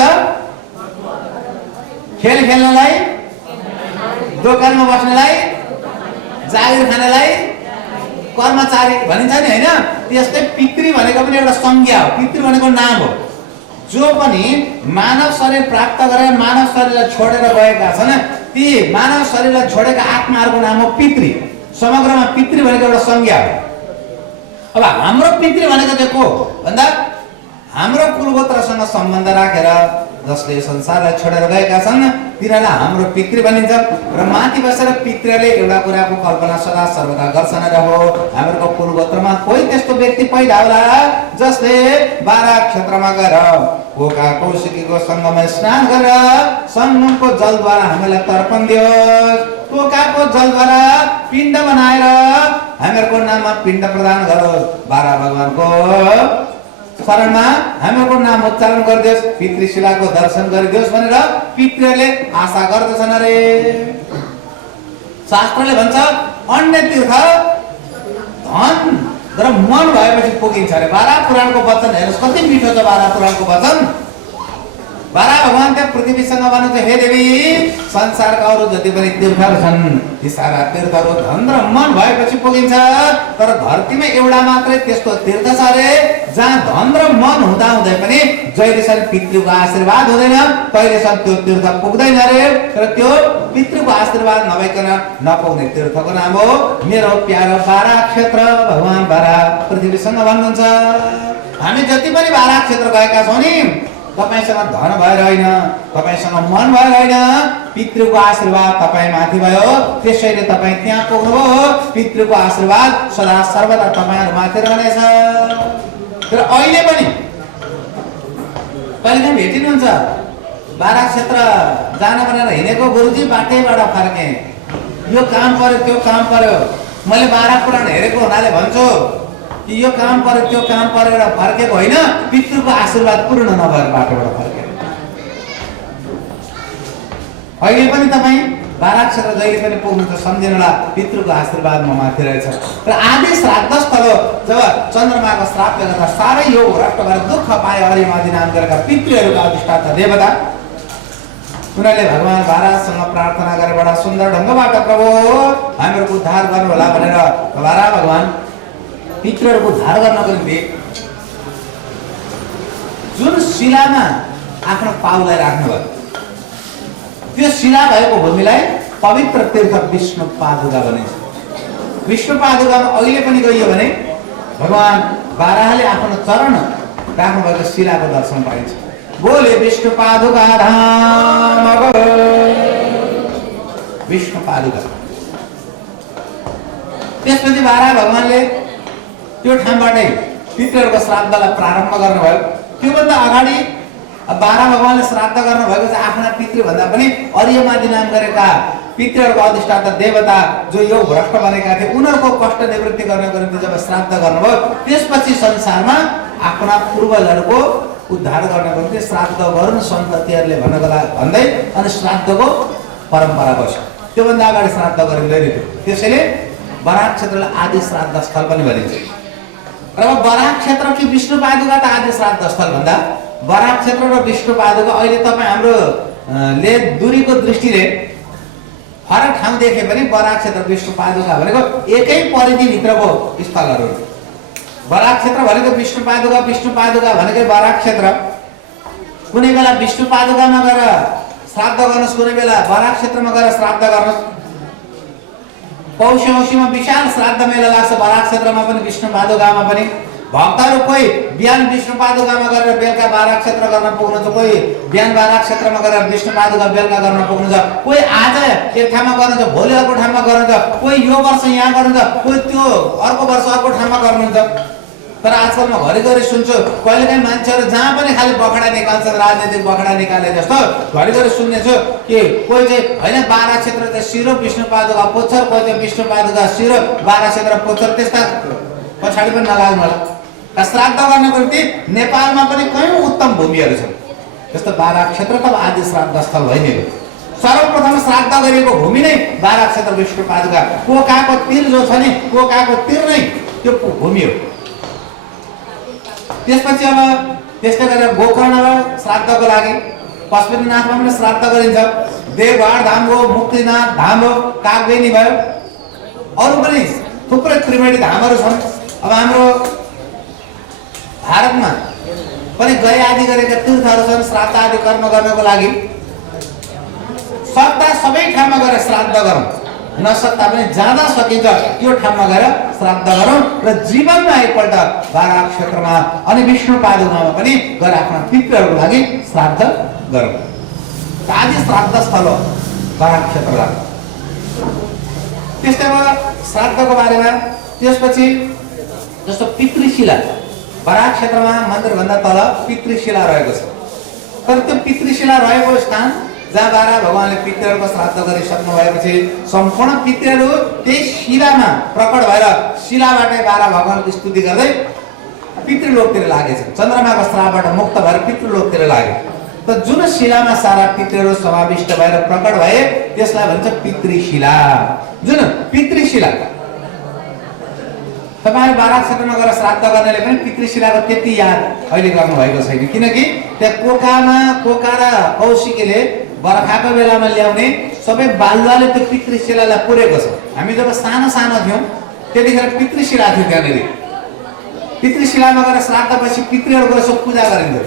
खेल खेल्नलाई, दोकानमा बस्नेलाई, जागिर खानेलाई कर्मचारी भनिन्छ नि होइन। त्यस्तै पितृ भनेको पनि एउटा संज्ञा हो। पितृ भनेको नाम हो। जो पनि मानव शरीर प्राप्त गरेर मानव शरीरलाई छोडेर गएका छन्, ती मानव शरीरलाई छोडेका आत्माहरूको नाम हो पितृ। समग्रमा पितृ भनेको एउटा संज्ञा हो। अब हाम्रो पितृ भनेको चाहिँ को भन्दा हाम्रो कुलगोत्रसँग सम्बन्ध राखेर जसले संसारलाई छोडेर गएका छन् तिनीहरूलाई हाम्रो पितृ भनिन्छ। र माथि बसेर पितृले एउटा कुराको कल्पना सदा सर्वदा गर्छन् रहो। हाम्रो कुलगोत्रमा कोही त्यस्तो व्यक्ति पैदा होला जसले 12 क्षेत्रमा गएर कोका कौशिकीको सङ्गममा स्नान गरेर सङ्गमको जलद्वारा हामीलाई तर्पण दियोस्। कोकाको जलद्वारा पिण्ड बनाएर हामीहरूको नाममा पिण्ड प्रदान गरोस्। 12 भगवानको शरणमा हामीहरूको नाम उच्चारण गरिदियोस्, पितृशिलाको दर्शन गरिदियोस् भनेर पितृले आशा गर्दछन् अरे। शास्त्रले भन्छ अन्य तीर्थ धन र मन भएपछि पुगिन्छ अरे। 12 पुराणको वचन हेर्नुहोस् कति मिठो छ 12 पुराणको वचन। 12 भगवान त्यहाँ पृथ्वीसँग भन्नुहुन्छ हे देवी संसारका अरू जति पनि तीर्थहरू छन् ती सारा तीर्थहरू धन र मन भएपछि पुगिन्छ। तर धरतीमा एउटा मात्रै त्यस्तो तीर्थ छ अरे जहाँ धन र मन हुँदा हुँदै पनि जहिलेसम्म पितृको आशीर्वाद हुँदैन तहिलेसम्म त्यो तीर्थ पुग्दैन अरे। तर त्यो पितृको आशीर्वाद नभइकन नपुग्ने तीर्थको नाम हो मेरो प्यारो 12 क्षेत्र। भगवान 12 पृथ्वीसँग भन्नुहुन्छ हामी जति पनि 12 क्षेत्र गएका छौँ नि तपाईसँग धन भएर होइन, तपाईसँग मन भएर होइन, पितृको आशीर्वाद तपाईँ माथि भयो त्यसैले तपाईँ त्यहाँ पुग्नुभयो। पितृको आशीर्वाद सदा सर्वदा तपाईँहरू माथि रहनेछ। तर अहिले पनि कहिलेकाहीँ भेटिनुहुन्छ 12 क्षेत्र जान भनेर हिँडेको गुरुजी बाटैबाट फर्के, यो काम पर्यो त्यो काम पर्यो। मैले 12 पुराण हेरेको हुनाले भन्छु कि यो काम पर्यो त्यो काम परेर फर्केको होइन, पितृको आशीर्वाद पूर्ण नभएर बाटोबाट फर्केको। अहिले पनि तपाईँ 12 क्षेत्र जहिले पनि पुग्नुहुन्छ सम्झिनुहोला पितृको आशीर्वाद म माथि रहेछ। र आदि श्राद्ध स्थल जब चन्द्रमाको श्रापले गर्दा साह्रै यो भ्रष्ट भएर दुःख पाए अर्यमादि नाम गरेका पितृहरूका अधिष्ठाता देवता उनीहरूले भगवान 12सँग प्रार्थना गरे बडा सुन्दर ढङ्गबाट प्रभु हामीहरूको उद्धार गर्नुहोला भनेर 12 भगवान पितृहरूको उद्धार गर्नको निम्ति जुन शिलामा आफ्नो पाउलाई राख्नुभयो त्यो शिला भएको भूमिलाई पवित्र तीर्थ विष्णु पादुका भनिन्छ। विष्णु पादुकामा अहिले पनि गइयो भने भगवान बाराहले आफ्नो चरण राख्नुभएको शिलाको दर्शन पाइन्छ। बोले विष्णु पादुका धाम विष्णु पादुका। त्यसपछि बारा भगवानले त्यो ठाउँबाटै पितृहरूको श्राद्धलाई प्रारम्भ गर्नुभयो। त्योभन्दा अगाडि बारा भगवानले श्राद्ध गर्नुभएको चाहिँ आफ्ना पितृभन्दा पनि अर्यमादि नाम गरेका पितृहरूको अधिष्ठाता देवता जो यो भ्रष्ट बनेका थिए उनीहरूको कष्ट निवृत्ति गर्नको निम्ति जब श्राद्ध गर्नुभयो त्यसपछि संसारमा आफ्ना पूर्वजहरूको उद्धार गर्नको निम्ति श्राद्ध गर्नु सन्ततिहरूले भन्दै अनि श्राद्धको परम्परा बस्यो। त्योभन्दा अगाडि श्राद्ध गरिँदैन थियो। त्यसैले बराक क्षेत्रलाई आदि श्राद्ध स्थल पनि भनिन्छ। र बराक क्षेत्र कि विष्णु पादुका त आदि श्राद्ध स्थल भन्दा बराक क्षेत्र र विष्णु पादुका अहिले तपाईँ हाम्रो दूरीको दृष्टिले फरक ठाउँ देखे पनि बराक क्षेत्र विष्णु पादुका भनेको एकै परिधिभित्रको स्थलहरू। बराक क्षेत्र भनेको विष्णु पादुका भनेकै बराक क्षेत्र। कुनै बेला विष्णु पादुकामा गएर श्राद्ध गर्नुहोस्, कुनै बेला बराक क्षेत्रमा गएर श्राद्ध गर्नुहोस्। पौष-औँसीमा विशाल श्राद्ध मेला लाग्छ बराक क्षेत्रमा पनि विष्णु पादुकामा पनि। भक्तहरू कोही बिहान विष्णु पादुकामा गरेर बेलुका बराक क्षेत्र गर्न पुग्नुहुन्छ, कोही बिहान बराक क्षेत्रमा गरेर विष्णु पादुका बेलुका गर्न पुग्नुहुन्छ, कोही आज एक ठाउँमा गर्नुहुन्छ, भोलि अर्को ठाउँमा गर्नुहुन्छ, कोही यो वर्ष यहाँ गर्नुहुन्छ, कोही त्यो अर्को वर्ष अर्को ठाउँमा गर्नुहुन्छ। तर आजकल म घरिघरि सुन्छु कहिलेकाहीँ मान्छेहरू जहाँ पनि खालि बखडा निकाल्छन्, राजनीतिक बखडा निकाले जस्तो घरिघरि सुन्नेछु कि कोही चाहिँ होइन बारा क्षेत्र चाहिँ शिरो विष्णु पादुका पोच्छर, कोही चाहिँ विष्णु पादुका शिरो बारा क्षेत्र पोच्छर। त्यस्ता पछाडि पनि नलाग्नु होला। श्राद्ध गर्नको निम्ति नेपालमा पनि कयौँ उत्तम भूमिहरू छन्। जस्तो बारा क्षेत्र त आदि श्राद्ध स्थल भइदियो। सर्वप्रथम श्राद्ध गरिएको भूमि नै बारा क्षेत्र विष्णु पादुका। कोकाको तिर जो छ नि, कोकाको तिर नै त्यो भूमि हो। त्यसपछि अब त्यस्तै गरेर गोकर्णमा श्राद्धको लागि पशुपतिनाथमा पनि श्राद्ध गरिन्छ। देवघाट धाम हो, मुक्तिनाथ धाम हो, कागबेनी भयो, अरू पनि थुप्रै त्रिवेणी धामहरू छन्। अब हाम्रो भारतमा पनि गए आदि गरेका तीर्थहरू छन् श्राद्ध आदि कर्म गर्नको लागि। सक्दा सबै ठाउँमा गएर श्राद्ध गरौँ, नसक्दा पनि जाँदा सकिन्छ त्यो ठाउँमा गएर श्राद्ध गरौँ र जीवनमा एकपल्ट बारा क्षेत्रमा अनि विष्णु पादुकामा पनि गएर आफ्ना पितृहरूको लागि श्राद्ध गरौँ। आदि श्राद्ध स्थल हो बारा क्षेत्र। त्यस्तै अब श्राद्धको बारेमा त्यसपछि जस्तो पितृशिला बराक क्षेत्रमा मन्दिरभन्दा तल पितृशिला रहेको छ। तर त्यो पितृशिला रहेको स्थान जहाँ बारा भगवानले पितृहरूको श्राद्ध गरिसक्नु भएपछि सम्पूर्ण पितृहरू त्यही शिलामा प्रकट भएर शिलाबाटै बारा भगवानको स्तुति गर्दै पितृलोकतिर लागेछन्। चन्द्रमाको श्रापबाट मुक्त भएर पितृलोकतिर लागे। त जुन शिलामा सारा पितृहरू समाविष्ट भएर प्रकट भए त्यसलाई भन्छ पितृशिला। जुन पितृशिला तपाईहरु बारा क्षेत्रमा गएर श्राद्ध गर्नेले पनि पितृशिलाको त्यति याद अहिले गर्नुभएको छैन। किनकि त्यहाँ कोका र कौशिकीले बर्खाको बेलामा ल्याउने सबै बालुवाले त्यो पितृशिलालाई पुरेको छ। हामी जब सानो सानो थियौँ त्यतिखेर पितृशिला थियो त्यहाँनिर। पितृशिलामा गएर श्राद्धपछि पितृहरूको यसो पूजा गरिन्थ्यो।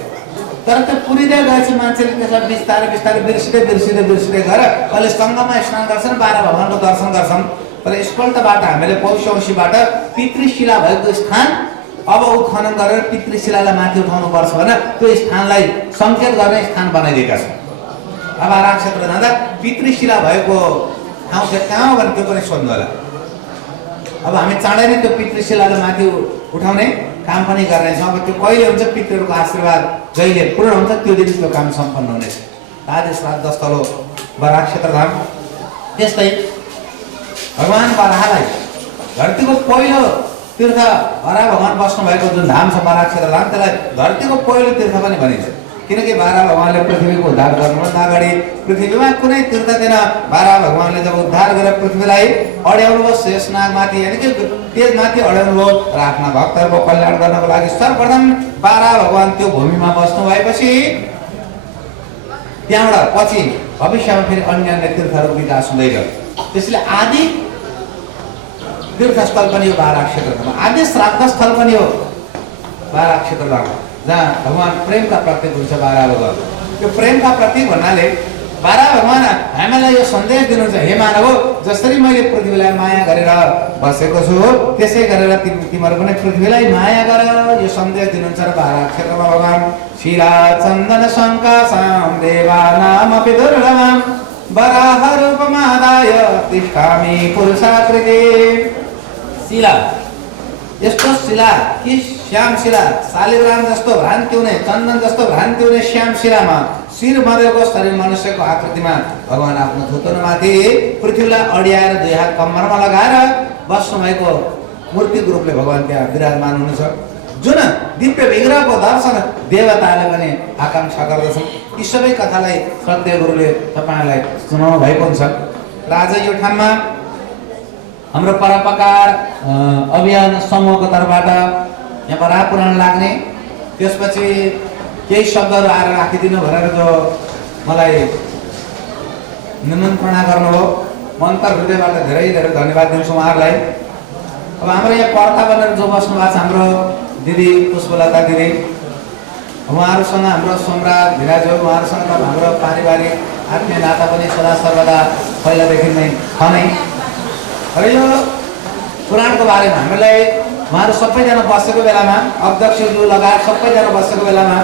तर त्यो पुरिँदै गएपछि मान्छेले त्यसलाई बिस्तारै बिस्तारै बिर्सिँदै गएर अहिले सङ्गममा स्नान गर्छन्, बारा भगवानको दर्शन गर्छन्। तर यसपल्टबाट हामीले पौष-औँसीबाट पितृशिला भएको स्थान अब उत्खनन गरेर पितृशिलालाई माथि उठाउनु पर्छ भनेर त्यो स्थानलाई सङ्केत गर्ने स्थान बनाइदिएका छन्। अब बारा क्षेत्र जाँदा पितृशिला भएको ठाउँ चाहिँ कहाँ हो भने त्यो पनि सोध्नु होला। अब हामी चाँडै नै त्यो पितृशिलालाई माथि उठाउने काम पनि गर्नेछौँ। अब त्यो कहिले हुन्छ, पितृहरूको आशीर्वाद जहिले पूर्ण हुन्छ त्यो दिन त्यो काम सम्पन्न हुनेछ। आदि श्राद्ध स्थल हो बारा क्षेत्रधाम। त्यस्तै भगवान बारालाई धरतीको पहिलो तीर्थ बारा भगवान बस्नु भएको जुन धाम छ बारा क्षेत्रधाम, त्यसलाई धरतीको पहिलो तीर्थ पनि भनिन्छ। किनकि बारा भगवानले पृथ्वीको उद्धार गर्नुभन्दा अगाडि पृथ्वीमा कुनै तीर्थ थिएन। बारा भगवानले जब उद्धार गरेर पृथ्वीलाई अड्याउनु भयो शेषनागमाथि, यानि कि तेजमाथि अड्याउनु भयो र आफ्ना भक्तहरूको कल्याण गर्नको लागि सर्वप्रथम बारा भगवान त्यो भूमिमा बस्नु भएपछि त्यहाँबाट पछि भविष्यमा फेरि अन्य अन्य तीर्थहरू विकास हुँदै गयो। त्यसैले आदि तीर्थस्थल पनि हो बाराक क्षेत्रमा, आदि श्राद्ध स्थल पनि हो बाराक क्षेत्रमा, जहाँ भगवान् प्रेमका प्रतीक हुन्छ बारा भगवान्। यो प्रेमका प्रतीक भन्नाले बारा भगवान् हामीलाई यो सन्देश दिनुहुन्छ, हे मानव, जसरी मैले पृथ्वीलाई माया गरेर बसेको छु त्यसै गरेर तिमीहरू पनि पृथ्वीलाई माया गर, यो सन्देश दिनुहुन्छ र बाराक क्षेत्रमा भगवान्। शिला चन्दन शङ्कासां देवानामपि दुर्लभं वराह रूपमादाय तिष्ठामि पुरुषाकृते। शिला, यस्तो शिला कि श्याम शिला, शालिग्राम जस्तो भ्रान्ति हुने, चन्दन जस्तो भ्रान्ति हुने श्याम शिलामा शिर मरेको शरीर मनुष्यको आकृतिमा भगवान् आफ्नो थुतुनमाथि पृथ्वीलाई अड्याएर दुई हात कम्मरमा लगाएर बस्नुभएको मूर्तिको रूपले भगवान् त्यहाँ विराजमान हुनुहुन्छ, जुन दिव्य विग्रहको दर्शन देवताले पनि आकाङ्क्षा गर्दछन्। यी सबै कथालाई श्रद्धेय गुरुले तपाईँलाई सुनाउनु भएको हुन्छ। र आज यो ठाउँमा हाम्रो परोपकार अभियान समूहको तर्फबाट यहाँ बराह पुराण लाग्ने, त्यसपछि केही शब्दहरू आएर राखिदिनु भनेर जो मलाई निमन्त्रणा गर्नुभयो, म अन्तर हृदयबाट धेरै धेरै धन्यवाद दिन्छु उहाँहरूलाई। अब हाम्रो यहाँ कर्ता बनेर जो बस्नु भएको छ हाम्रो दिदी पुष्पलता दिदी, उहाँहरूसँग हाम्रो सम्राट धिराज हो, उहाँहरूसँग त हाम्रो पारिवारिक आत्मीय नाता पनि सदा सर्वदा पहिलादेखि नै छ नै। र यो पुराणको बारेमा हामीलाई उहाँहरू सबैजना बसेको बेलामा, अध्यक्षज्यू लगायत सबैजना बसेको बेलामा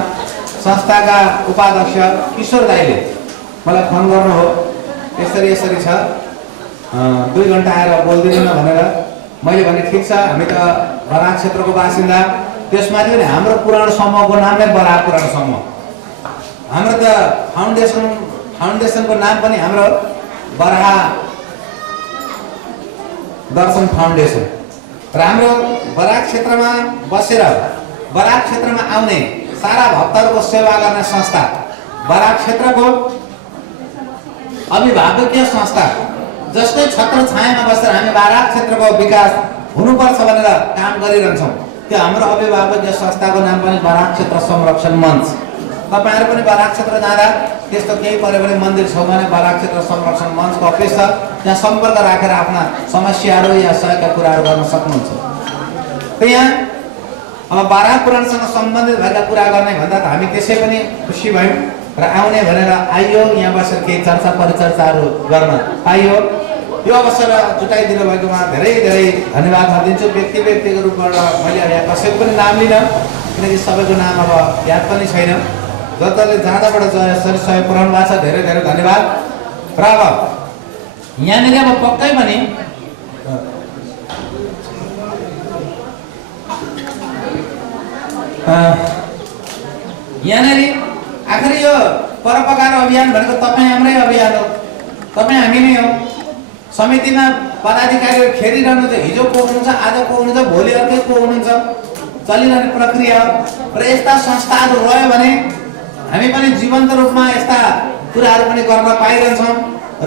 संस्थाका उपाध्यक्ष किशोर दाईले मलाई फोन गर्नुभयो, यसरी यसरी छ 2 घन्टा आएर बोलिदिनु न भनेर। मैले भने ठिक छ, हामी त बराक क्षेत्रको बासिन्दा, त्यसमाथि पनि हाम्रो पुराण समूहको नाम नै बराह पुराण समूह, हाम्रो त फाउन्डेसनको नाम पनि हाम्रो बराह दर्शन फाउन्डेसन। र हाम्रो बराक क्षेत्रमा बसेर बराक क्षेत्रमा आउने सारा भक्तहरूको सेवा गर्ने संस्था, बराक क्षेत्रको अभिभावकीय संस्था, जसकै छत्र छायामा बसेर हामी बराक क्षेत्रको विकास हुनुपर्छ भनेर काम गरिरहन्छौँ, त्यो हाम्रो अभिभावकीय संस्थाको नाम पनि बराक क्षेत्र संरक्षण मञ्च। तपाईँहरू पनि बराक क्षेत्र जाँदा त्यस्तो केही पऱ्यो भने मन्दिर छेउमा नै बराक क्षेत्र संरक्षण मञ्चको अफिस छ, त्यहाँ सम्पर्क राखेर आफ्ना समस्याहरू या सहयोगका कुराहरू गर्न सक्नुहुन्छ। त्यहाँ अब बाराह पुराणसँग सम्बन्धित भएका कुरा गर्ने भन्दा त हामी त्यसै पनि खुसी भयौँ र आउने भनेर आइयो, यहाँ बसेर केही चर्चा परिचर्चाहरू गर्न पाइयो। यो अवसर जुटाइदिनु भएकोमा धेरै धेरै धन्यवाद दिन्छु। व्यक्तिको रूपबाट मैले यहाँ कसैको पनि नाम लिनँ, किनकि सबैको नाम अब याद पनि छैन। जसले जाँदाबाट यसरी सहयोग पुऱ्याउनु भएको छ, धेरै धेरै धन्यवाद। र अब यहाँनिर अब पक्कै पनि यहाँनिर आखिर यो परोपकार अभियान भनेको तपाईँ हाम्रै अभियान हो, तपाईँ हामी नै हो। समितिमा पदाधिकारीहरू खेलिरहनुहुन्छ, हिजो को हुनुहुन्छ, आज को हुनुहुन्छ, भोलि अर्कै को हुनुहुन्छ, चलिरहने प्रक्रिया हो। र यस्ता संस्थाहरू रह्यो भने हामी पनि जीवन्त रूपमा यस्ता कुराहरू पनि गर्न पाइरहन्छौँ।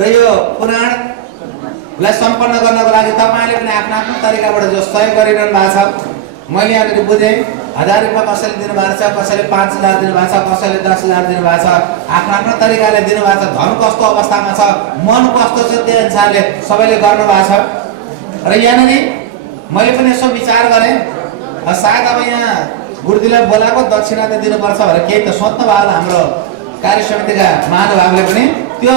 र यो पुराणलाई सम्पन्न गर्नको लागि तपाईँले पनि आफ्नो आफ्नो तरिकाबाट जो सहयोग गरिरहनु भएको छ, मैले यहाँनिर बुझेँ 1000 रुपियाँ कसैले दिनुभएको छ, कसैले 5000 दिनुभएको छ, कसैले 10000 दिनुभएको छ, आफ्नो आफ्नो तरिकाले दिनुभएको छ। धन कस्तो अवस्थामा छ, मन कस्तो छ, त्यो अनुसारले सबैले गर्नुभएको छ। र यहाँनिर मैले पनि यसो विचार गरेँ, सायद अब यहाँ गुरुजीलाई बोलाएको दक्षिणा त दिनुपर्छ भनेर केही त सोध्नु भयो होला हाम्रो कार्य समितिका महानुभावले पनि। त्यो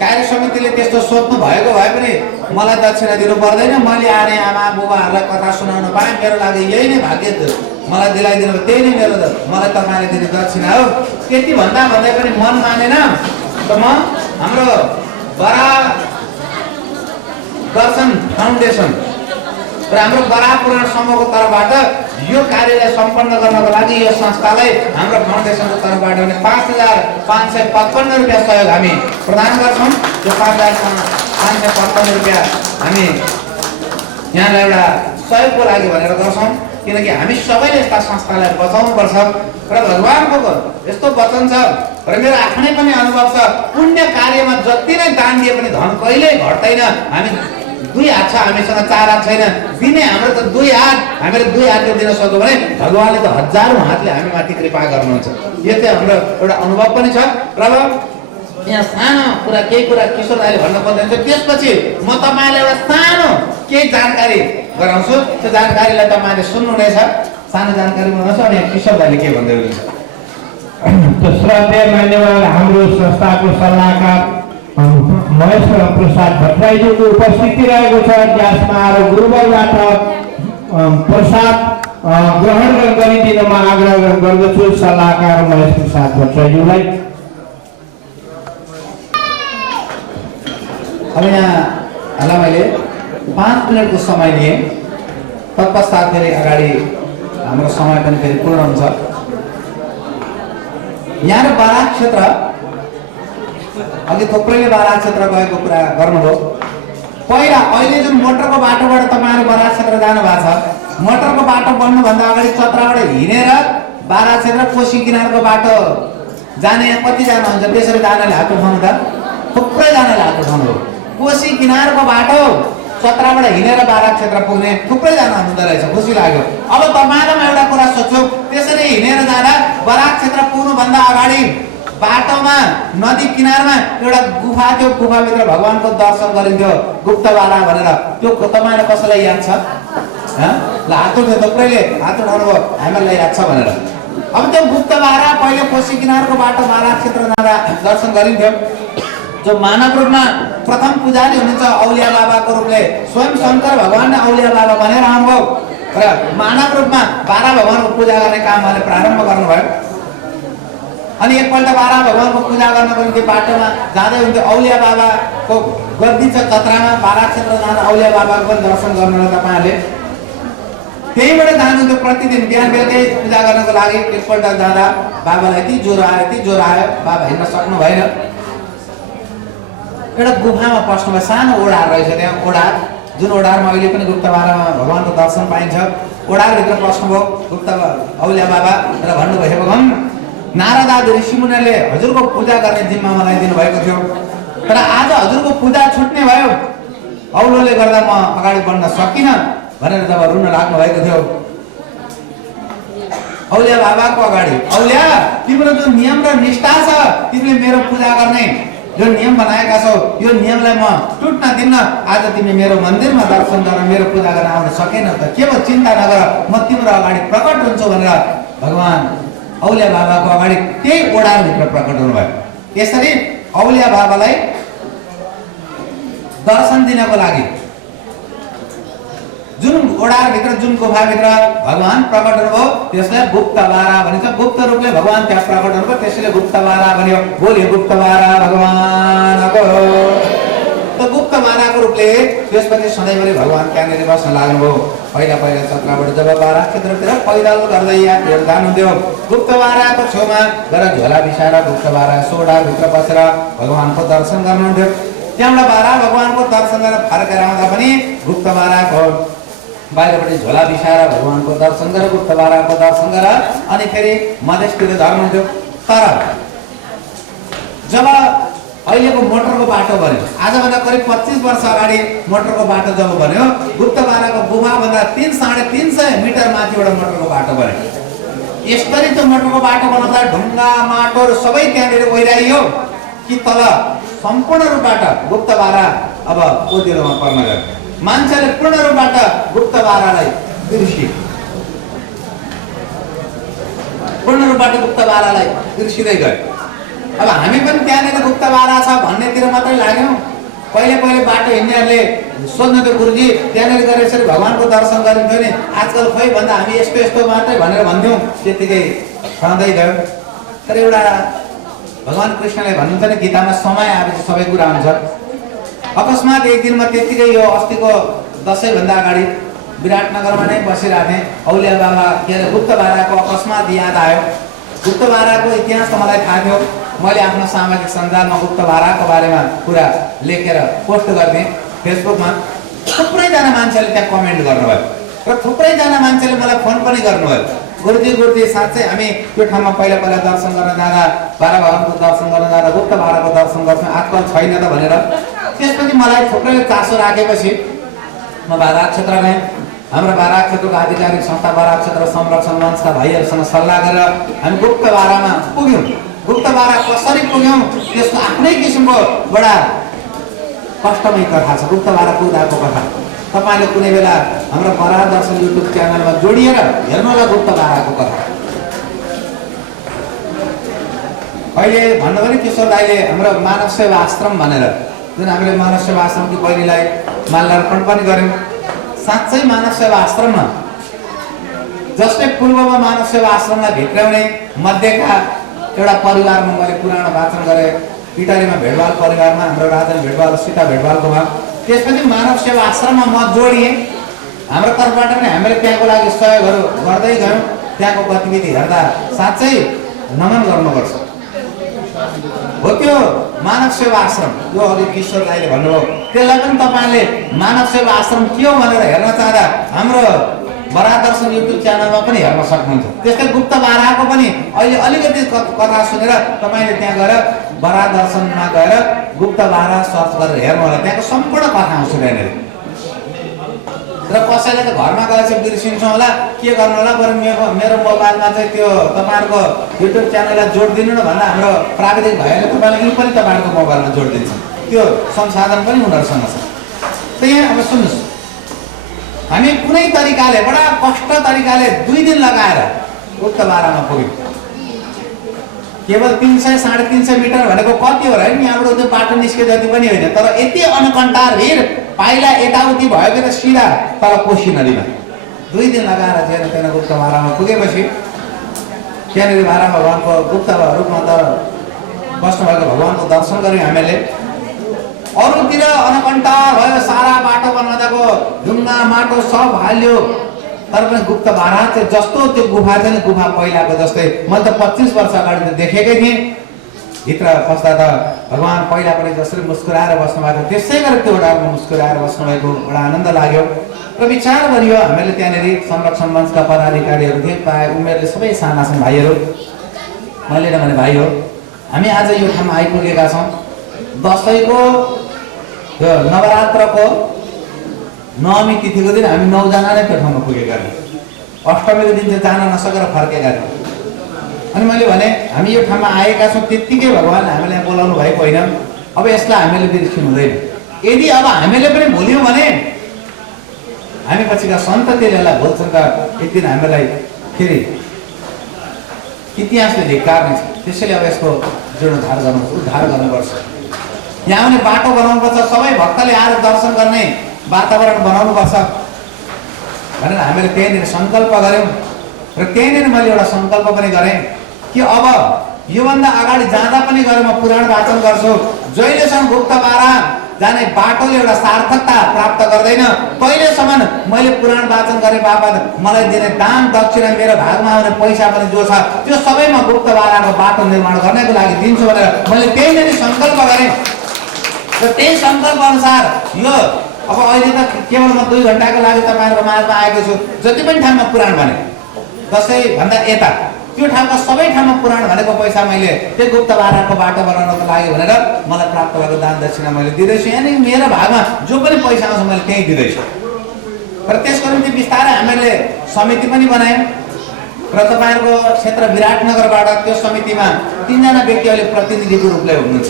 कार्य समितिले त्यस्तो सोध्नु भएको भए पनि मलाई दक्षिणा दिनु पर्दैन, मैले आने आमा बुबाहरूलाई कथा सुनाउनु पाएँ, मेरो लागि यही नै भाग्य मलाई दिलाइदिनु, त्यही नै मेरो मलाई तपाईँले दिने दक्षिणा हो। त्यति भन्दा भन्दै पनि मन मानेन त म हाम्रो बराह दर्शन फाउन्डेसन र हाम्रो बराह पुराण समूहको तर्फबाट यो कार्यलाई सम्पन्न गर्नको लागि यो संस्थालाई हाम्रो फाउन्डेसनको तर्फबाट 5555 रुपियाँ सहयोग हामी प्रदान गर्छौँ। त्यो 5555 रुपियाँ हामी यहाँलाई एउटा सहयोगको लागि भनेर गर्छौँ, किनकि हामी सबैले यस्ता संस्थालाई बचाउनुपर्छ। र भगवान्को यस्तो वचन छ र मेरो आफ्नै पनि अनुभव छ, पुण्य कार्यमा जति नै दान दिए पनि धन कहिल्यै घट्दैन। हामी 2 हात छ, हामीसँग 4 हात छैन, दिने हाम्रो त 2 हात, हामीले 2 हातले दिन सक्यो भने भगवान्ले त हजारौँ हातले हामी माथि कृपा गर्नुहुन्छ। यो चाहिँ हाम्रो एउटा अनुभव पनि छ। र यहाँ सानो कुरा केही कुरा किशोर दाइले भन्न खोज्नुहुन्छ, त्यसपछि म तपाईँलाई एउटा सानो के केही जानकारी गराउँछु। त्यो जानकारीलाई तपाईँले सुन्नुहुनेछ। सानो जानकारी बनाउँछु अनि किशोर दाइले के भन्दै हुनुहुन्छ। तो श्रद्धेय मान्यवर हाम्रो संस्थाको सल्लाहकार महेश प्रसाद भट्टराईजीको उपस्थिति रहेको छ, जसमा गुरुबलबाट प्रसाद ग्रहण गरिदिन म आग्रह गर्दछु सल्लाहकार महेश प्रसाद भट्टराईज्यूलाई। अब यहाँलाई मैले 5 मिनटको समय लिएँ। तत्पश्चात फेरि अगाडि हाम्रो समय पनि फेरि पूर्ण हुन्छ। यहाँ बाराक क्षेत्र अघि थुप्रैले बाराक क्षेत्र गएको कुरा गर्नुभयो। पहिला अहिले जुन मोटरको बाटोबाट तपाईँहरू बाराक क्षेत्र जानु भएको छ, मोटरको बाटो बन्नुभन्दा अगाडि चत्राबाट हिँडेर बाराक क्षेत्र कोशी किनारको बाटो जाने यहाँ कतिजना हुन्छ? त्यसरी जानाले हात उठाउनु त थुप्रैजनाले हात उठाउनु हो। कोशी किनारको बाटो चत्राबाट हिँडेर बाराक क्षेत्र पुग्ने थुप्रैजना हुँदो रहेछ। खुसी लाग्यो। अब तपाईँलाई म एउटा कुरा सोध्छु, त्यसरी हिँडेर जाँदा बाराक क्षेत्र पुग्नुभन्दा अगाडि बाटोमा नदी किनारमा एउटा गुफा थियो, गुफाभित्र भगवानको दर्शन गरिन्थ्यो गुप्तबारा भनेर। त्यो तपाईँलाई कसैलाई याद छ? ल हात उठ्यो, थुप्रैले हात उठाउनु भयो, हामीलाई याद छ भनेर। अब त्यो गुप्तबारा पहिले कोशी किनारको बाटो बाराक क्षेत्र जाँदा दर्शन गरिन्थ्यो। जो मानव रूपमा प्रथम पुजारी हुनुहुन्छ औलिया बाबाको रूपले स्वयं शङ्कर भगवान नै औलिया बाबा बनेर आउनुभयो र मानव रूपमा 12 भगवानको पूजा गर्ने काम उहाँले प्रारम्भ गर्नुभयो। अनि एकपल्ट 12 भगवानको पूजा गर्नको निम्ति बाटोमा जाँदै हुन्थ्यो। औलिया बाबाको गद्दी छ चत्रामा, बाराक क्षेत्र जाँदा औलिया बाबाको पनि दर्शन गर्नु तपाईँहरूले त्यहीबाट जानुहुन्थ्यो। प्रतिदिन बिहान बेलुकै पूजा गर्नको लागि एकपल्ट जाँदा बाबालाई यति ज्वरो आयो, बाबा हिँड्न सक्नु भएन। एउटा गुफामा पस्नुभयो, सानो ओडार रहेछ त्यहाँ। ओडार जुन ओडारमा अहिले पनि गुप्तबारामा भगवानको दर्शन पाइन्छ। ओडारभित्र पस्नुभयो गुप्त औलिया बाबा र भन्नुभयो, हे भगवान, नारद आदि ऋषिमुनिले हजुरको पूजा गर्ने जिम्मा मलाई दिनुभएको थियो, तर आज हजुरको पूजा छुट्ने भयो, औलोले गर्दा म अगाडि बढ्न सकिनँ भनेर जब रुन लाग्नु भएको थियो औलिया बाबाको अगाडि, औलिया तिम्रो जो नियम र निष्ठा छ, तिमीले मेरो पूजा गर्ने जो नियम बनाएका छौ, यो नियमलाई म टुट्न दिन्न। आज तिमी मेरो मन्दिरमा दर्शन गर्न, मेरो पूजा गर्न आउन सकेनौ त के भयो, चिन्ता नगर, म तिम्रो अगाडि प्रकट हुन्छु भनेर भगवान औलिया बाबाको अगाडि त्यही ओडारभित्र प्रकट हुनुभयो। यसरी औलिया बाबालाई दर्शन दिनको लागि जुन ओडारभित्र, जुन गुफाभित्र भगवान प्रकट हुनुभयो त्यसलाई गुप्तबारा भनिन्छ। गुप्त रूपले भगवान त्यहाँ प्रकट हुनुभयो, त्यसैले गुप्तबारा भन्यो। बोल्यो गुप्तबारा भगवानको। त गुप्तबाराको रूपले त्यसपछि सधैँभरि भगवान त्यहाँनिर बस्न लाग्नुभयो। पहिला चत्राबाट जब बाराक क्षेत्रतिर पैदल गर्दै यात्रीहरू जानुहुन्थ्यो, गुप्तबाराको छेउमा गएर झोला बिसाएर गुप्तबारा सोडाभित्र बसेर भगवानको दर्शन गर्नुहुन्थ्यो। त्यहाँबाट 12 भगवानको दर्शन गरेर फर्केर आउँदा पनि गुप्तबाराको बाहिरपट्टि झोला बिसाएर भगवानको दर्शन गरेर गुप्तबाराको दर्शन गरेर अनि फेरि मधेसतिर झर्नुहुन्थ्यो। तर जब अहिलेको मोटरको बाटो बन्यो, आजभन्दा करिब 25 वर्ष अगाडि मोटरको बाटो जब बन्यो, गुप्तबाराको गुफाभन्दा 350 मिटर माथिबाट मोटरको बाटो बन्यो। यसरी त्यो मोटरको बाटो बनाउँदा ढुङ्गा माटोहरू सबै त्यहाँनिर ओइराइयो कि तल सम्पूर्ण रूपबाट गुप्तबारा अब ओदिलोमा पर्न गयो। मान्छेले पूर्ण रूपबाट गुप्तबारालाई बिर्सिए, पूर्ण रूपबाट गुप्तबारालाई बिर्सिँदै गयो। अब हामी पनि त्यहाँनिर गुप्तबारा छ भन्नेतिर मात्रै लाग्यौँ। पहिले बाटो हिँड्नेहरूले सोध्नुहुन्थ्यो, गुरुजी त्यहाँनिर गएर यसरी भगवानको दर्शन गरिन्थ्यो नि, आजकल खोइ भन्दा हामी यस्तो मात्रै भनेर भन्थ्यौँ, त्यतिकै रहँदै गयो। तर एउटा भगवान कृष्णले भन्नुहुन्छ नि गीतामा, समय आएपछि सबै कुरा हुन्छ। अकस्मात एक दिनमा त्यतिकै यो अस्तिको दसैँभन्दा अगाडि विराटनगरमा नै बसिरहेको थिएँ। औलिया बाबा के अरे गुप्तबाराको अकस्मात याद आयो। गुप्तबाराको इतिहास त मलाई थाहा थियो, मैले आफ्नो सामाजिक सञ्जालमा गुप्तबाराको बारेमा कुरा लेखेर पोस्ट गर्थेँ फेसबुकमा। थुप्रैजना मान्छेले त्यहाँ कमेन्ट गर्नुभयो र थुप्रैजना मान्छेले मलाई फोन पनि गर्नुभयो, गुरुजी साँच्चै हामी त्यो ठाउँमा पहिला दर्शन गर्न जाँदा 12 भगवानको दर्शन गर्न जाँदा गुप्तबाराको दर्शन गर्छौँ, आजकल छैन त भनेर। त्यसपछि मलाई थुप्रैले चासो राखेपछि म बाराक क्षेत्र गएँ। हाम्रो बाराक क्षेत्रको आधिकारिक संस्था बाराक क्षेत्र संरक्षण मञ्चका भाइहरूसँग सल्लाह गरेर हामी गुप्तबारामा पुग्यौँ। गुप्तबारा कसरी पुग्यौँ त्यसको आफ्नै किसिमको बडा कष्टमय कथा छ, गुप्तबारा पुग्दाको कथा। तपाईँले कुनै बेला हाम्रो बराह दर्शन युट्युब च्यानलमा जोडिएर हेर्नु होला गुप्त बाराको कथा। अहिले भन्नुभयो नि किशोर दाइले हाम्रो मानव सेवा आश्रम भनेर, जुन हामीले मानव सेवा आश्रमकी बहिनीलाई माल्यार्पण पनि गऱ्यौँ। साँच्चै मानव सेवा आश्रममा जसले पूर्वमा मानव सेवा आश्रमलाई भित्राउने मध्येका एउटा परिवारमा मैले पुरानो वाचन गरेँ, इटारीमा भेडवाल परिवारमा हाम्रो राजन भेडवाल सीता भेडवालकोमा। त्यसपछि मानव सेवा आश्रममा म जोडिएँ। हाम्रो तर्फबाट पनि हामीले त्यहाँको लागि सहयोगहरू गर्दै गयौँ। त्यहाँको गतिविधि हेर्दा साँच्चै नमन गर्नुपर्छ। हो त्यो मानव सेवा आश्रम जो अघि किशोर दाइले भन्नुभयो, त्यसलाई पनि तपाईँले मानव सेवा आश्रम के हो भनेर हेर्न चाहँदा हाम्रो बराह दर्शन युट्युब च्यानलमा पनि हेर्न सक्नुहुन्छ। त्यस्तै गुप्त बाराको पनि अहिले अलिकति कथा सुनेर तपाईँले त्यहाँ गएर बराह दर्शनमा गएर गुप्त बारा सर्च गरेर हेर्नु होला, त्यहाँको सम्पूर्ण कथा आउँछ त्यहाँनिर। र कसैले त घरमा गएर चाहिँ बिर्सिन्छ होला, के गर्नु होला, बरु मेरो मोबाइलमा चाहिँ त्यो तपाईँहरूको युट्युब च्यानललाई जोडिदिनु न भन्दा हाम्रो प्राविधिक भाइले तपाईँलाई यी पनि तपाईँहरूको मोबाइलमा जोडिदिन्छ। त्यो संसाधन पनि उनीहरूसँग छ। त्यही अब सुन्नुहोस्, हामी कुनै तरिकाले बडा कष्ट तरिकाले 2 दिन लगाएर गुप्त बारामा पुग्यौँ। केवल 300 350 मिटर भनेको कति हो र नि, यहाँबाट त्यो बाटो निस्के जति पनि होइन, तर यति अनकन्टार भिड, पाइला यताउति भएको त सिधा तल कोशी नदीमा 2 दिन लगाएर चाहिँ त्यहाँ गुप्त बारामा पुगेपछि त्यहाँनिर बारा भगवानको गुप्त रूपमा त बस्नुभएको भगवानको दर्शन गऱ्यौँ हामीले। अरूतिर अनकन्टार भयो, सारा बाटो बनाउँदाको ढुङ्गा माटो सब हाल्यो, तर पनि गुप्त बारा चाहिँ जस्तो त्यो गुफा छ नि, गुफा पहिलाको जस्तै मैले त 25 वर्ष अगाडि त देखेकै थिएँ। भित्र पस्दा त भगवान पहिला पनि जसरी मुस्कुराएर बस्नुभएको त्यसै गरेर त्यो डालमा मुस्कुराएर बस्नुभएको एउटा आनन्द लाग्यो। र विचार गरियो हामीले त्यहाँनिर संरक्षण मञ्चका पदाधिकारीहरू थिए, प्रायः उमेरले सबै साना छन् भाइहरू। मैले भने भाइ हो, हामी आज यो ठाउँमा आइपुगेका छौँ। दसैँको यो नवरात्रको नवमी तिथिको दिन हामी 9 जना नै त्यो ठाउँमा पुगेका थियौँ। अष्टमीको दिन चाहिँ जान नसकेर फर्केका थियौँ। अनि मैले भने हामी यो ठाउँमा आएका छौँ, त्यत्तिकै भगवान्ले हामीलाई बोलाउनु भएको होइन। अब यसलाई हामीले बिर्सिनु हुँदैन। यदि अब हामीले पनि भुल्यौँ भने हामी पछिका सन्ततिले यसलाई भुल्छन् त एक दिन हामीलाई फेरि इतिहासले धिक्कार्ने छ। त्यसैले अब यसको जीर्णोद्धार गर्नुपर्छ, उद्धार गर्नुपर्छ। यहाँ आउने बाटो बनाउनुपर्छ, सबै भक्तले आएर दर्शन गर्ने वातावरण बनाउनुपर्छ भनेर हामीले त्यहीँनिर सङ्कल्प गऱ्यौँ। र त्यहीँनिर मैले एउटा सङ्कल्प पनि गरेँ कि अब योभन्दा अगाडि जाँदा पनि गएर म पुराण वाचन गर्छु। जहिलेसम्म गुप्त बारा जाने बाटोले एउटा सार्थकता प्राप्त गर्दैन तहिलेसम्म मैले पुराण वाचन गरे बापत मलाई दिने दान दक्षिणा मेरो भागमा आउने पैसा पनि जो छ त्यो सबै म गुप्त बाराको बाटो निर्माण गर्नको लागि दिन्छु भनेर मैले त्यहीँनिर सङ्कल्प गरेँ। र त्यही सङ्कल्प अनुसार यो अब अहिले त केवल म 2 घन्टाको लागि तपाईँहरूको माझमा आएको छु। जति पनि ठाउँमा पुराण भने दसैँभन्दा यता त्यो ठाउँका सबै ठाउँमा पुराण भनेको पैसा मैले त्यो गुप्त बाराको बाटो बनाउनको लागि भनेर मलाई प्राप्त भएको दान दक्षिणा मैले दिँदैछु। यानि मेरो भागमा जो पनि पैसा आउँछ मैले त्यहीँ दिँदैछु। र त्यसको निम्ति बिस्तारै हामीले समिति पनि बनायौँ र तपाईँहरूको क्षेत्र विराटनगरबाट त्यो समितिमा 3 जना व्यक्ति अहिले प्रतिनिधिको रूपले हुनुहुन्छ।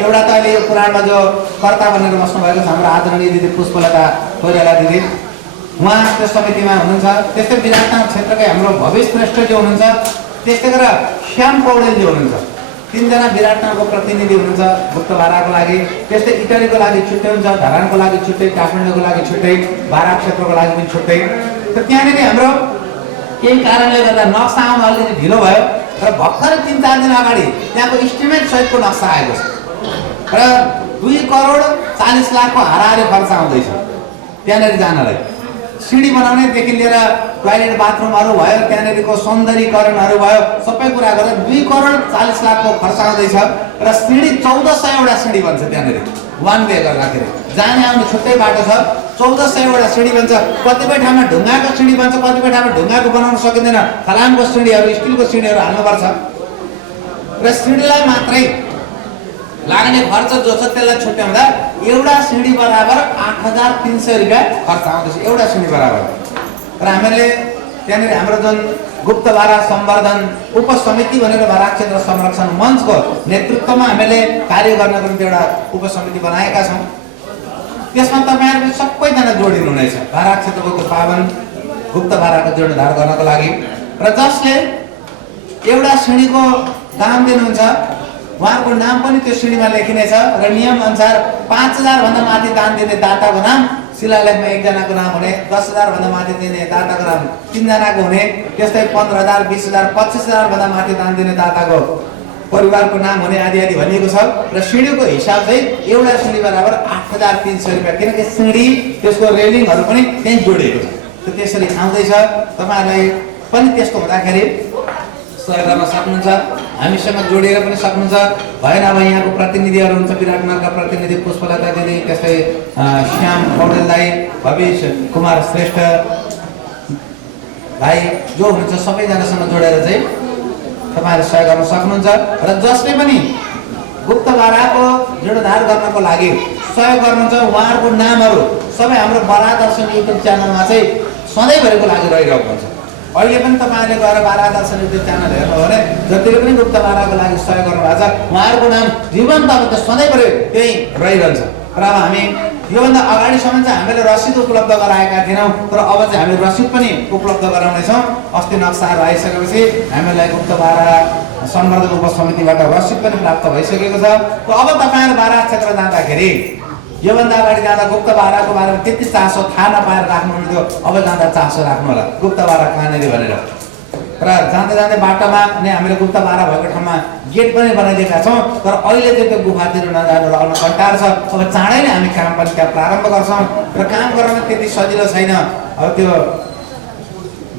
एउटा त अहिले यो पुराणमा जो कर्ता बनेर बस्नुभएको छ हाम्रो आदरणीय दिदी पुष्पलता कोइराला दिदी, उहाँ त्यो समितिमा हुनुहुन्छ। त्यस्तै विराटनगर क्षेत्रकै हाम्रो भविष श्रेष्ठ जो हुनुहुन्छ, त्यस्तै गरेर श्याम पौडेलजी हुनुहुन्छ। 3 जना विराटनगरको प्रतिनिधि हुनुहुन्छ गुप्त बाराको लागि। त्यस्तै इटरीको लागि छुट्टै हुन्छ, धरानको लागि छुट्टै, काठमाडौँको लागि छुट्टै, बारा क्षेत्रको लागि पनि छुट्टै। त त्यहाँनिर हाम्रो केही कारणले गर्दा नक्सा आउन अलिकति ढिलो भयो र भर्खर 3-4 दिन अगाडि त्यहाँको इस्टिमेट सहितको नक्सा आएको छ र 2 करोड 40 लाखको हाराहारी खर्च आउँदैछ त्यहाँनिर जानलाई। सिँढी बनाउनेदेखि लिएर टोयलेट बाथरुमहरू भयो, त्यहाँनिरको सौन्दर्यीकरणहरू भयो, सबै कुरा गरेर 2 करोड 40 लाखको खर्च आउँदैछ र सिँढी 1400वटा सिँढी बन्छ त्यहाँनिर वान वे गर्दाखेरि। जाने आउने छुट्टै बाटो छ, 1400वटा सिँढी बन्छ। कतिपय ठाउँमा ढुङ्गाको सिँढी बन्छ, कतिपय ठाउँमा ढुङ्गाको बनाउन सकिँदैन, फलामको सिँढीहरू स्टिलको सिँढीहरू हाल्नुपर्छ। र सिँढीलाई मात्रै लाग्ने खर्च जो छ त्यसलाई छुट्याउँदा एउटा सिँढी बराबर 8300 रुपियाँ खर्च आउँदैछ एउटा सिँढी बराबर। र हामीले त्यहाँनिर हाम्रो जुन गुप्त बारा सम्वर्धन उपसमिति भनेर बारा क्षेत्र संरक्षण मञ्चको नेतृत्वमा हामीले कार्य गर्नको निम्ति एउटा उपसमिति बनाएका छौँ। त्यसमा तपाईँहरू सबैजना जोडिनुहुनेछ बारा क्षेत्रको त्यो पावन गुप्त बाराको जीर्णोद्धार गर्नको लागि र जसले एउटा श्रेणीको दान दिनुहुन्छ उहाँको नाम पनि त्यो श्रेणीमा लेखिनेछ र नियम अनुसार 5,000 भन्दा माथि दान दिने दाताको नाम शिलालेखमा 1 जनाको नाम हुने, 10,000 भन्दा माथि दिने दाताको नाम 3 जनाको हुने, त्यस्तै 15,000 20,000 25,000 भन्दा माथि दान दिने दाताको परिवारको नाम हुने आदि आदि भनिएको छ र श्रेणीको हिसाब चाहिँ एउटा श्रेणी बराबर 8,300 रुपियाँ, किनकि श्रेणी त्यसको रेलिङहरू पनि त्यही जोडिएको छ। त्यसरी आउँदैछ। तपाईँहरूलाई पनि त्यस्तो हुँदाखेरि सहयोग गर्न सक्नुहुन्छ, हामीसँग जोडिएर पनि सक्नुहुन्छ। भएन अब यहाँको प्रतिनिधिहरू हुन्छ, विराटनगरका प्रतिनिधि पुष्पलता दिदी, त्यस्तै श्याम पौडेल दाई, भविष्य कुमार श्रेष्ठ भाइ जो हुनुहुन्छ सबैजनासँग जोडेर चाहिँ तपाईँहरू सहयोग गर्न सक्नुहुन्छ। र जसले पनि गुप्त बाराको जीर्णोद्धार गर्नको लागि सहयोग गर्नुहुन्छ उहाँहरूको नामहरू सबै हाम्रो बारा दर्शन युट्युब च्यानलमा चाहिँ सधैँभरिको लागि रहिरहेको हुन्छ। अहिले पनि तपाईँहरूले गएर बारा दर्शन युट्युब च्यानल हेर्नु हो भने जतिले पनि गुप्त बाराको लागि सहयोग गर्नुभएको छ उहाँहरूको नाम जीवन्त अब त सधैँभरि त्यही रहिरहन्छ। र अब हामी योभन्दा अगाडिसम्म चाहिँ हामीले रसिद उपलब्ध गराएका थिएनौँ, तर अब चाहिँ हामी रसिद पनि उपलब्ध गराउनेछौँ। अस्ति नक्साहरू आइसकेपछि हामीलाई गुप्त बारा संवर्धक उपसमितिबाट रसिद पनि प्राप्त भइसकेको छ। अब तपाईँहरू बारा क्षेत्र जाँदाखेरि योभन्दा अगाडि जाँदा गुप्त बाराको बारेमा त्यति चासो थाहा नपाएर राख्नुहुन्थ्यो, अब जाँदा चासो राख्नु होला गुप्त बारा कहाँनिर भनेर। र जाँदै जाँदै बाटोमा नै हामीले गुप्त बारा भएको ठाउँमा गेट पनि बनाइदिएका छौँ, तर अहिले चाहिँ त्यो गुफातिर नजानु लगाउन कन्टार छ। अब चाँडै नै हामी काम पनि त्यहाँ प्रारम्भ गर्छौँ र काम गर्न त्यति सजिलो छैन। अब त्यो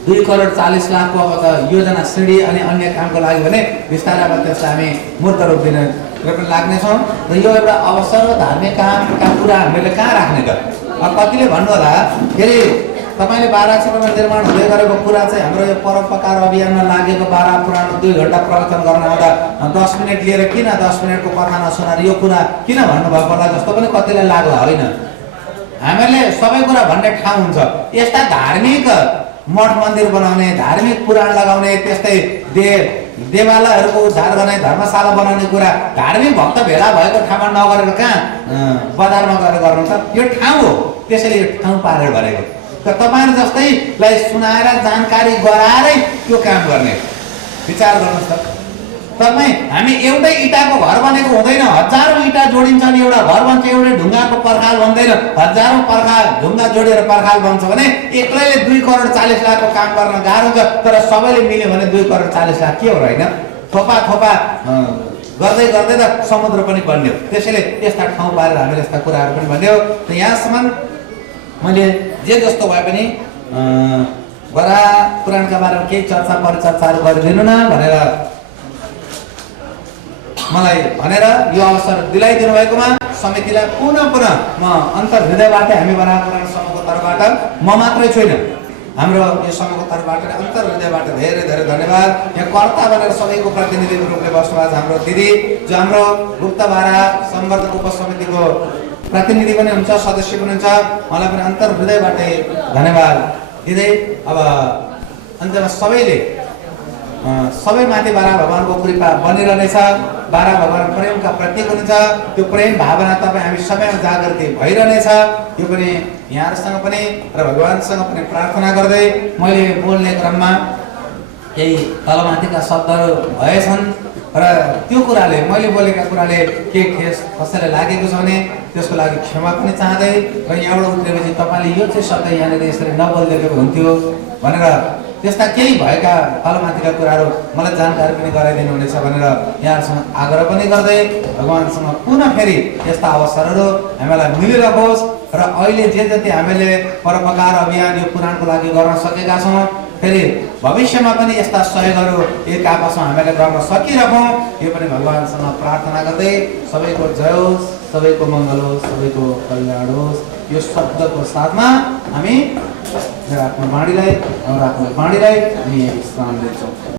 2,40,00,000 अब त योजना श्रेणी अनि अन्य कामको लागि भने बिस्तारै अब त्यसलाई हामी मूर्त रूप दिन पनि लाग्नेछौँ। र यो एउटा अवसर हो, धार्मिक कामका कुरा हामीले कहाँ राख्ने त। कतिले भन्नु होला फेरि तपाईँले बारा क्षेत्रमा निर्माण हुँदै गरेको कुरा चाहिँ हाम्रो यो परोपकार अभियानमा लागेको बारा पुरानो 2 घन्टा प्रवचन गर्न आउँदा 10 मिनट लिएर किन 10 मिनटको कथा नसुनाएर यो कुरा किन भन्नुभएको होला जस्तो पनि कतिलाई लाग्ला। होइन, हामीहरूले सबै कुरा भन्ने ठाउँ हुन्छ। यस्ता धार्मिक मठ मन्दिर बनाउने, धार्मिक पुराण लगाउने, त्यस्तै देवालयहरूको उद्धार गर्ने, धर्मशाला बनाउने कुरा धार्मिक भक्त भेला भएको ठाउँमा नगरेर कहाँ बजारमा गएर गर्नु त। यो ठाउँ हो, त्यसैले यो ठाउँ पारेर भनेको। त तपाईँहरू जस्तैलाई सुनाएर जानकारी गराएरै त्यो काम गर्ने विचार गर्नुहोस् त। तपाईँ हामी एउटै इँटाको घर बनेको हुँदैन, हजारौँ इँटा जोडिन्छ अनि एउटा घर बन्छ, एउटै ढुङ्गाको पर्खाल बन्दैन, हजारौँ ढुङ्गा जोडेर पर्खाल बन्छ भने एक्लैले 2,40,00,000 काम गर्न गाह्रो हुन्छ। तर सबैले मिल्यो भने 2,40,00,000 के हो र होइन। थोपा थोपा गर्दै गर्दै त समुद्र पनि बन्यो। त्यसैले यस्ता ठाउँ पारेर हामीले यस्ता कुराहरू पनि भन्यो। त यहाँसम्म मैले जे जस्तो भए पनि बरा पुराणका बारेमा केही चर्चा परिचर्चाहरू गरिदिनु न भनेर मलाई भनेर यो अवसर दिलाइदिनु भएकोमा समितिलाई पुनः म अन्तर हृदयबाटै हामी बरा पुराण समूहको तर्फबाट म मात्रै छैन, हाम्रो यो समूहको तर्फबाट अन्तर हृदयबाट धेरै धेरै धन्यवाद। यहाँ कर्ता भनेर सबैको प्रतिनिधिको रूपले बस्नुभएको छ हाम्रो दिदी, जो हाम्रो गुप्त बारा संवर्धक उपसमितिको प्रतिनिधि पनि हुन्छ, सदस्य पनि हुन्छ। मलाई पनि अन्तर हृदयबाटै धन्यवाद दिँदै अब अन्त्यमा सबै माथि बारा भगवानको कृपा बनिरहनेछ। बारा भगवान प्रेमका प्रतीक हुनुहुन्छ, त्यो प्रेम भावना तपाईँ हामी सबैमा जागृति भइरहनेछ। यो पनि यहाँहरूसँग पनि र भगवानसँग पनि प्रार्थना गर्दै मैले बोल्ने क्रममा केही तलमाथिका शब्दहरू भएछन् र त्यो कुराले मैले बोलेका कुराले के ठेस कसैलाई लागेको छ भने त्यसको लागि क्षमा पनि चाहँदै र यहाँबाट उत्रेपछि तपाईँले यो चाहिँ शब्द यहाँनिर यसरी नबोलिदिएको हुन्थ्यो भनेर त्यस्ता केही भएका तलमाथिका कुराहरू मलाई जानकारी पनि गराइदिनु हुनेछ भनेर यहाँहरूसँग आग्रह पनि गर्दै भगवानसँग पुनः फेरि यस्ता अवसरहरू हामीलाई मिलिरहोस् र अहिले जे जति हामीले परोपकार अभियान यो पुराणको लागि गर्न सकेका छौँ फेरि भविष्यमा पनि यस्ता सहयोगहरू एक आपसमा हामीले गर्न सकिरहौँ, यो पनि भगवानसँग प्रार्थना गर्दै सबैको जय होस्, सबैको मङ्गल होस्, सबैको कल्याण होस्। यो शब्दको साथमा हामी आफ्नो बाणीलाई हामी स्थान दिन्छौँ।